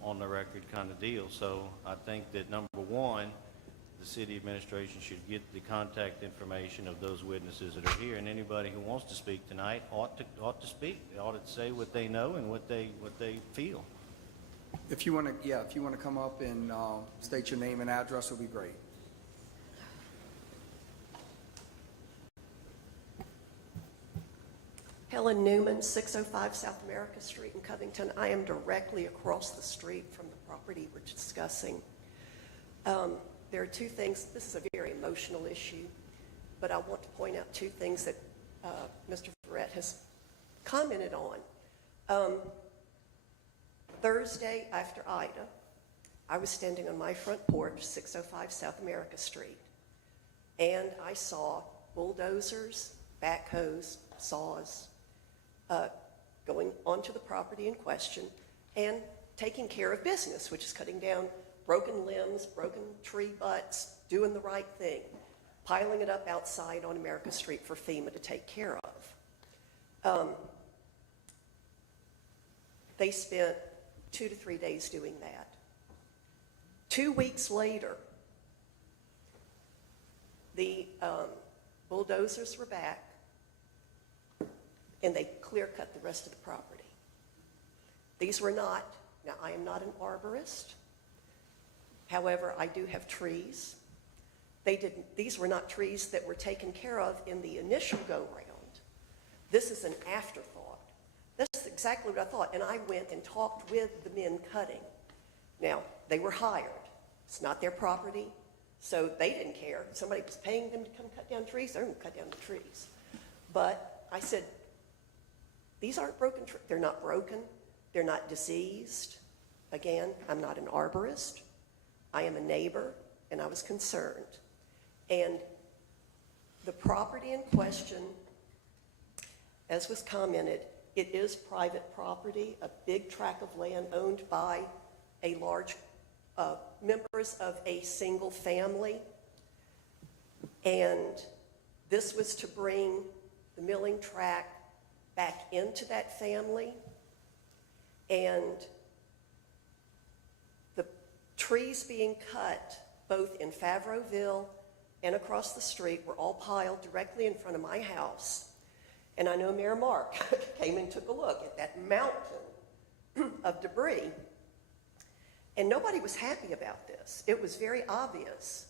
on-the-record kind of deal, so I think that number one, the city administration should get the contact information of those witnesses that are here, and anybody who wants to speak tonight ought to speak. They ought to say what they know and what they feel. If you want to, if you want to come up and state your name and address, it would be great. Helen Newman, 605 South America Street in Covington. I am directly across the street from the property we're discussing. There are 2 things. This is a very emotional issue, but I want to point out 2 things that Mr. Ferret has commented on. Thursday after Ida, I was standing on my front porch, 605 South America Street, and I saw bulldozers, backhoes, saws, going onto the property in question and taking care of business, which is cutting down broken limbs, broken tree butts, doing the right thing, piling it up outside on America Street for FEMA to take care of. They spent 2 to 3 days doing that. 2 weeks later, the bulldozers were back, and they clear-cut the rest of the property. These were not, now I am not an arborist, however, I do have trees. These were not trees that were taken care of in the initial go-round. This is an afterthought. That's exactly what I thought, and I went and talked with the men cutting. Now, they were hired. It's not their property, so they didn't care. Somebody was paying them to come cut down trees, they're going to cut down the trees. But I said, these aren't broken trees. They're not broken. They're not diseased. Again, I'm not an arborist. I am a neighbor, and I was concerned. And the property in question, as was commented, it is private property, a big tract of land owned by a large members of a single family. And this was to bring the milling tract back into that family. And the trees being cut, both in Favreauville and across the street, were all piled directly in front of my house. And I know Mayor Mark came and took a look at that mountain of debris. And nobody was happy about this. It was very obvious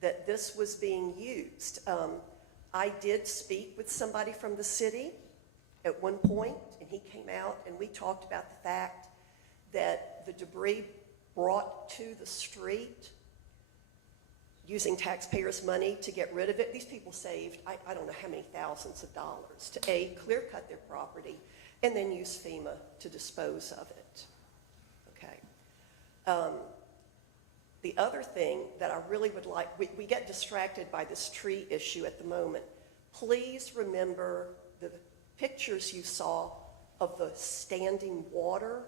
that this was being used. I did speak with somebody from the city at one point, and he came out and we talked about the fact that the debris brought to the street using taxpayers' money to get rid of it. These people saved, I don't know how many thousands of dollars to A, clear cut their property, and then use FEMA to dispose of it. Okay. The other thing that I really would like, we get distracted by this tree issue at the moment. Please remember the pictures you saw of the standing water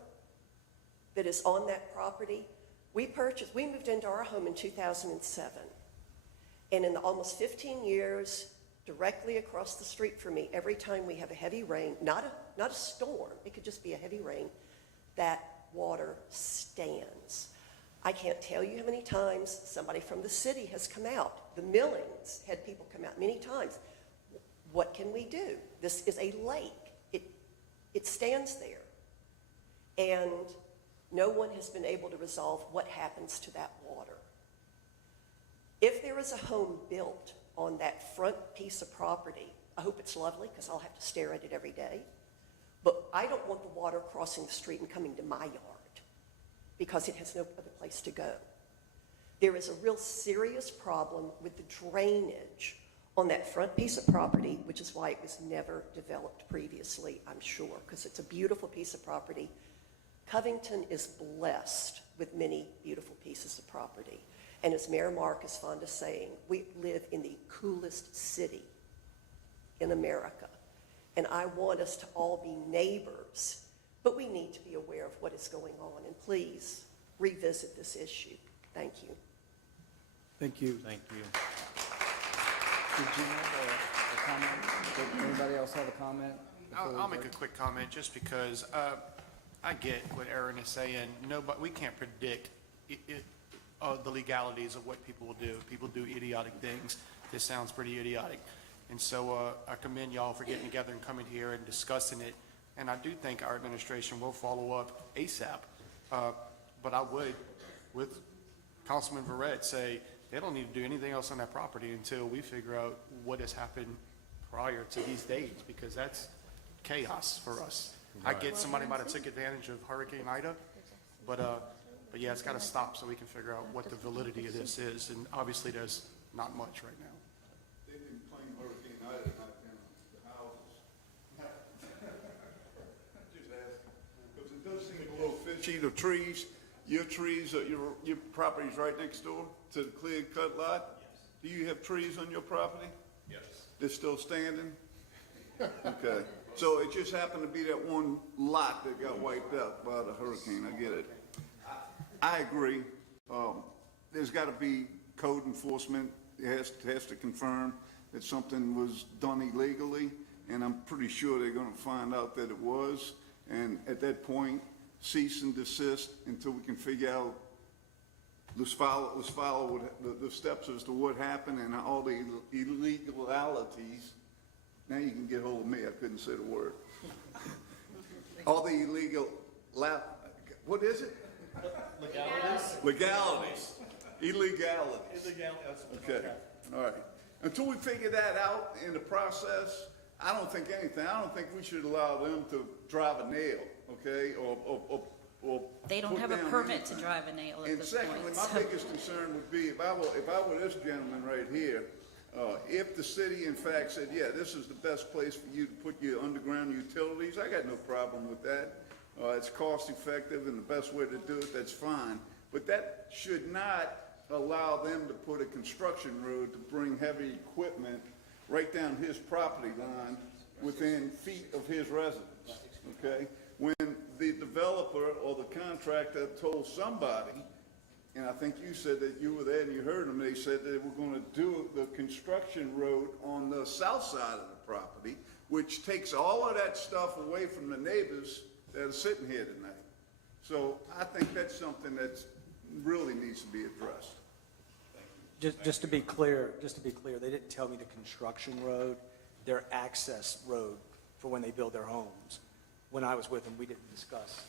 that is on that property. We moved into our home in 2007. And in the almost 15 years, directly across the street from me, every time we have a heavy rain, not a storm, it could just be a heavy rain, that water stands. I can't tell you how many times somebody from the city has come out. The Millings had people come out many times. What can we do? This is a lake. It stands there. And no one has been able to resolve what happens to that water. If there is a home built on that front piece of property, I hope it's lovely because I'll have to stare at it every day. But I don't want the water crossing the street and coming to my yard because it has no other place to go. There is a real serious problem with the drainage on that front piece of property, which is why it was never developed previously, I'm sure, because it's a beautiful piece of property. Covington is blessed with many beautiful pieces of property. And as Mayor Mark is fond of saying, we live in the coolest city in America. And I want us to all be neighbors, but we need to be aware of what is going on. And please revisit this issue. Thank you. Thank you. Thank you. Did you have a comment? Did anybody else have a comment? I'll make a quick comment just because I get what Aaron is saying. But we can't predict the legalities of what people will do. People do idiotic things. This sounds pretty idiotic. And so I commend y'all for getting together and coming here and discussing it. And I do think our administration will follow up ASAP. But I would, with Councilman Verrett, say they don't need to do anything else on that property until we figure out what has happened prior to these dates, because that's chaos for us. I get somebody might have took advantage of Hurricane Ida, but yeah, it's got to stop so we can figure out what the validity of this is. And obviously there's not much right now. They didn't claim Hurricane Ida not in the houses. Just asking, because it does seem a little fishy. The trees, your trees, your property's right next door to the clear-cut lot? Yes. Do you have trees on your property? Yes. They're still standing? Okay. So it just happened to be that one lot that got wiped out by the hurricane. I get it. I agree. There's got to be code enforcement. It has to confirm that something was done illegally, and I'm pretty sure they're going to find out that it was. And at that point, cease and desist until we can figure out. Let's follow the steps as to what happened and all the illegalities. Now you can get hold of me. I couldn't say the word. All the what is it? Legalities. Illegalities. Okay. All right. Until we figure that out in the process, I don't think anything. I don't think we should allow them to drive a nail, okay, or They don't put have a down permit anything. to drive a nail at And this secondly, point. my so- biggest concern would be if I were this gentleman right here, if the city in fact said, yeah, this is the best place for you to put your underground utilities, I got no problem with that. It's cost effective and the best way to do it, that's fine. But that should not allow them to put a construction road to bring heavy equipment right down his property line within feet of his residence, okay? When the developer or the contractor told somebody, and I think you said that you were there and you heard them, they said they were going to do the construction road on the south side of the property, which takes all of that stuff away from the neighbors that are sitting here tonight. So I think that's something that really needs to be addressed. Just to be clear, they didn't tell me the construction road, their access road for when they build their homes. When I was with them, we didn't discuss.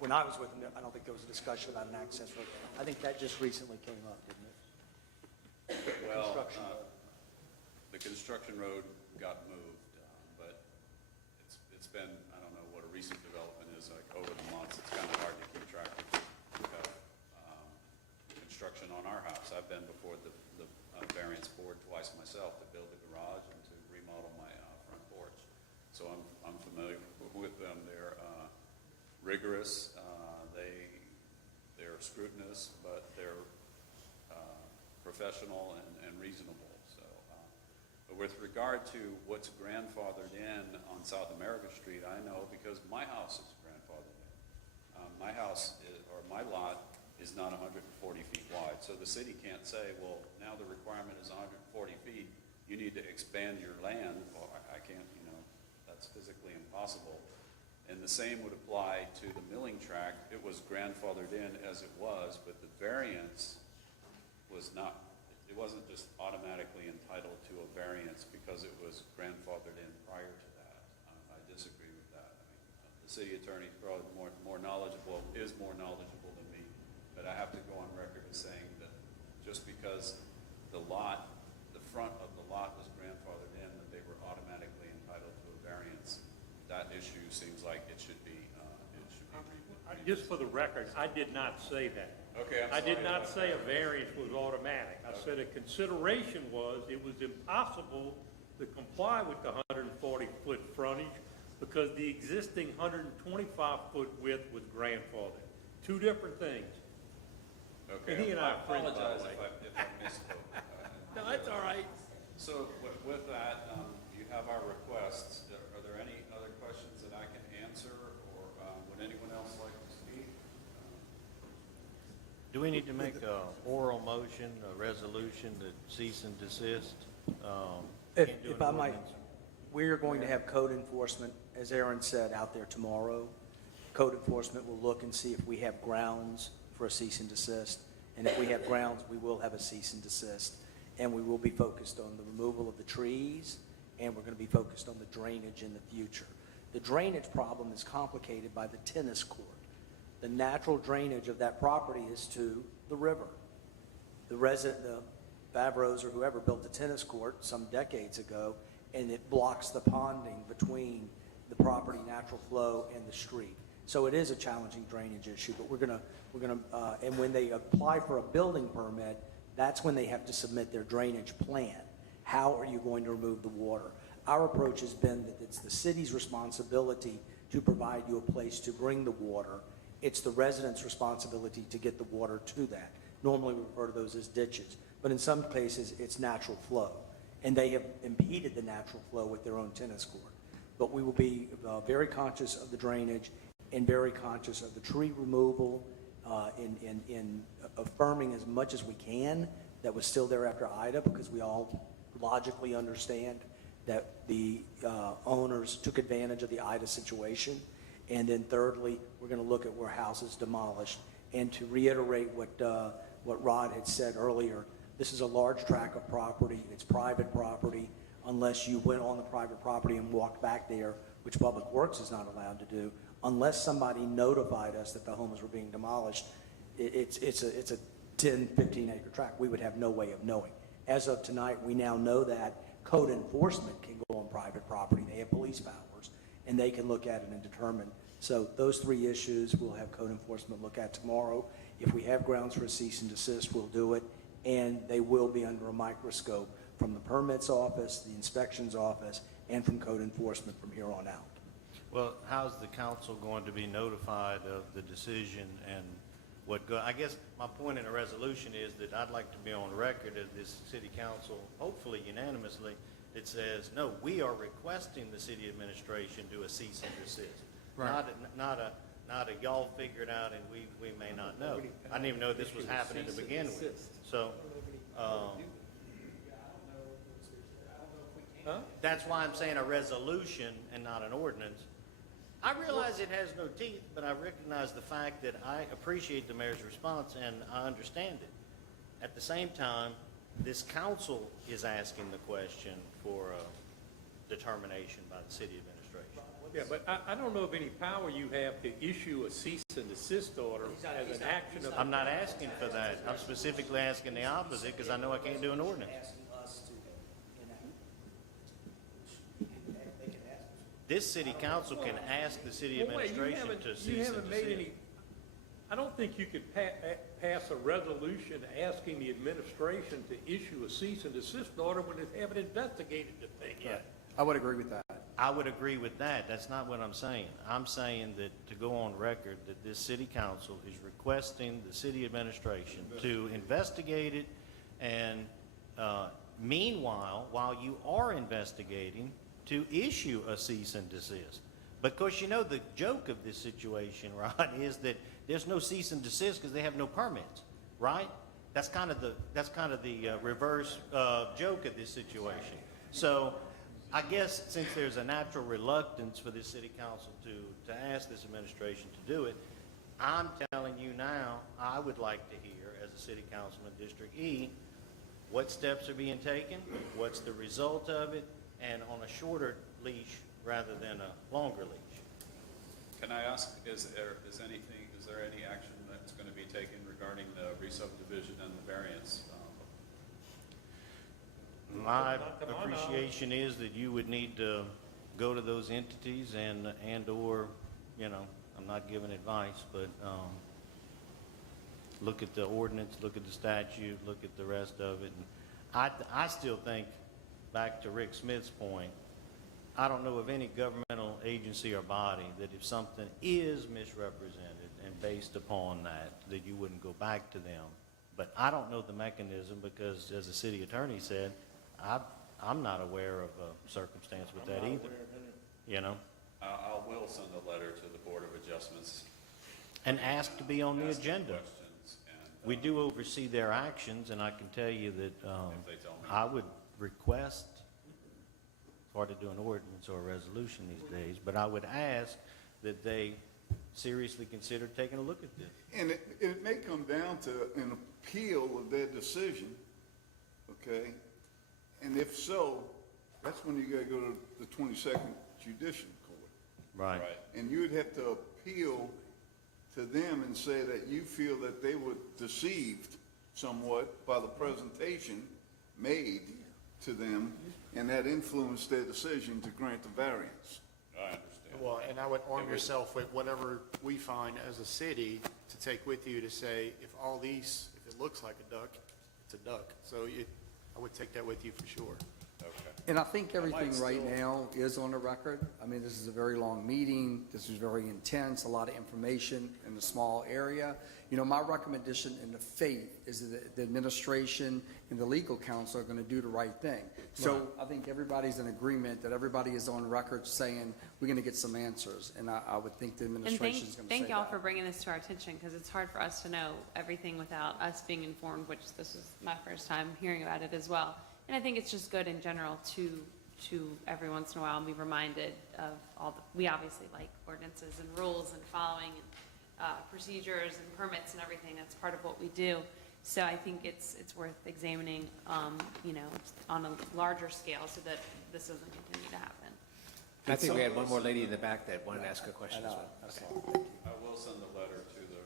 When I was with them, I don't think there was a discussion about an access road. I think that just recently came up, didn't it? Well, the construction road got moved, but it's been, I don't know what a recent development is, like over the months, it's kind of hard to keep track of construction on our house. I've been before the variance board twice myself to build a garage and to remodel my front porch. So I'm familiar with them. They're rigorous, they're scrutinous, but they're professional and reasonable. So, but with regard to what's grandfathered in on South America Street, I know because my house is grandfathered in. My house or my lot is not 140 feet wide. So the city can't say, well, now the requirement is 140 feet. You need to expand your land. Well, I can't, that's physically impossible. And the same would apply to the milling tract. It was grandfathered in as it was, but the variance was not, it wasn't just automatically entitled to a variance because it was grandfathered in prior to that. I disagree with that. I mean, the city attorney is probably more knowledgeable than me, but I have to go on record as saying that just because the front of the lot was grandfathered in, that they were automatically entitled to a variance. That issue seems like it should be. Just for the record, I did not say that. Okay, I did not say a variance was automatic. I said a consideration was it was impossible to comply with the 140-foot frontage because the existing 125-foot width was grandfathered. Two different things. Okay, And he and I are friends, by the apologize way. if I misspoke. No, that's all right. So with that, you have our requests. Are there any other questions that I can answer, or would anyone else like to speak? Do we need to make a oral motion, a resolution to cease and desist? Can't do If an I might, ordinance. we are going to have code enforcement, as Aaron said, out there tomorrow. Code enforcement will look and see if we have grounds for a cease and desist. And if we have grounds, we will have a cease and desist. And we will be focused on the removal of the trees, and we're going to be focused on the drainage in the future. The drainage problem is complicated by the tennis court. The natural drainage of that property is to the river. The Favreau's or whoever built the tennis court some decades ago, and it blocks the ponding between the property natural flow and the street. So it is a challenging drainage issue, but we're gonna, and when they apply for a building permit, that's when they have to submit their drainage plan. How are you going to remove the water? Our approach has been that it's the city's responsibility to provide you a place to bring the water. It's the residents' responsibility to get the water to that. Normally we refer to those as ditches, but in some cases it's natural flow. And they have impeded the natural flow with their own tennis court. But we will be very conscious of the drainage and very conscious of the tree removal, in affirming as much as we can that was still there after Ida, because we all logically understand that the owners took advantage of the Ida situation. And then thirdly, we're going to look at where houses demolished. And to reiterate what Rod had said earlier, this is a large tract of property. It's private property. Unless you went on the private property and walked back there, which Public Works is not allowed to do, unless somebody notified us that the homes were being demolished, it's a 10, 15-acre tract. We would have no way of knowing. As of tonight, we now know that code enforcement can go on private property. They have police powers, and they can look at it and determine. So those three issues we'll have code enforcement look at tomorrow. If we have grounds for a cease and desist, we'll do it, and they will be under a microscope from the permits office, the inspections office, and from code enforcement from here on out. Well, how's the council going to be notified of the decision and I guess my point in the resolution is that I'd like to be on record at this city council, hopefully unanimously, that says, no, we are requesting the city administration do a cease and desist. Right. Not a y'all figure it out and we may not know. I didn't even know this was happening to begin with. So, that's why I'm saying a resolution and not an ordinance. I realize it has no teeth, but I recognize the fact that I appreciate the mayor's response and I understand it. At the same time, this council is asking the question for a determination by the city administration. Yeah, but I don't know of any power you have to issue a cease and desist order as an action of. I'm not asking for that. I'm specifically asking the opposite because I know I can't do an ordinance. Asking us to enact. They can ask. This city council can ask the city Well, wait, administration to you cease and haven't made desist. any, I don't think you could pass a resolution asking the administration to issue a cease and desist order when they haven't investigated the thing yet. I would agree with that. I would agree with that. That's not what I'm saying. I'm saying that to go on record that this city council is requesting the city administration to investigate it and meanwhile, while you are investigating, to issue a cease and desist. Because you know the joke of this situation, right, is that there's no cease and desist because they have no permits, right? That's kind of the reverse joke of this situation. So I guess since there's a natural reluctance for this city council to ask this administration to do it, I'm telling you now, I would like to hear, as a city councilman, District E, what steps are being taken, what's the result of it, and on a shorter leash rather than a longer leash. Can I ask, is there any action that's going to be taken regarding the re-subdivision and the variance? My appreciation is that you would need to go to those entities and or, you know, I'm not giving advice, but look at the ordinance, look at the statute, look at the rest of it. And I still think, back to Rick Smith's point, I don't know of any governmental agency or body that if something is misrepresented and based upon that you wouldn't go back to them. But I don't know the mechanism because, as the city attorney said, I'm not aware of a circumstance with that either. You know? I will send a letter to the Board of Adjustments. And ask to be on the agenda. Questions and, We do oversee their actions, and I can tell you that if they tell me. I would request, it's hard to do an ordinance or a resolution these days, but I would ask that they seriously consider taking a look at this. And it may come down to an appeal of their decision, okay? And if so, that's when you gotta go to the 22nd Judicial Court. Right. And you would have to appeal to them and say that you feel that they were deceived somewhat by the presentation made to them, and that influenced their decision to grant the variance. I understand. Well, and I would arm yourself with whatever we find as a city to take with you to say, if it looks like a duck, it's a duck. So I would take that with you for sure. Okay. And I think everything right now is on the record. I mean, this is a very long meeting. This is very intense, a lot of information in a small area. You know, my recommendation in the faith is that the administration and the legal counsel are going to do the right thing. So I think everybody's in agreement that everybody is on record saying we're going to get some answers. And I would think the And administration is going to say thank y'all that. for bringing this to our attention, because it's hard for us to know everything without us being informed, which this is my first time hearing about it as well. And I think it's just good in general to every once in a while be reminded of we obviously like ordinances and rules and following and procedures and permits and everything. That's part of what we do. So I think it's worth examining, you know, on a larger scale so that this doesn't continue to happen. I think we had one more lady in the back that wanted to ask a question as well. Okay. I will send a letter to the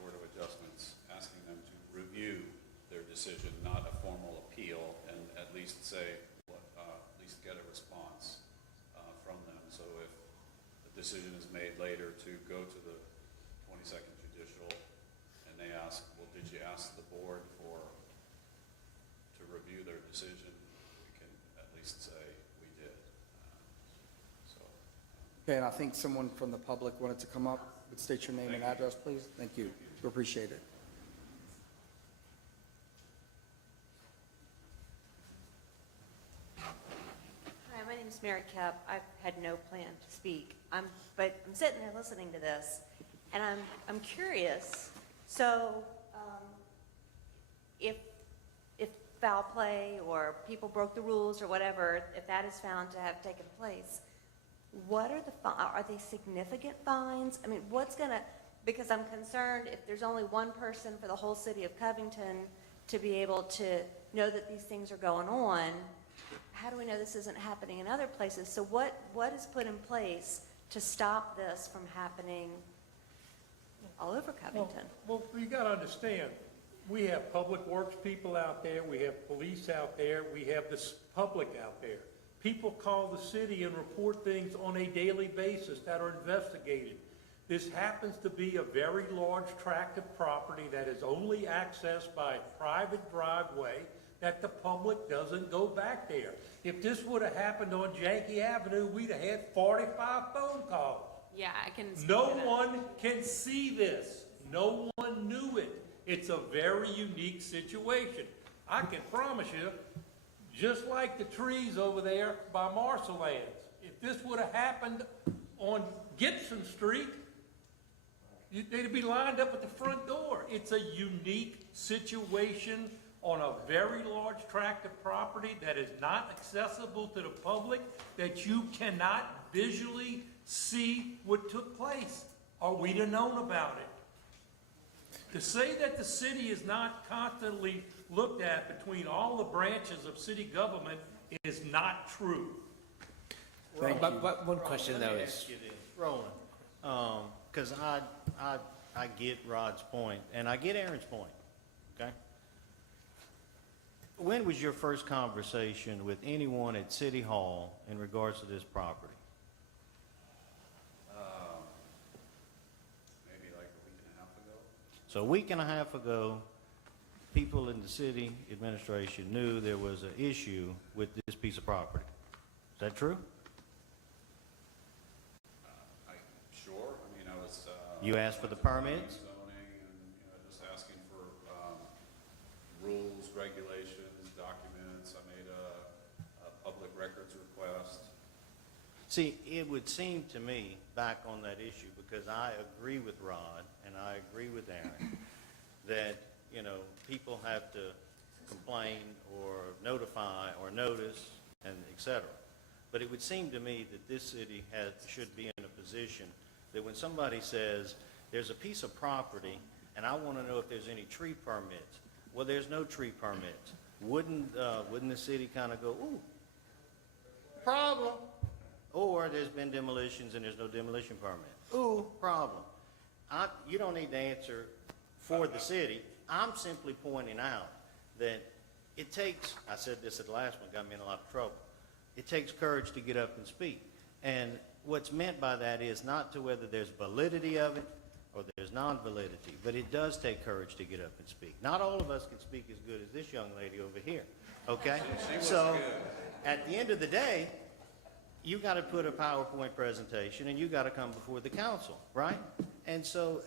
Board of Adjustments asking them to review their decision, not a formal appeal, and at least say, at least get a response from them. So if the decision is made later to go to the 22nd Judicial and they ask, well, did you ask the board to review their decision, we can at least say we did. Okay, and I think someone from the public wanted to come up. Would state your name and address, please. Thank you. We appreciate it. Hi, my name is Mary Kep. I've had no plan to speak. But I'm sitting there listening to this, and I'm curious. So, if foul play or people broke the rules or whatever, if that is found to have taken place, what are they significant fines? I mean, because I'm concerned if there's only one person for the whole city of Covington to be able to know that these things are going on, how do we know this isn't happening in other places? So what is put in place to stop this from happening all over Covington? Well, you gotta understand, we have public works people out there, we have police out there, we have the public out there. People call the city and report things on a daily basis that are investigated. This happens to be a very large tract of property that is only accessed by a private driveway, that the public doesn't go back there. If this would have happened on Yankee Avenue, we'd have had 45 phone calls. Yeah, I can speak No to that. one can see this. No one knew it. It's a very unique situation. I can promise you, just like the trees over there by Marshalllands, if this would have happened on Gibson Street, they'd be lined up at the front door. It's a unique situation on a very large tract of property that is not accessible to the public, that you cannot visually see what took place, or we'd have known about it. To say that the city is not constantly looked at between all the branches of city government is not true. But one question though is, Roland, because I get Rod's point, and I get Aaron's point, okay? When was your first conversation with anyone at City Hall in regards to this property? Maybe like a week and a half ago. So a week and a half ago, people in the city administration knew there was an issue with this piece of property. Is that true? Sure, I mean, I was. You asked for the permits? Zoning and, just asking for, rules, regulations, documents. I made a public records request. See, it would seem to me, back on that issue, because I agree with Rod and I agree with Aaron, that, people have to complain or notify or notice and et cetera. But it would seem to me that this city should be in a position that when somebody says, there's a piece of property and I want to know if there's any tree permits. Well, there's no tree permits. Wouldn't the city kind of go, ooh, problem? Or there's been demolitions and there's no demolition permit. Ooh, problem. You don't need to answer for the city. I'm simply pointing out that it takes, I said this at the last one, got me in a lot of trouble. It takes courage to get up and speak. And what's meant by that is not to whether there's validity of it or there's non-validity, but it does take courage to get up and speak. Not all of us can speak as good as this young lady over here, okay? So at the end of the day, you got to put a PowerPoint presentation and you got to come before the council, right? And so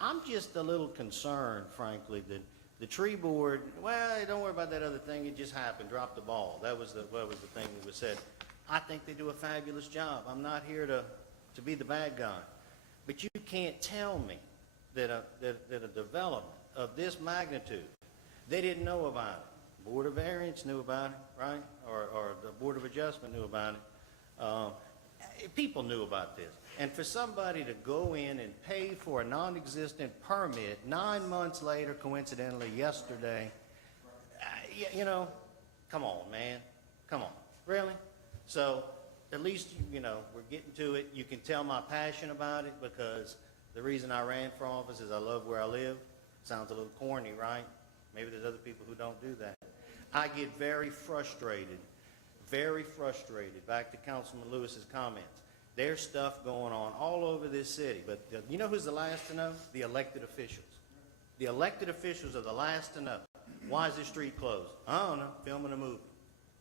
I'm just a little concerned, frankly, that the tree board, well, don't worry about that other thing, it just happened, drop the ball. That was the thing that was said. I think they do a fabulous job. I'm not here to be the bad guy. But you can't tell me that a development of this magnitude, they didn't know about it. Board of Variance knew about it, right? Or the Board of Adjustment knew about it. People knew about this. And for somebody to go in and pay for a non-existent permit 9 months later, coincidentally yesterday, come on, man. Come on. Really? So at least, we're getting to it. You can tell my passion about it because the reason I ran for office is I love where I live. Sounds a little corny, right? Maybe there's other people who don't do that. I get very frustrated. Back to Councilman Lewis's comments. There's stuff going on all over this city. But you know who's the last to know? The elected officials. The elected officials are the last to know. Why is this street closed? I don't know. Filming a movie.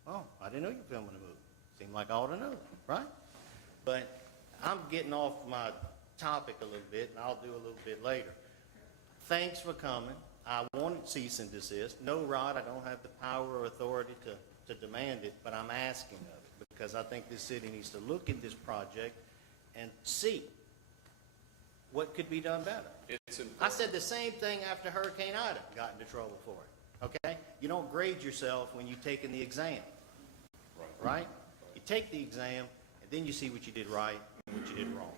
Oh, I didn't know you were filming a movie. Seemed like I ought to know that, right? But I'm getting off my topic a little bit, and I'll do a little bit later. Thanks for coming. I wanted cease and desist. No, Rod, I don't have the power or authority to demand it, but I'm asking of it because I think this city needs to look at this project and see what could be done better. I said the same thing after Hurricane Ida, got into trouble for it, okay? You don't grade yourself when you've taken the exam, right? You take the exam, and then you see what you did right and what you did wrong.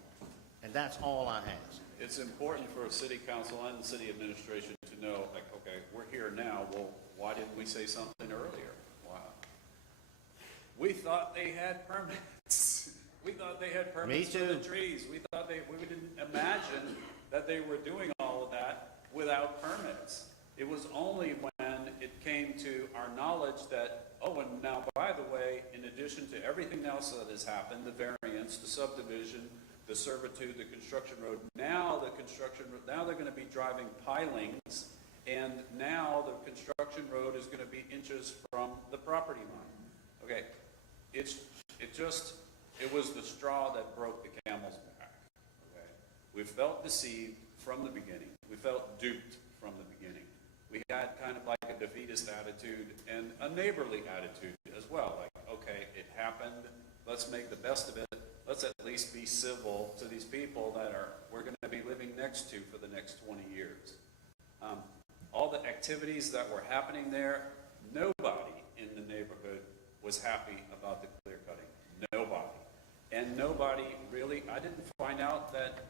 And that's all I ask. It's important for a city council and the city administration to know, like, okay, we're here now. Well, why didn't we say something earlier? Wow. We thought they had permits. We thought they had permits for the trees. We didn't imagine that they were doing all of that without permits. It was only when it came to our knowledge that, oh, and now, by the way, in addition to everything else that has happened, the variance, the subdivision, the servitude, the construction road, now they're going to be driving pilings, and now the construction road is going to be inches from the property line. Okay, it was the straw that broke the camel's back. Okay, we felt deceived from the beginning. We felt duped from the beginning. We had kind of like a defeatist attitude and a neighborly attitude as well. Like, okay, it happened. Let's make the best of it. Let's at least be civil to these people that we're going to be living next to for the next 20 years. All the activities that were happening there, nobody in the neighborhood was happy about the clear cutting. Nobody. And nobody really, I didn't find out that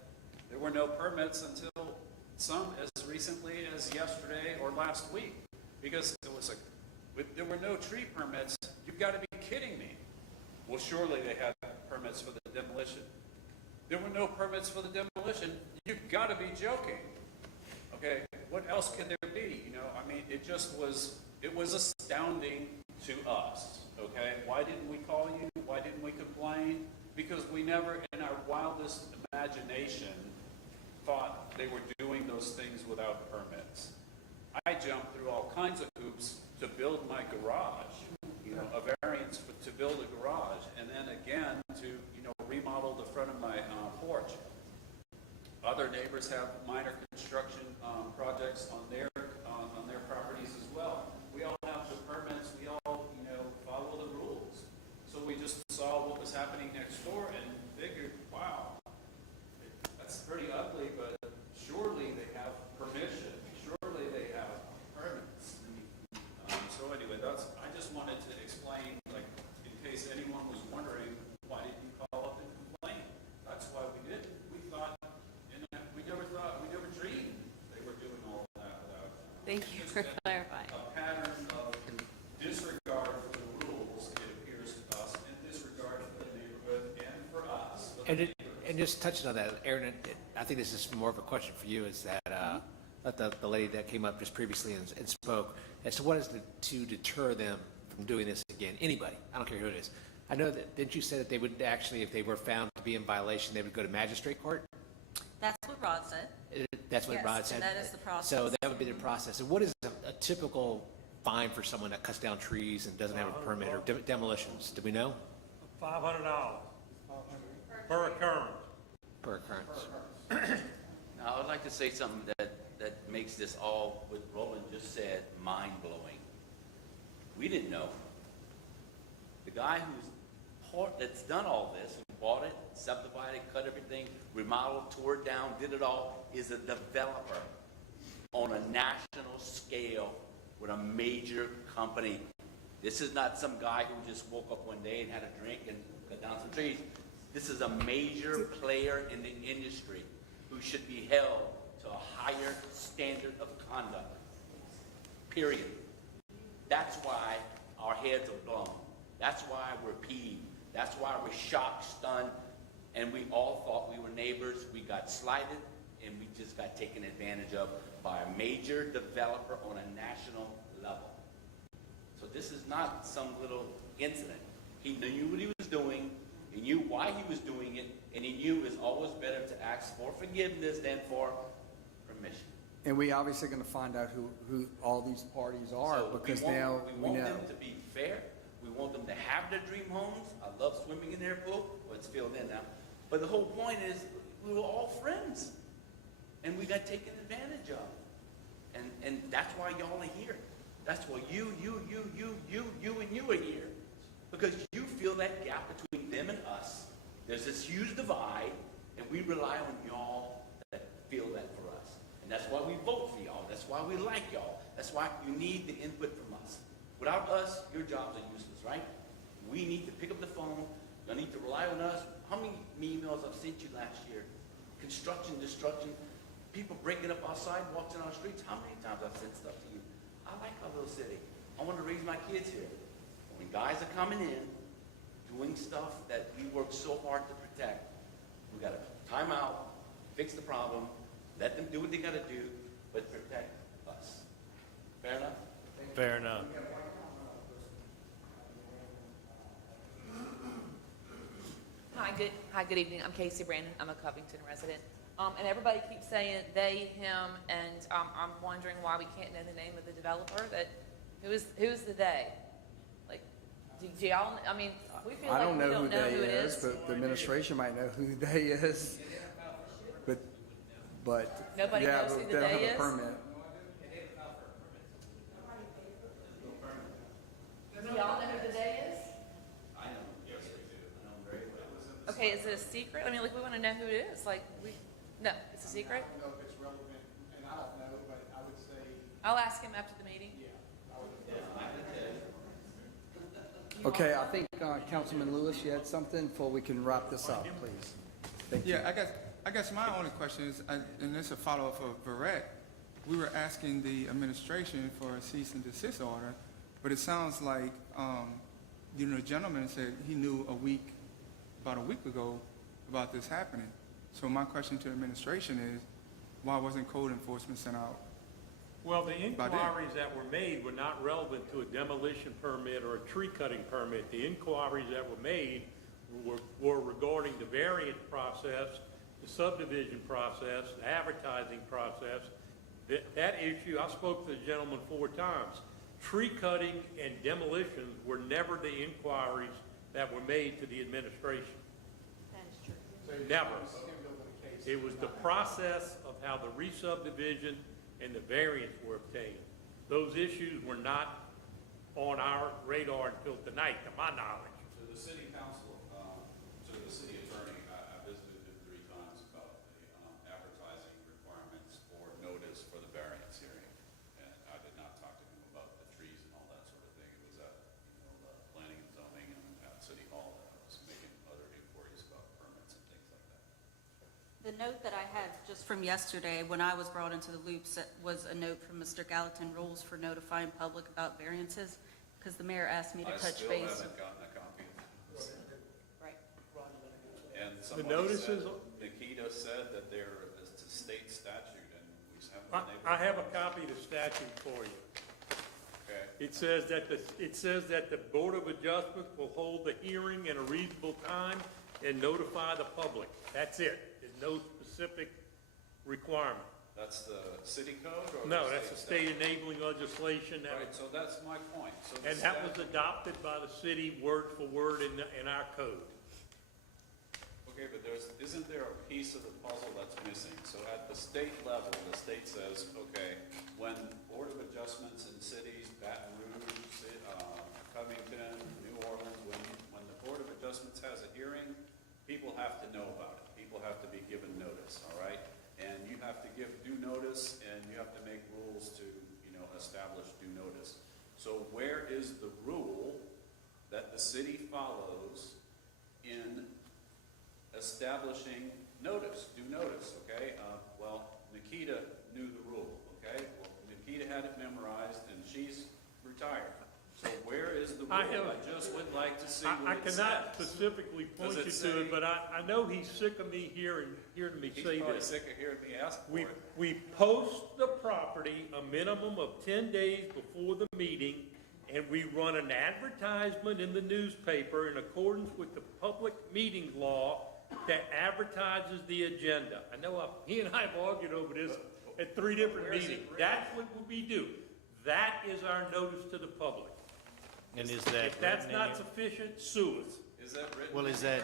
there were no permits until some as recently as yesterday or last week, because there were no tree permits. You've got to be kidding me. Well, surely they had permits for the demolition. There were no permits for the demolition. You've got to be joking. Okay, what else could there be? I mean, it was astounding to us. Okay, why didn't we call you? Why didn't we complain? Because we never, in our wildest imagination, thought they were doing those things without permits. I jumped through all kinds of hoops to build my garage, a variance to build a garage, and then again to, remodel the front of my porch. Other neighbors have minor construction projects on their properties as well. We all have the permits. We all, follow the rules. So we just saw what was happening next door and figured, wow, that's pretty ugly, but surely they have permission. Surely they have permits. So anyway, I just wanted to explain, like, in case anyone was wondering, why didn't you call up and complain? That's why we didn't. We never dreamed they were doing all of that without. Thank you for clarifying. A pattern of disregard for the rules, it appears to us, and disregard for the neighborhood and for us. And just touching on that, Aaron, I think this is more of a question for you, is that the lady that came up just previously and spoke, as to what is to deter them from doing this again? Anybody, I don't care who it is. I know that, didn't you say that they would actually, if they were found to be in violation, they would go to magistrate court? That's what Rod said. That's what Yes, Rod said? that is the process. So that would be the process. And what is a typical fine for someone that cuts down trees and doesn't have a permit, or demolitions? Do we know? $500 per occurrence. Per occurrence. Now, I'd like to say something that makes this all, what Roland just said, mind-blowing. We didn't know. The guy that's done all this, who bought it, subdivided, cut everything, remodeled, tore it down, did it all, is a developer on a national scale with a major company. This is not some guy who just woke up one day and had a drink and cut down some trees. This is a major player in the industry who should be held to a higher standard of conduct. Period. That's why our heads are blown. That's why we're peeved. That's why we're shocked, stunned, and we all thought we were neighbors. We got slighted, and we just got taken advantage of by a major developer on a national level. So this is not some little incident. He knew what he was doing. He knew why he was doing it, and he knew it's always better to ask for forgiveness than for permission. And we obviously going to find out who all these parties are, So because we now we want know. them to be fair. We want them to have their dream homes. I love swimming in their pool. Well, it's filled in now. But the whole point is we were all friends, and we got taken advantage of. And that's why y'all are here. That's why you, and you are here. Because you feel that gap between them and us. There's this huge divide, and we rely on y'all that feel that for us. And that's why we vote for y'all. That's why we like y'all. That's why you need the input from us. Without us, your jobs are useless, right? We need to pick up the phone. You need to rely on us. How many emails I've sent you last year? Construction, destruction, people breaking up our sidewalks in our streets. How many times I've sent stuff to you? I like our little city. I want to raise my kids here. When guys are coming in, doing stuff that we work so hard to protect. We gotta time out, fix the problem, let them do what they gotta do, but protect us. Fair enough? Fair enough. Hi, good evening. I'm Casey Brandon. I'm a Covington resident. And everybody keeps saying they, him, and I'm wondering why we can't know the name of the developer. Who's the they? Like, do y'all? I mean, we feel I like don't we know don't who know they who it is, is. but the administration might know who they is. But Nobody yeah, knows who but the they don't have they a is? permit. Do y'all know who the they is? I know, yes, I do. I know very well. Okay, is it a secret? I mean, like, we want to know who it is. Like, no, it's a secret. I don't know if it's relevant, and I don't know, but I would say, I'll ask him after the meeting. Okay, I think Councilman Lewis, you had something before we can wrap this up, please. Thank you. Yeah, I guess my only question is, and it's a follow-up for Barrett. We were asking the administration for a cease and desist order, but it sounds like, the gentleman said he knew about a week ago about this happening. So my question to the administration is, why wasn't code enforcement sent out? Well, the By then. inquiries that were made were not relevant to a demolition permit or a tree cutting permit. The inquiries that were made were regarding the variance process, the subdivision process, the advertising process. That issue, I spoke to the gentleman 4 times. Tree cutting and demolitions were never the inquiries that were made to the administration. That is true. Never. It was the process of how the re-subdivision and the variance were obtained. Those issues were not on our radar until tonight, to my knowledge. To the city council, to the city attorney, I visited him 3 times about the advertising requirements for notice for the variance hearing. And I did not talk to him about the trees and all that sort of thing. It was at, the planning and zoning and at city hall that I was making other inquiries about permits and things like that. The note that I had just from yesterday, when I was brought into the loop, was a note from Mr. Gallatin, rules for notifying public about variances, because the mayor asked me to touch I base. still haven't gotten a copy of it. Right. And somebody notices- said, Nikita said that it's a state statute and we just haven't been able to. I have a copy of the statute for you. Okay. It says that the Board of Adjustment will hold the hearing in a reasonable time and notify the public. That's it. There's no specific requirement. That's the city code or? No, that's the state enabling legislation that Right, so that's my point. So the and that was statute- adopted by the city word for word in our code. Okay, but isn't there a piece of the puzzle that's missing? So at the state level, the state says, okay, when Board of Adjustments in cities, Baton Rouge, Covington, New Orleans, when the Board of Adjustments has a hearing, people have to know about it. People have to be given notice, all right? And you have to give due notice, and you have to make rules to, establish due notice. So where is the rule that the city follows in establishing notice, due notice, okay? Well, Nikita knew the rule, okay? Well, Nikita had it memorized, and she's retired. So where is the rule? I just would like to see I what it cannot says. specifically point Does you it to say- it, but I know he's sick of me hearing me He's say probably this. sick of hearing me ask for it. We post the property a minimum of 10 days before the meeting, and we run an advertisement in the newspaper in accordance with the public meetings law that advertises the agenda. I know he and I have argued over this at 3 different Where is it meetings. written? That's what we do. That is our notice to the public. And is that If that's written not any- sufficient, sue us. Is that written? Well, is that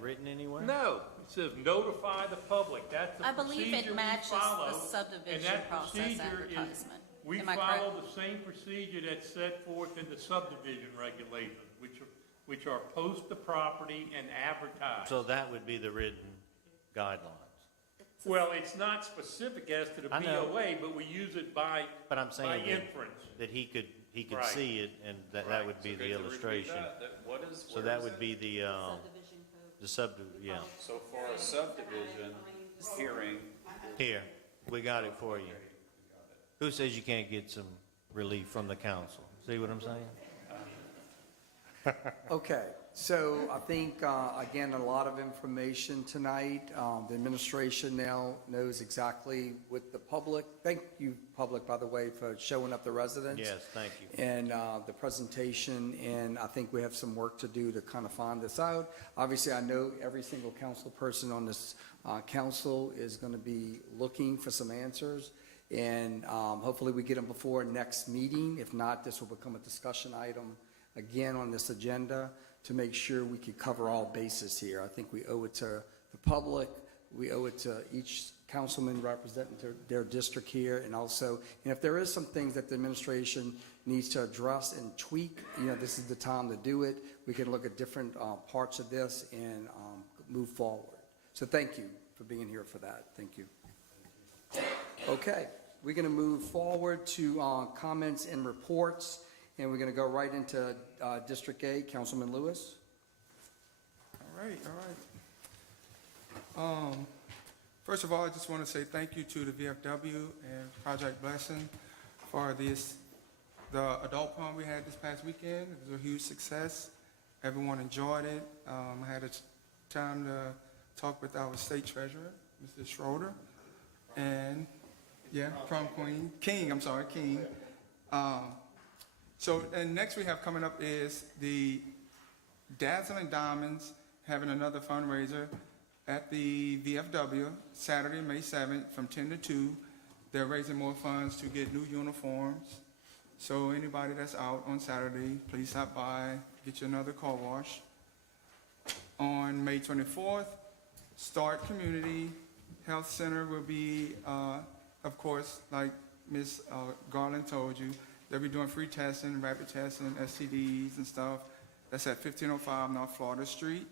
written anywhere? No, it says notify the public. That's the I believe it procedure we matches follow, the subdivision and that process procedure is- advertisement. We Am I follow correct? the same procedure that's set forth in the subdivision regulations, which are post the property and advertise. So that would be the written guidelines. Well, it's not specific as to the I know. BOA, but we use it by But I'm saying that- inference. that he could Right. see it, and that Right. would be Okay, the to repeat illustration. So where that is would it? be the yeah. So for a subdivision hearing, Here, we got it for you. Who says you can't get some relief from the council? See what I'm saying? Okay, so I think, again, a lot of information tonight. The administration now knows exactly what the public, thank you, public, by the way, for showing up the residents. Yes, thank you. And the presentation, and I think we have some work to do to kind of find this out. Obviously, I know every single council person on this council is going to be looking for some answers, and hopefully we get them before next meeting. If not, this will become a discussion item again on this agenda to make sure we can cover all bases here. I think we owe it to the public, we owe it to each councilman representing their district here, and also, and if there is some things that the administration needs to address and tweak, this is the time to do it. We can look at different parts of this and move forward. So thank you for being here for that. Thank you. Okay, we're going to move forward to comments and reports. And we're going to go right into District A, Councilman Lewis. All right. First of all, I just want to say thank you to the VFW and Project Blessing for the adult prom we had this past weekend. It was a huge success. Everyone enjoyed it. I had a time to talk with our state treasurer, Mr. Schroeder, and prom queen, King. So, and next we have coming up is the Dazzling Diamonds having another fundraiser at the VFW Saturday, May 7th from 10 to 2. They're raising more funds to get new uniforms. So anybody that's out on Saturday, please stop by, get you another car wash. On May 24th, Start Community Health Center will be, of course, like Ms. Garland told you, they'll be doing free testing, rapid testing, STDs and stuff. That's at 1505 North Florida Street.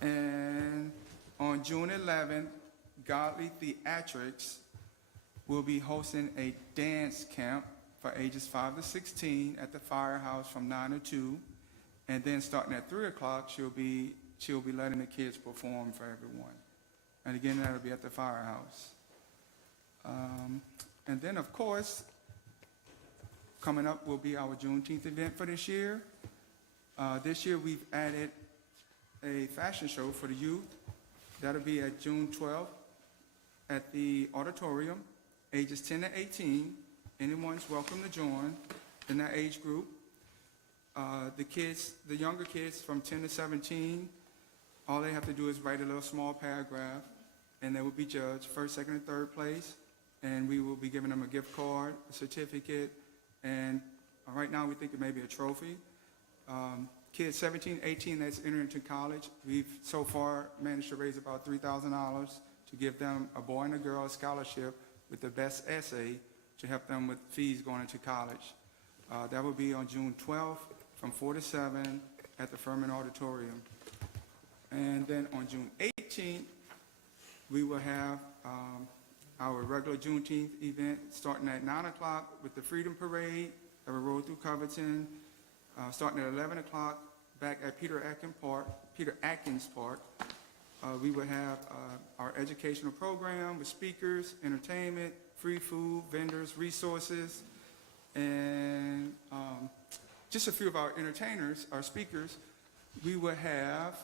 And on June 11th, Godly Theatrics will be hosting a dance camp for ages 5 to 16 at the Firehouse from 9 to 2. And then starting at 3 o'clock, she'll be letting the kids perform for everyone. And again, that'll be at the Firehouse. And then, of course, coming up will be our Juneteenth event for this year. This year we've added a fashion show for the youth. That'll be at June 12th at the auditorium, ages 10 to 18. Anyone's welcome to join in that age group. The younger kids from 10 to 17, all they have to do is write a little small paragraph, and they will be judged first, second, and third place. And we will be giving them a gift card, a certificate, and right now we think it may be a trophy. Kids 17, 18 that's entering into college, we've so far managed to raise about $3,000 to give them, a boy and a girl, a scholarship with the best essay to help them with fees going into college. That will be on June 12th from 4 to 7 at the Furman Auditorium. And then on June 18th, we will have our regular Juneteenth event starting at 9 o'clock with the Freedom Parade that will roll through Covington, starting at 11 o'clock back at Peter Atkins Park. We will have our educational program with speakers, entertainment, free food, vendors, resources, and just a few of our entertainers, our speakers. We will have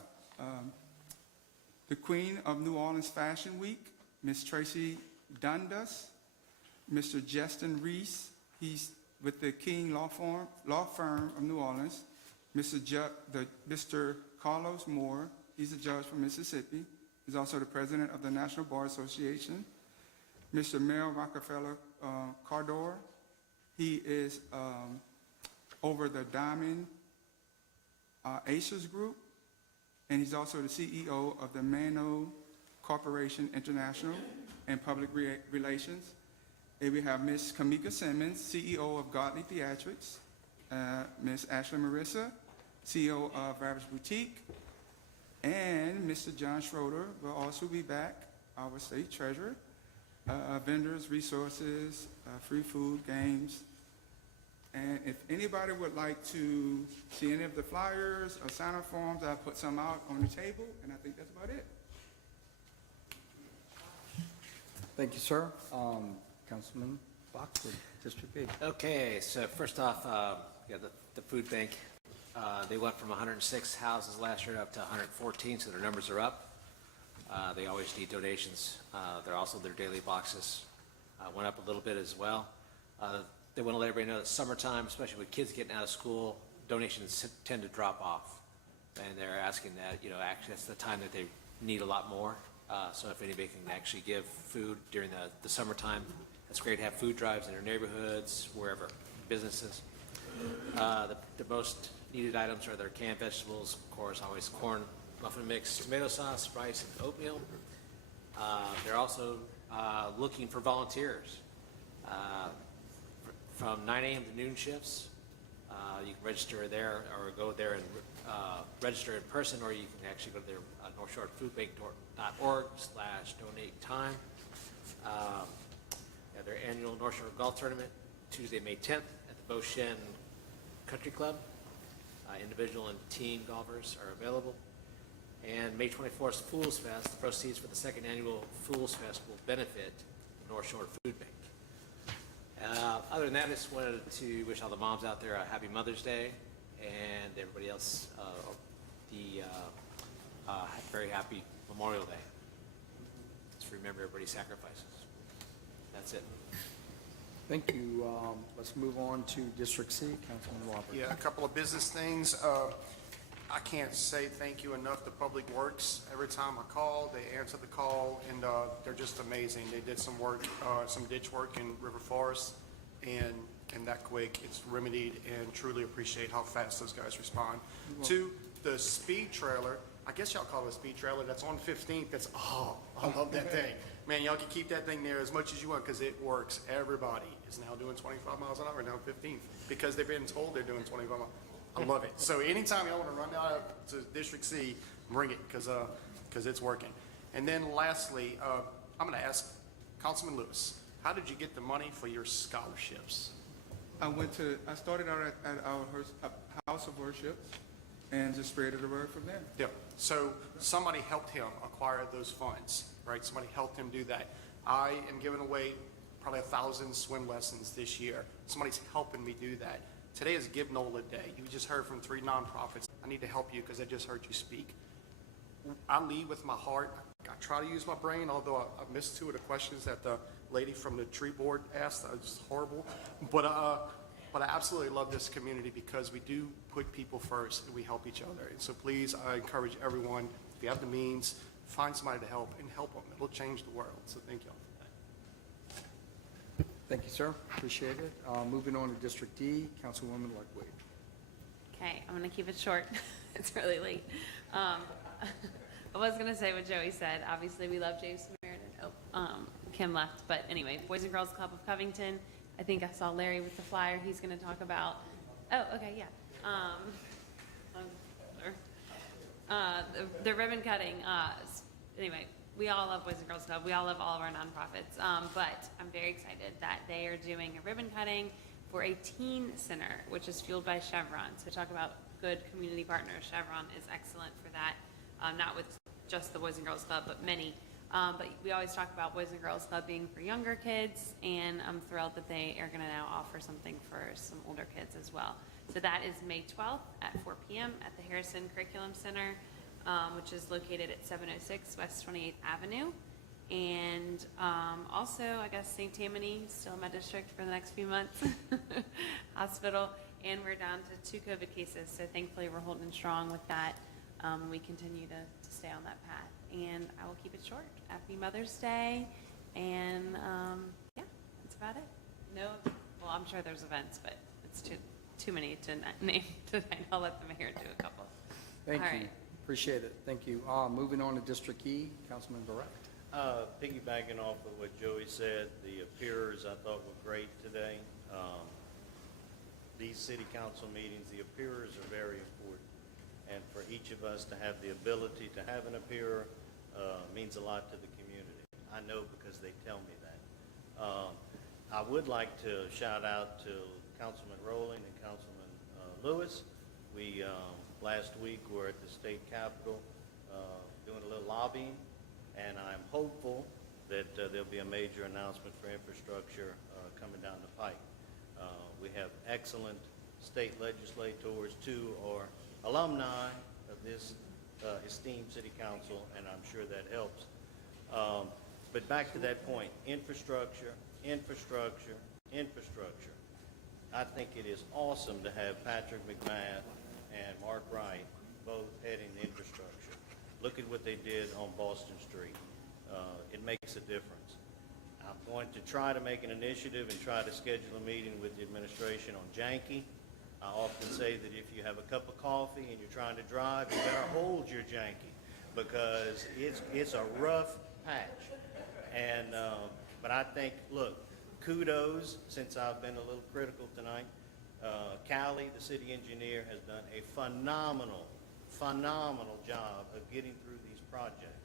the Queen of New Orleans Fashion Week, Miss Tracy Dundas, Mr. Justin Reese, he's with the King Law Firm of New Orleans, Mr. Carlos Moore, he's a judge from Mississippi, he's also the president of the National Bar Association, Mr. Mel Rockefeller Cardor, he is over the Diamond Acers Group, and he's also the CEO of the Mano Corporation International and Public Relations. And we have Ms. Kamika Simmons, CEO of Godly Theatrics, Ms. Ashley Marissa, CEO of Ravish Boutique, and Mr. John Schroeder will also be back, our state treasurer. Vendors, resources, free food, games. And if anybody would like to see any of the flyers or sign-up forms, I'll put some out on the table, and I think that's about it. Thank you, sir. Councilman Boxwood, District B. Okay, so first off, the food bank They went from 106 houses last year up to 114, so their numbers are up. They always need donations. Their daily boxes went up a little bit as well. They want to let everybody know that summertime, especially with kids getting out of school, donations tend to drop off. And they're asking that, actually that's the time that they need a lot more. So if anybody can actually give food during the summertime, it's great to have food drives in their neighborhoods, wherever, businesses. The most needed items are their canned vegetables, of course, always corn, muffin mix, tomato sauce, rice, and oatmeal. They're also looking for volunteers from 9 a.m. to noon shifts. You can register there or go there and register in person, or you can actually go to their NorthshoreFoodBank.org/donate-time. Their annual North Shore Golf Tournament, Tuesday, May 10th at the Beauchene Country Club. Individual and team golfers are available. And May 24th, Fools Fest. The proceeds for the second annual Fools Fest will benefit the North Shore Food Bank. Other than that, I just wanted to wish all the moms out there a happy Mother's Day, and everybody else very happy Memorial Day. Just remember everybody's sacrifices. That's it. Thank you. Let's move on to District C, Councilman Robert. Yeah, a couple of business things. I can't say thank you enough to Public Works. Every time I call, they answer the call, and they're just amazing. They did some work, some ditch work in River Forest, and that quick, it's remedied, and truly appreciate how fast those guys respond. To the speed trailer, I guess y'all call it a speed trailer, that's on 15th. I love that thing. Man, y'all can keep that thing there as much as you want because it works. Everybody is now doing 25 miles an hour, now 15th, because they've been told they're doing 25 miles. I love it. So anytime y'all want to run down to District C, bring it because it's working. And then lastly, I'm going to ask Councilman Lewis, how did you get the money for your scholarships? I started out at our house of worship and just spreaded the word from there. Yeah. So somebody helped him acquire those funds, right? Somebody helped him do that. I am giving away probably 1,000 swim lessons this year. Somebody's helping me do that. Today is Give NOLA Day. You just heard from 3 nonprofits. I need to help you because I just heard you speak. I lead with my heart. I try to use my brain, although I missed 2 of the questions that the lady from the tree board asked. That was horrible. But I absolutely love this community because we do put people first and we help each other. And so please, I encourage everyone, if you have the means, find somebody to help and help them. It'll change the world. So thank you all for that. Thank you, sir. Appreciate it. Moving on to District D, Councilwoman Ludwig. Okay, I'm going to keep it short. It's really late. I was going to say what Joey said. Obviously, we love James Samaritan. Kim left. But anyway, Boys and Girls Club of Covington. I think I saw Larry with the flyer. He's going to talk about, okay, yeah. The ribbon cutting. Anyway, we all love Boys and Girls Club. We all love all of our nonprofits. But I'm very excited that they are doing a ribbon cutting for a teen center, which is fueled by Chevron. So talk about good community partners. Chevron is excellent for that, not with just the Boys and Girls Club, but many. But we always talk about Boys and Girls Club being for younger kids, and I'm thrilled that they are going to now offer something for some older kids as well. So that is May 12th at 4 p.m. at the Harrison Curriculum Center, which is located at 706 West 28th Avenue. And also, I guess, St. Tammany, still in my district for the next few months, hospital. And we're down to 2 COVID cases, so thankfully we're holding strong with that. We continue to stay on that path. And I will keep it short. Happy Mother's Day. And yeah, that's about it. No, well, I'm sure there's events, but it's too many to name tonight. I'll let the mayor do a couple. Thank All you. right. Appreciate it. Thank you. Moving on to District E, Councilman Barrett. Piggybacking off of what Joey said, the appearers I thought were great today. These city council meetings, the appearers are very important. And for each of us to have the ability to have an appearer means a lot to the community. I know because they tell me that. I would like to shout out to Councilman Rowling and Councilman Lewis. We, last week, were at the state capitol doing a little lobbying, and I'm hopeful that there'll be a major announcement for infrastructure coming down the pike. We have excellent state legislators too are alumni of this esteemed city council, and I'm sure that helps. But back to that point, infrastructure, infrastructure, infrastructure. I think it is awesome to have Patrick McMath and Mark Wright both heading the infrastructure. Look at what they did on Boston Street. It makes a difference. I'm going to try to make an initiative and try to schedule a meeting with the administration on Janky. I often say that if you have a cup of coffee and you're trying to drive, you better hold your Janky, because it's a rough patch. And but I think, look, kudos, since I've been a little critical tonight. Callie, the city engineer, has done a phenomenal job of getting through these projects.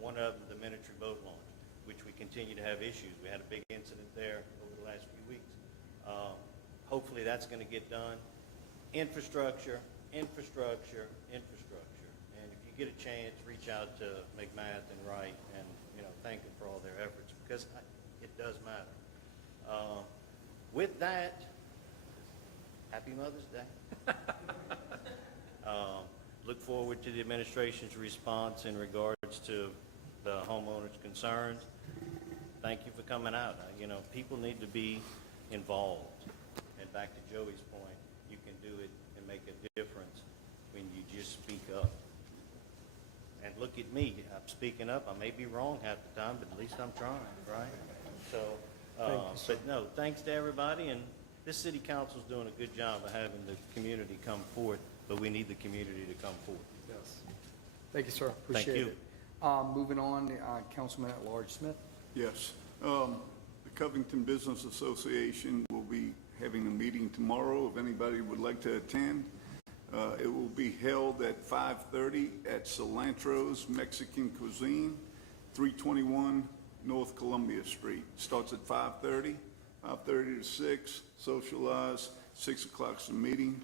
One of them, the miniature boat launch, which we continue to have issues. We had a big incident there over the last few weeks. Hopefully that's going to get done. Infrastructure, infrastructure, infrastructure. And if you get a chance, reach out to McMath and Wright and, thank them for all their efforts, because it does matter. With that, happy Mother's Day. Look forward to the administration's response in regards to the homeowners' concerns. Thank you for coming out. People need to be involved. And back to Joey's point, you can do it and make a difference when you just speak up. And look at me, I'm speaking up. I may be wrong half the time, but at least I'm trying, right? So, but no, thanks to everybody, and this city council's doing a good job of having the community come forth, but we need the community to come forth. Yes. Thank you, sir. Thank Appreciate you. it. Moving on, Councilman at Large Smith. Yes. The Covington Business Association will be having a meeting tomorrow if anybody would like to attend. It will be held at 5:30 at Cilantro's Mexican Cuisine, 321 North Columbia Street. Starts at 5:30 to 6, socialize, 6 o'clock's the meeting.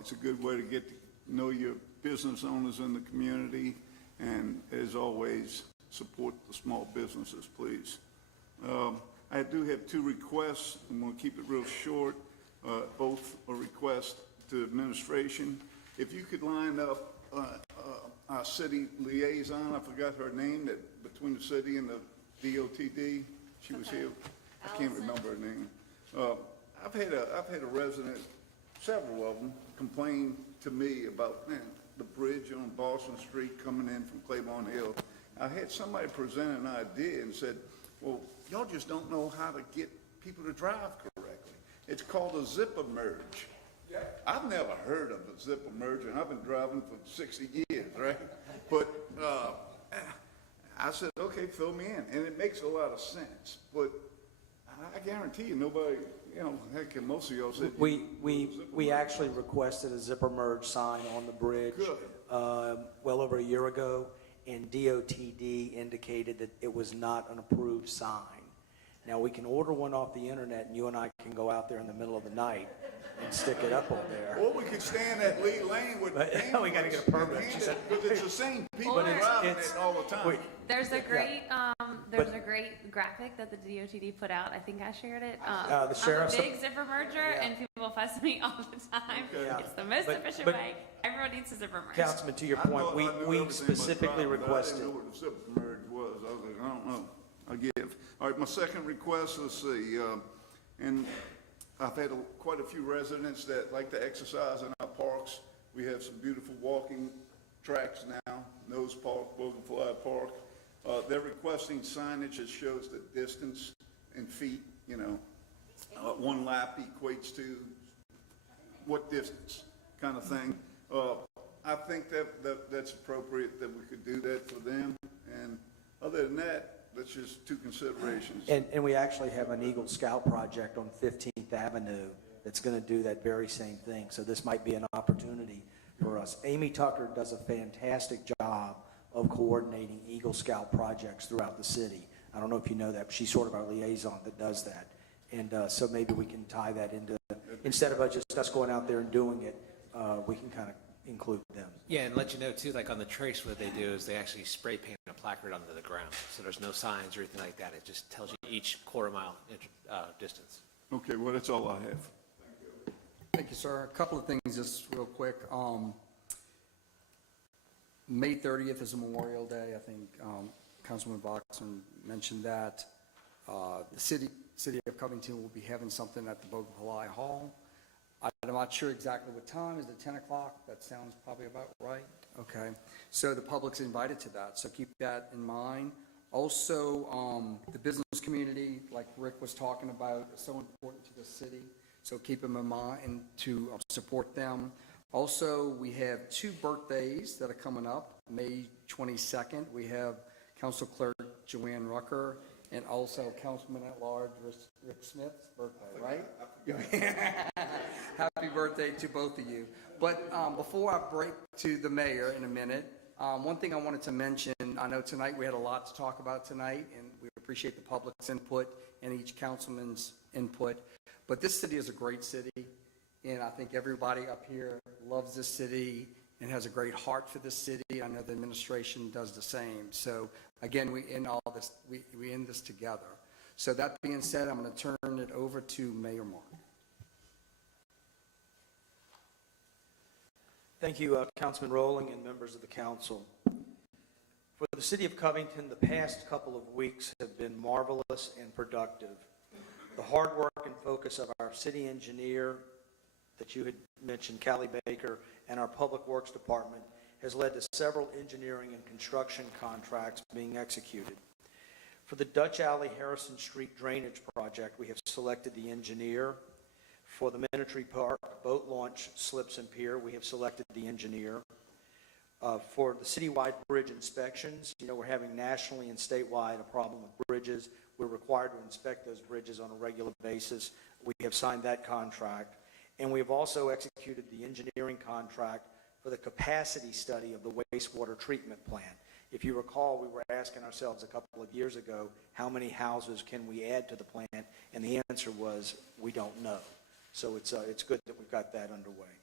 It's a good way to get to know your business owners in the community, and as always, support the small businesses, please. I do have 2 requests. I'm going to keep it real short. Both are requests to administration. If you could line up our city liaison, I forgot her name, that between the city and the DOTD, she was here. I can't remember her name. I've had a resident, several of them, complain to me about the bridge on Boston Street coming in from Claiborne Hill. I had somebody present an idea and said, well, y'all just don't know how to get people to drive correctly. It's called a zipper merge. I've never heard of a zipper merge, and I've been driving for 60 years, right? But I said, okay, fill me in. And it makes a lot of sense. But I guarantee you, nobody, heck, most of y'all said. We actually requested a zipper merge sign on the bridge. Good. Well over a year ago, and DOTD indicated that it was not an approved sign. Now, we can order one off the internet, and you and I can go out there in the middle of the night and stick it up on there. Or we could stand at Lee Lane with We got to get a permit. because it's the same people Or driving it all the time. There's a great, a great graphic that the DOTD put out. I think I shared it. The sheriff's I'm a big zipper merger, and people fuss at me all the time. Okay. It's the most efficient but- way. Everyone needs a zipper merge. Councilman, to your point, we specifically requested. I didn't know what the zipper merge was. I was like, I don't know. I give. All right, my second request, let's see, and I've had quite a few residents that like to exercise in our parks. We have some beautiful walking tracks now, Nose Park, Bougainvillea Park. They're requesting signage that shows the distance in feet, 1 lap equates to what distance, kind of thing. I think that's appropriate that we could do that for them. And other than that, that's just 2 considerations. And we actually have an Eagle Scout project on 15th Avenue that's going to do that very same thing. So this might be an opportunity for us. Amy Tucker does a fantastic job of coordinating Eagle Scout projects throughout the city. I don't know if you know that, but she's sort of our liaison that does that. And so maybe we can tie that into, instead of just us going out there and doing it, we can kind of include them. Yeah, and let you know too, like on the trace, what they do is they actually spray paint a placard onto the ground. So there's no signs or anything like that. It just tells you each quarter mile distance. Okay, well, that's all I have. Thank you, sir. A couple of things just real quick. May 30th is a Memorial Day. I think Councilman Boxman mentioned that. The city of Covington will be having something at the Bogopalai Hall. I'm not sure exactly what time. Is it 10 o'clock? That sounds probably about right. Okay. So the public's invited to that. So keep that in mind. Also, the business community, like Rick was talking about, is so important to the city. So keep them in mind to support them. Also, we have 2 birthdays that are coming up. May 22nd, we have Council Clerk Joanne Rucker and also Councilman at Large Rick Smith's birthday, right? Happy birthday to both of you. But before I break to the mayor in a minute, one thing I wanted to mention, I know tonight we had a lot to talk about tonight, and we appreciate the public's input and each councilman's input. But this city is a great city, and I think everybody up here loves this city and has a great heart for this city. I know the administration does the same. So again, we end all this, we end this together. So that being said, I'm going to turn it over to Mayor Mark. Thank you, Councilman Rowling and members of the council. For the city of Covington, the past couple of weeks have been marvelous and productive. The hard work and focus of our city engineer that you had mentioned, Callie Baker, and our Public Works Department has led to several engineering and construction contracts being executed. For the Dutch Alley Harrison Street Drainage Project, we have selected the engineer. For the Minetry Park Boat Launch Slips and Pier, we have selected the engineer. For the citywide bridge inspections, you know, we're having nationally and statewide a problem with bridges. We're required to inspect those bridges on a regular basis. We have signed that contract. And we have also executed the engineering contract for the capacity study of the wastewater treatment plant. If you recall, we were asking ourselves a couple of years ago, how many houses can we add to the plant? And the answer was, we don't know. So it's good that we've got that underway.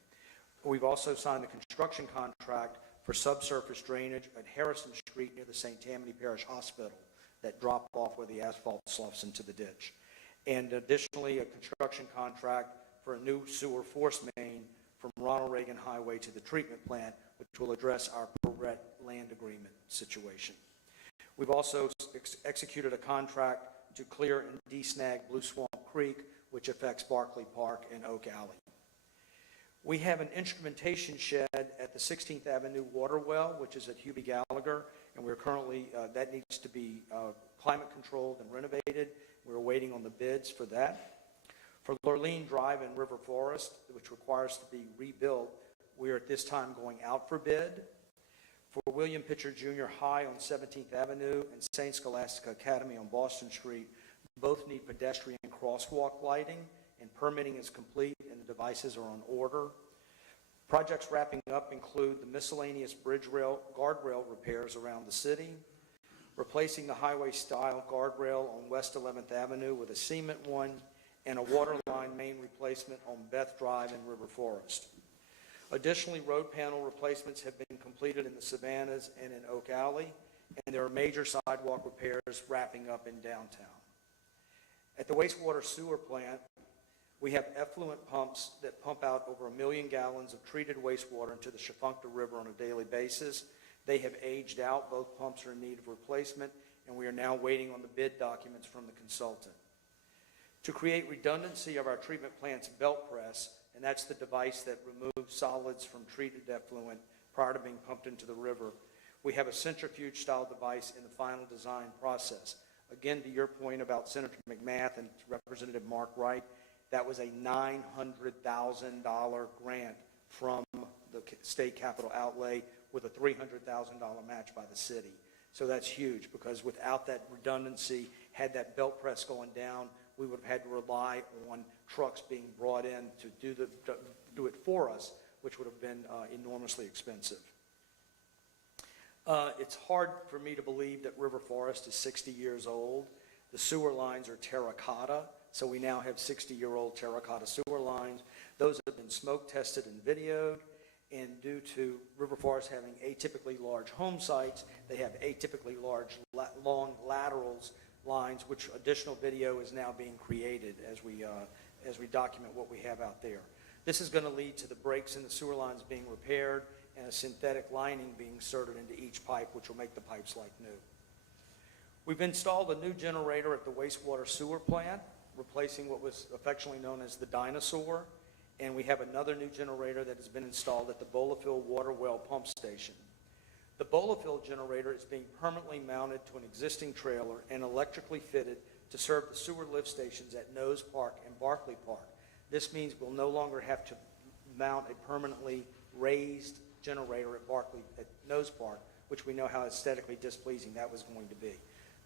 We've also signed the construction contract for subsurface drainage at Harrison Street near the St. Tammany Parish Hospital, that drop off where the asphalt sloughs into the ditch. And additionally, a construction contract for a new sewer force main from Ronald Reagan Highway to the treatment plant, which will address our Perret land agreement situation. We've also executed a contract to clear and desnag Blue Swamp Creek, which affects Barclay Park and Oak Alley. We have an instrumentation shed at the 16th Avenue water well, which is at Hubie Gallagher, and we're currently, that needs to be climate controlled and renovated. We're waiting on the bids for that. For Lurleen Drive in River Forest, which requires to be rebuilt, we are at this time going out for bid. For William Pitcher Junior High on 17th Avenue and St. Scholastica Academy on Boston Street, both need pedestrian crosswalk lighting, and permitting is complete and the devices are on order. Projects wrapping up include the miscellaneous bridge rail, guardrail repairs around the city, replacing the highway-style guardrail on West 11th Avenue with a cement one, and a water line main replacement on Beth Drive in River Forest. Additionally, road panel replacements have been completed in the Savannas and in Oak Alley, and there are major sidewalk repairs wrapping up in downtown. At the wastewater sewer plant, we have effluent pumps that pump out over 1 million gallons of treated wastewater into the Shafunkta River on a daily basis. They have aged out. Both pumps are in need of replacement, and we are now waiting on the bid documents from the consultant. To create redundancy of our treatment plant's belt press, and that's the device that removes solids from treated effluent prior to being pumped into the river, we have a centrifuge-style device in the final design process. Again, to your point about Senator McMath and Representative Mark Wright, that was a $900,000 grant from the state capital outlay with a $300,000 match by the city. So that's huge, because without that redundancy, had that belt press going down, we would have had to rely on trucks being brought in to do it for us, which would have been enormously expensive. It's hard for me to believe that River Forest is 60 years old. The sewer lines are terracotta, so we now have 60-year-old terracotta sewer lines. Those have been smoke tested and videoed, and due to River Forest having atypically large home sites, they have atypically large, long laterals lines, which additional video is now being created as we document what we have out there. This is going to lead to the breaks in the sewer lines being repaired and a synthetic lining being inserted into each pipe, which will make the pipes like new. We've installed a new generator at the wastewater sewer plant, replacing what was affectionately known as the dinosaur, and we have another new generator that has been installed at the Bolafil water well pump station. The Bolafil generator is being permanently mounted to an existing trailer and electrically fitted to serve the sewer lift stations at Nose Park and Barclay Park. This means we'll no longer have to mount a permanently raised generator at Nose Park, which we know how aesthetically displeasing that was going to be.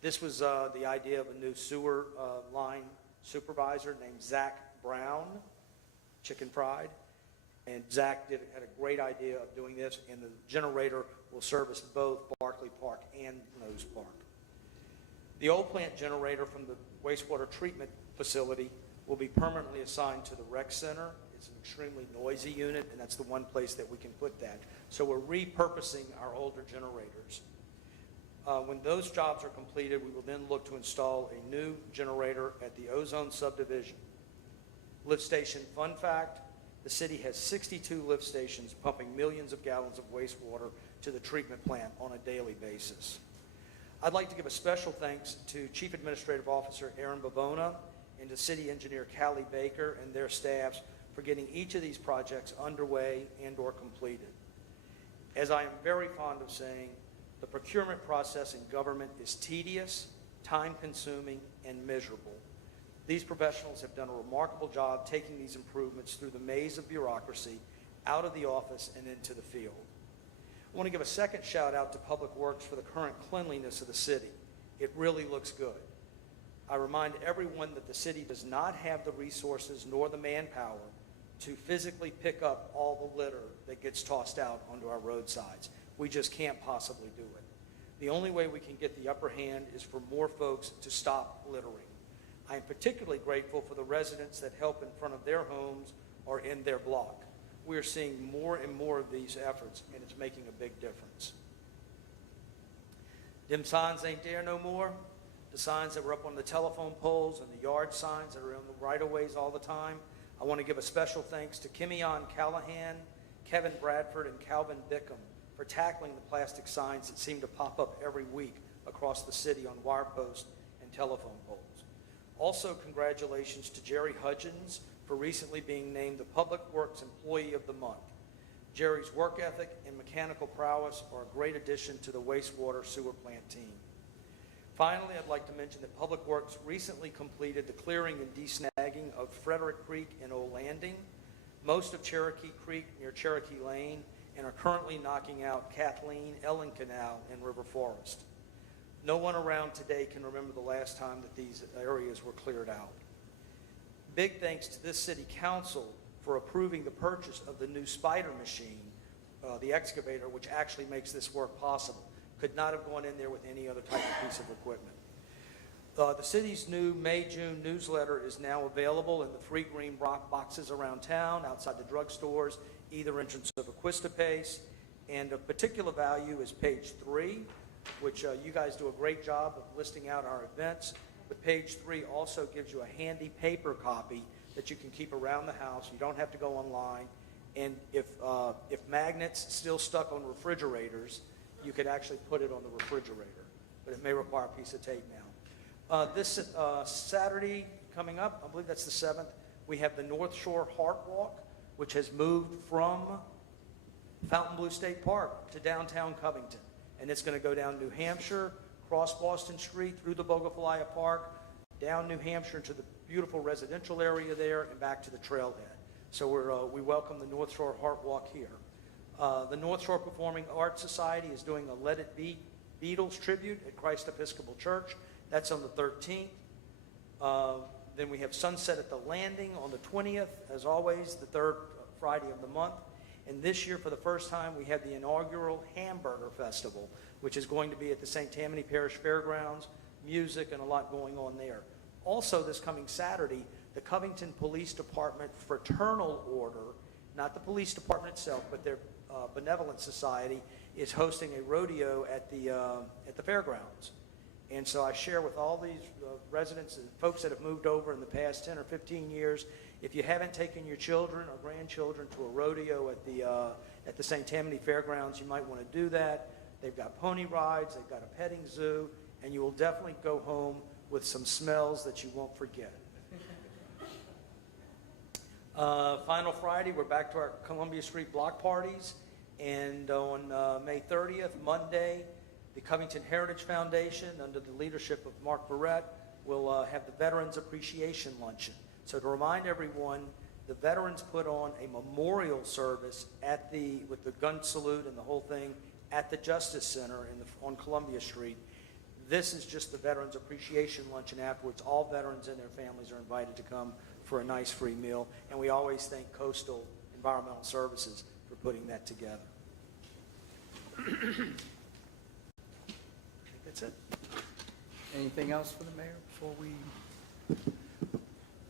This was the idea of a new sewer line supervisor named Zach Brown, Chicken Fried. And Zach had a great idea of doing this, and the generator will service both Barclay Park and Nose Park. The old plant generator from the wastewater treatment facility will be permanently assigned to the rec center. It's an extremely noisy unit, and that's the one place that we can put that. So we're repurposing our older generators. When those jobs are completed, we will then look to install a new generator at the Ozone subdivision. Lift station fun fact, the city has 62 lift stations pumping millions of gallons of wastewater to the treatment plant on a daily basis. I'd like to give a special thanks to Chief Administrative Officer Aaron Bavona and to City Engineer Callie Baker and their staffs for getting each of these projects underway and or completed. As I am very fond of saying, the procurement process in government is tedious, time-consuming, and miserable. These professionals have done a remarkable job taking these improvements through the maze of bureaucracy out of the office and into the field. I want to give a second shout out to Public Works for the current cleanliness of the city. It really looks good. I remind everyone that the city does not have the resources nor the manpower to physically pick up all the litter that gets tossed out onto our roadsides. We just can't possibly do it. The only way we can get the upper hand is for more folks to stop littering. I am particularly grateful for the residents that help in front of their homes or in their block. We are seeing more and more of these efforts, and it's making a big difference. Them signs ain't there no more. The signs that were up on the telephone poles and the yard signs that are in the right-of-ways all the time. I want to give a special thanks to Kimion Callahan, Kevin Bradford, and Calvin Bickham for tackling the plastic signs that seem to pop up every week across the city on wire posts and telephone poles. Also, congratulations to Jerry Hudgens for recently being named the Public Works Employee of the Month. Jerry's work ethic and mechanical prowess are a great addition to the wastewater sewer plant team. Finally, I'd like to mention that Public Works recently completed the clearing and desnagging of Frederick Creek and Old Landing, most of Cherokee Creek near Cherokee Lane, and are currently knocking out Kathleen, Ellen Canal, and River Forest. No one around today can remember the last time that these areas were cleared out. Big thanks to this city council for approving the purchase of the new Spider machine, the excavator, which actually makes this work possible. Could not have gone in there with any other type of piece of equipment. The city's new May-June newsletter is now available in the free green boxes around town, outside the drugstores, either entrance of Equistapace, and of particular value is page 3, which you guys do a great job of listing out our events. But page 3 also gives you a handy paper copy that you can keep around the house. You don't have to go online. And if magnets still stuck on refrigerators, you could actually put it on the refrigerator, but it may require a piece of tape now. This Saturday coming up, I believe that's the 7th, we have the North Shore Heart Walk, which has moved from Fontainebleau State Park to downtown Covington. And it's going to go down New Hampshire, cross Boston Street, through the Bogafilaya Park, down New Hampshire into the beautiful residential area there, and back to the trailhead. So we welcome the North Shore Heart Walk here. The North Shore Performing Arts Society is doing a Let It Be Beatles tribute at Christ Episcopal Church. That's on the 13th. Then we have Sunset at the Landing on the 20th, as always, the third Friday of the month. And this year, for the first time, we have the inaugural Hamburger Festival, which is going to be at the St. Tammany Parish Fairgrounds, music and a lot going on there. Also, this coming Saturday, the Covington Police Department Fraternal Order, not the police department itself, but their benevolent society, is hosting a rodeo at the fairgrounds. And so I share with all these residents and folks that have moved over in the past 10 or 15 years, If you haven't taken your children or grandchildren to a rodeo at the St. Tammany Fairgrounds, you might want to do that. They've got pony rides, they've got a petting zoo, and you will definitely go home with some smells that you won't forget. Final Friday, we're back to our Columbia Street block parties. And on May 30th, Monday, the Covington Heritage Foundation, under the leadership of Mark Barrett, will have the Veterans Appreciation Luncheon. So to remind everyone, the veterans put on a memorial service with the gun salute and the whole thing at the Justice Center on Columbia Street. This is just the Veterans Appreciation Luncheon afterwards. All veterans and their families are invited to come for a nice free meal. And we always thank Coastal Environmental Services for putting that together. I think that's it. Anything else for the mayor before we?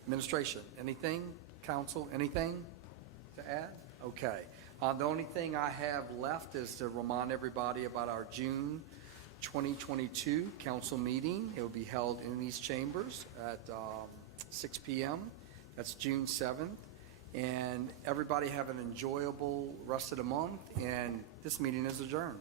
Administration, anything? Council, anything to add? Okay. The only thing I have left is to remind everybody about our June 2022 council meeting. It will be held in these chambers at 6 p.m. That's June 7th. And everybody have an enjoyable rest of the month, and this meeting is adjourned.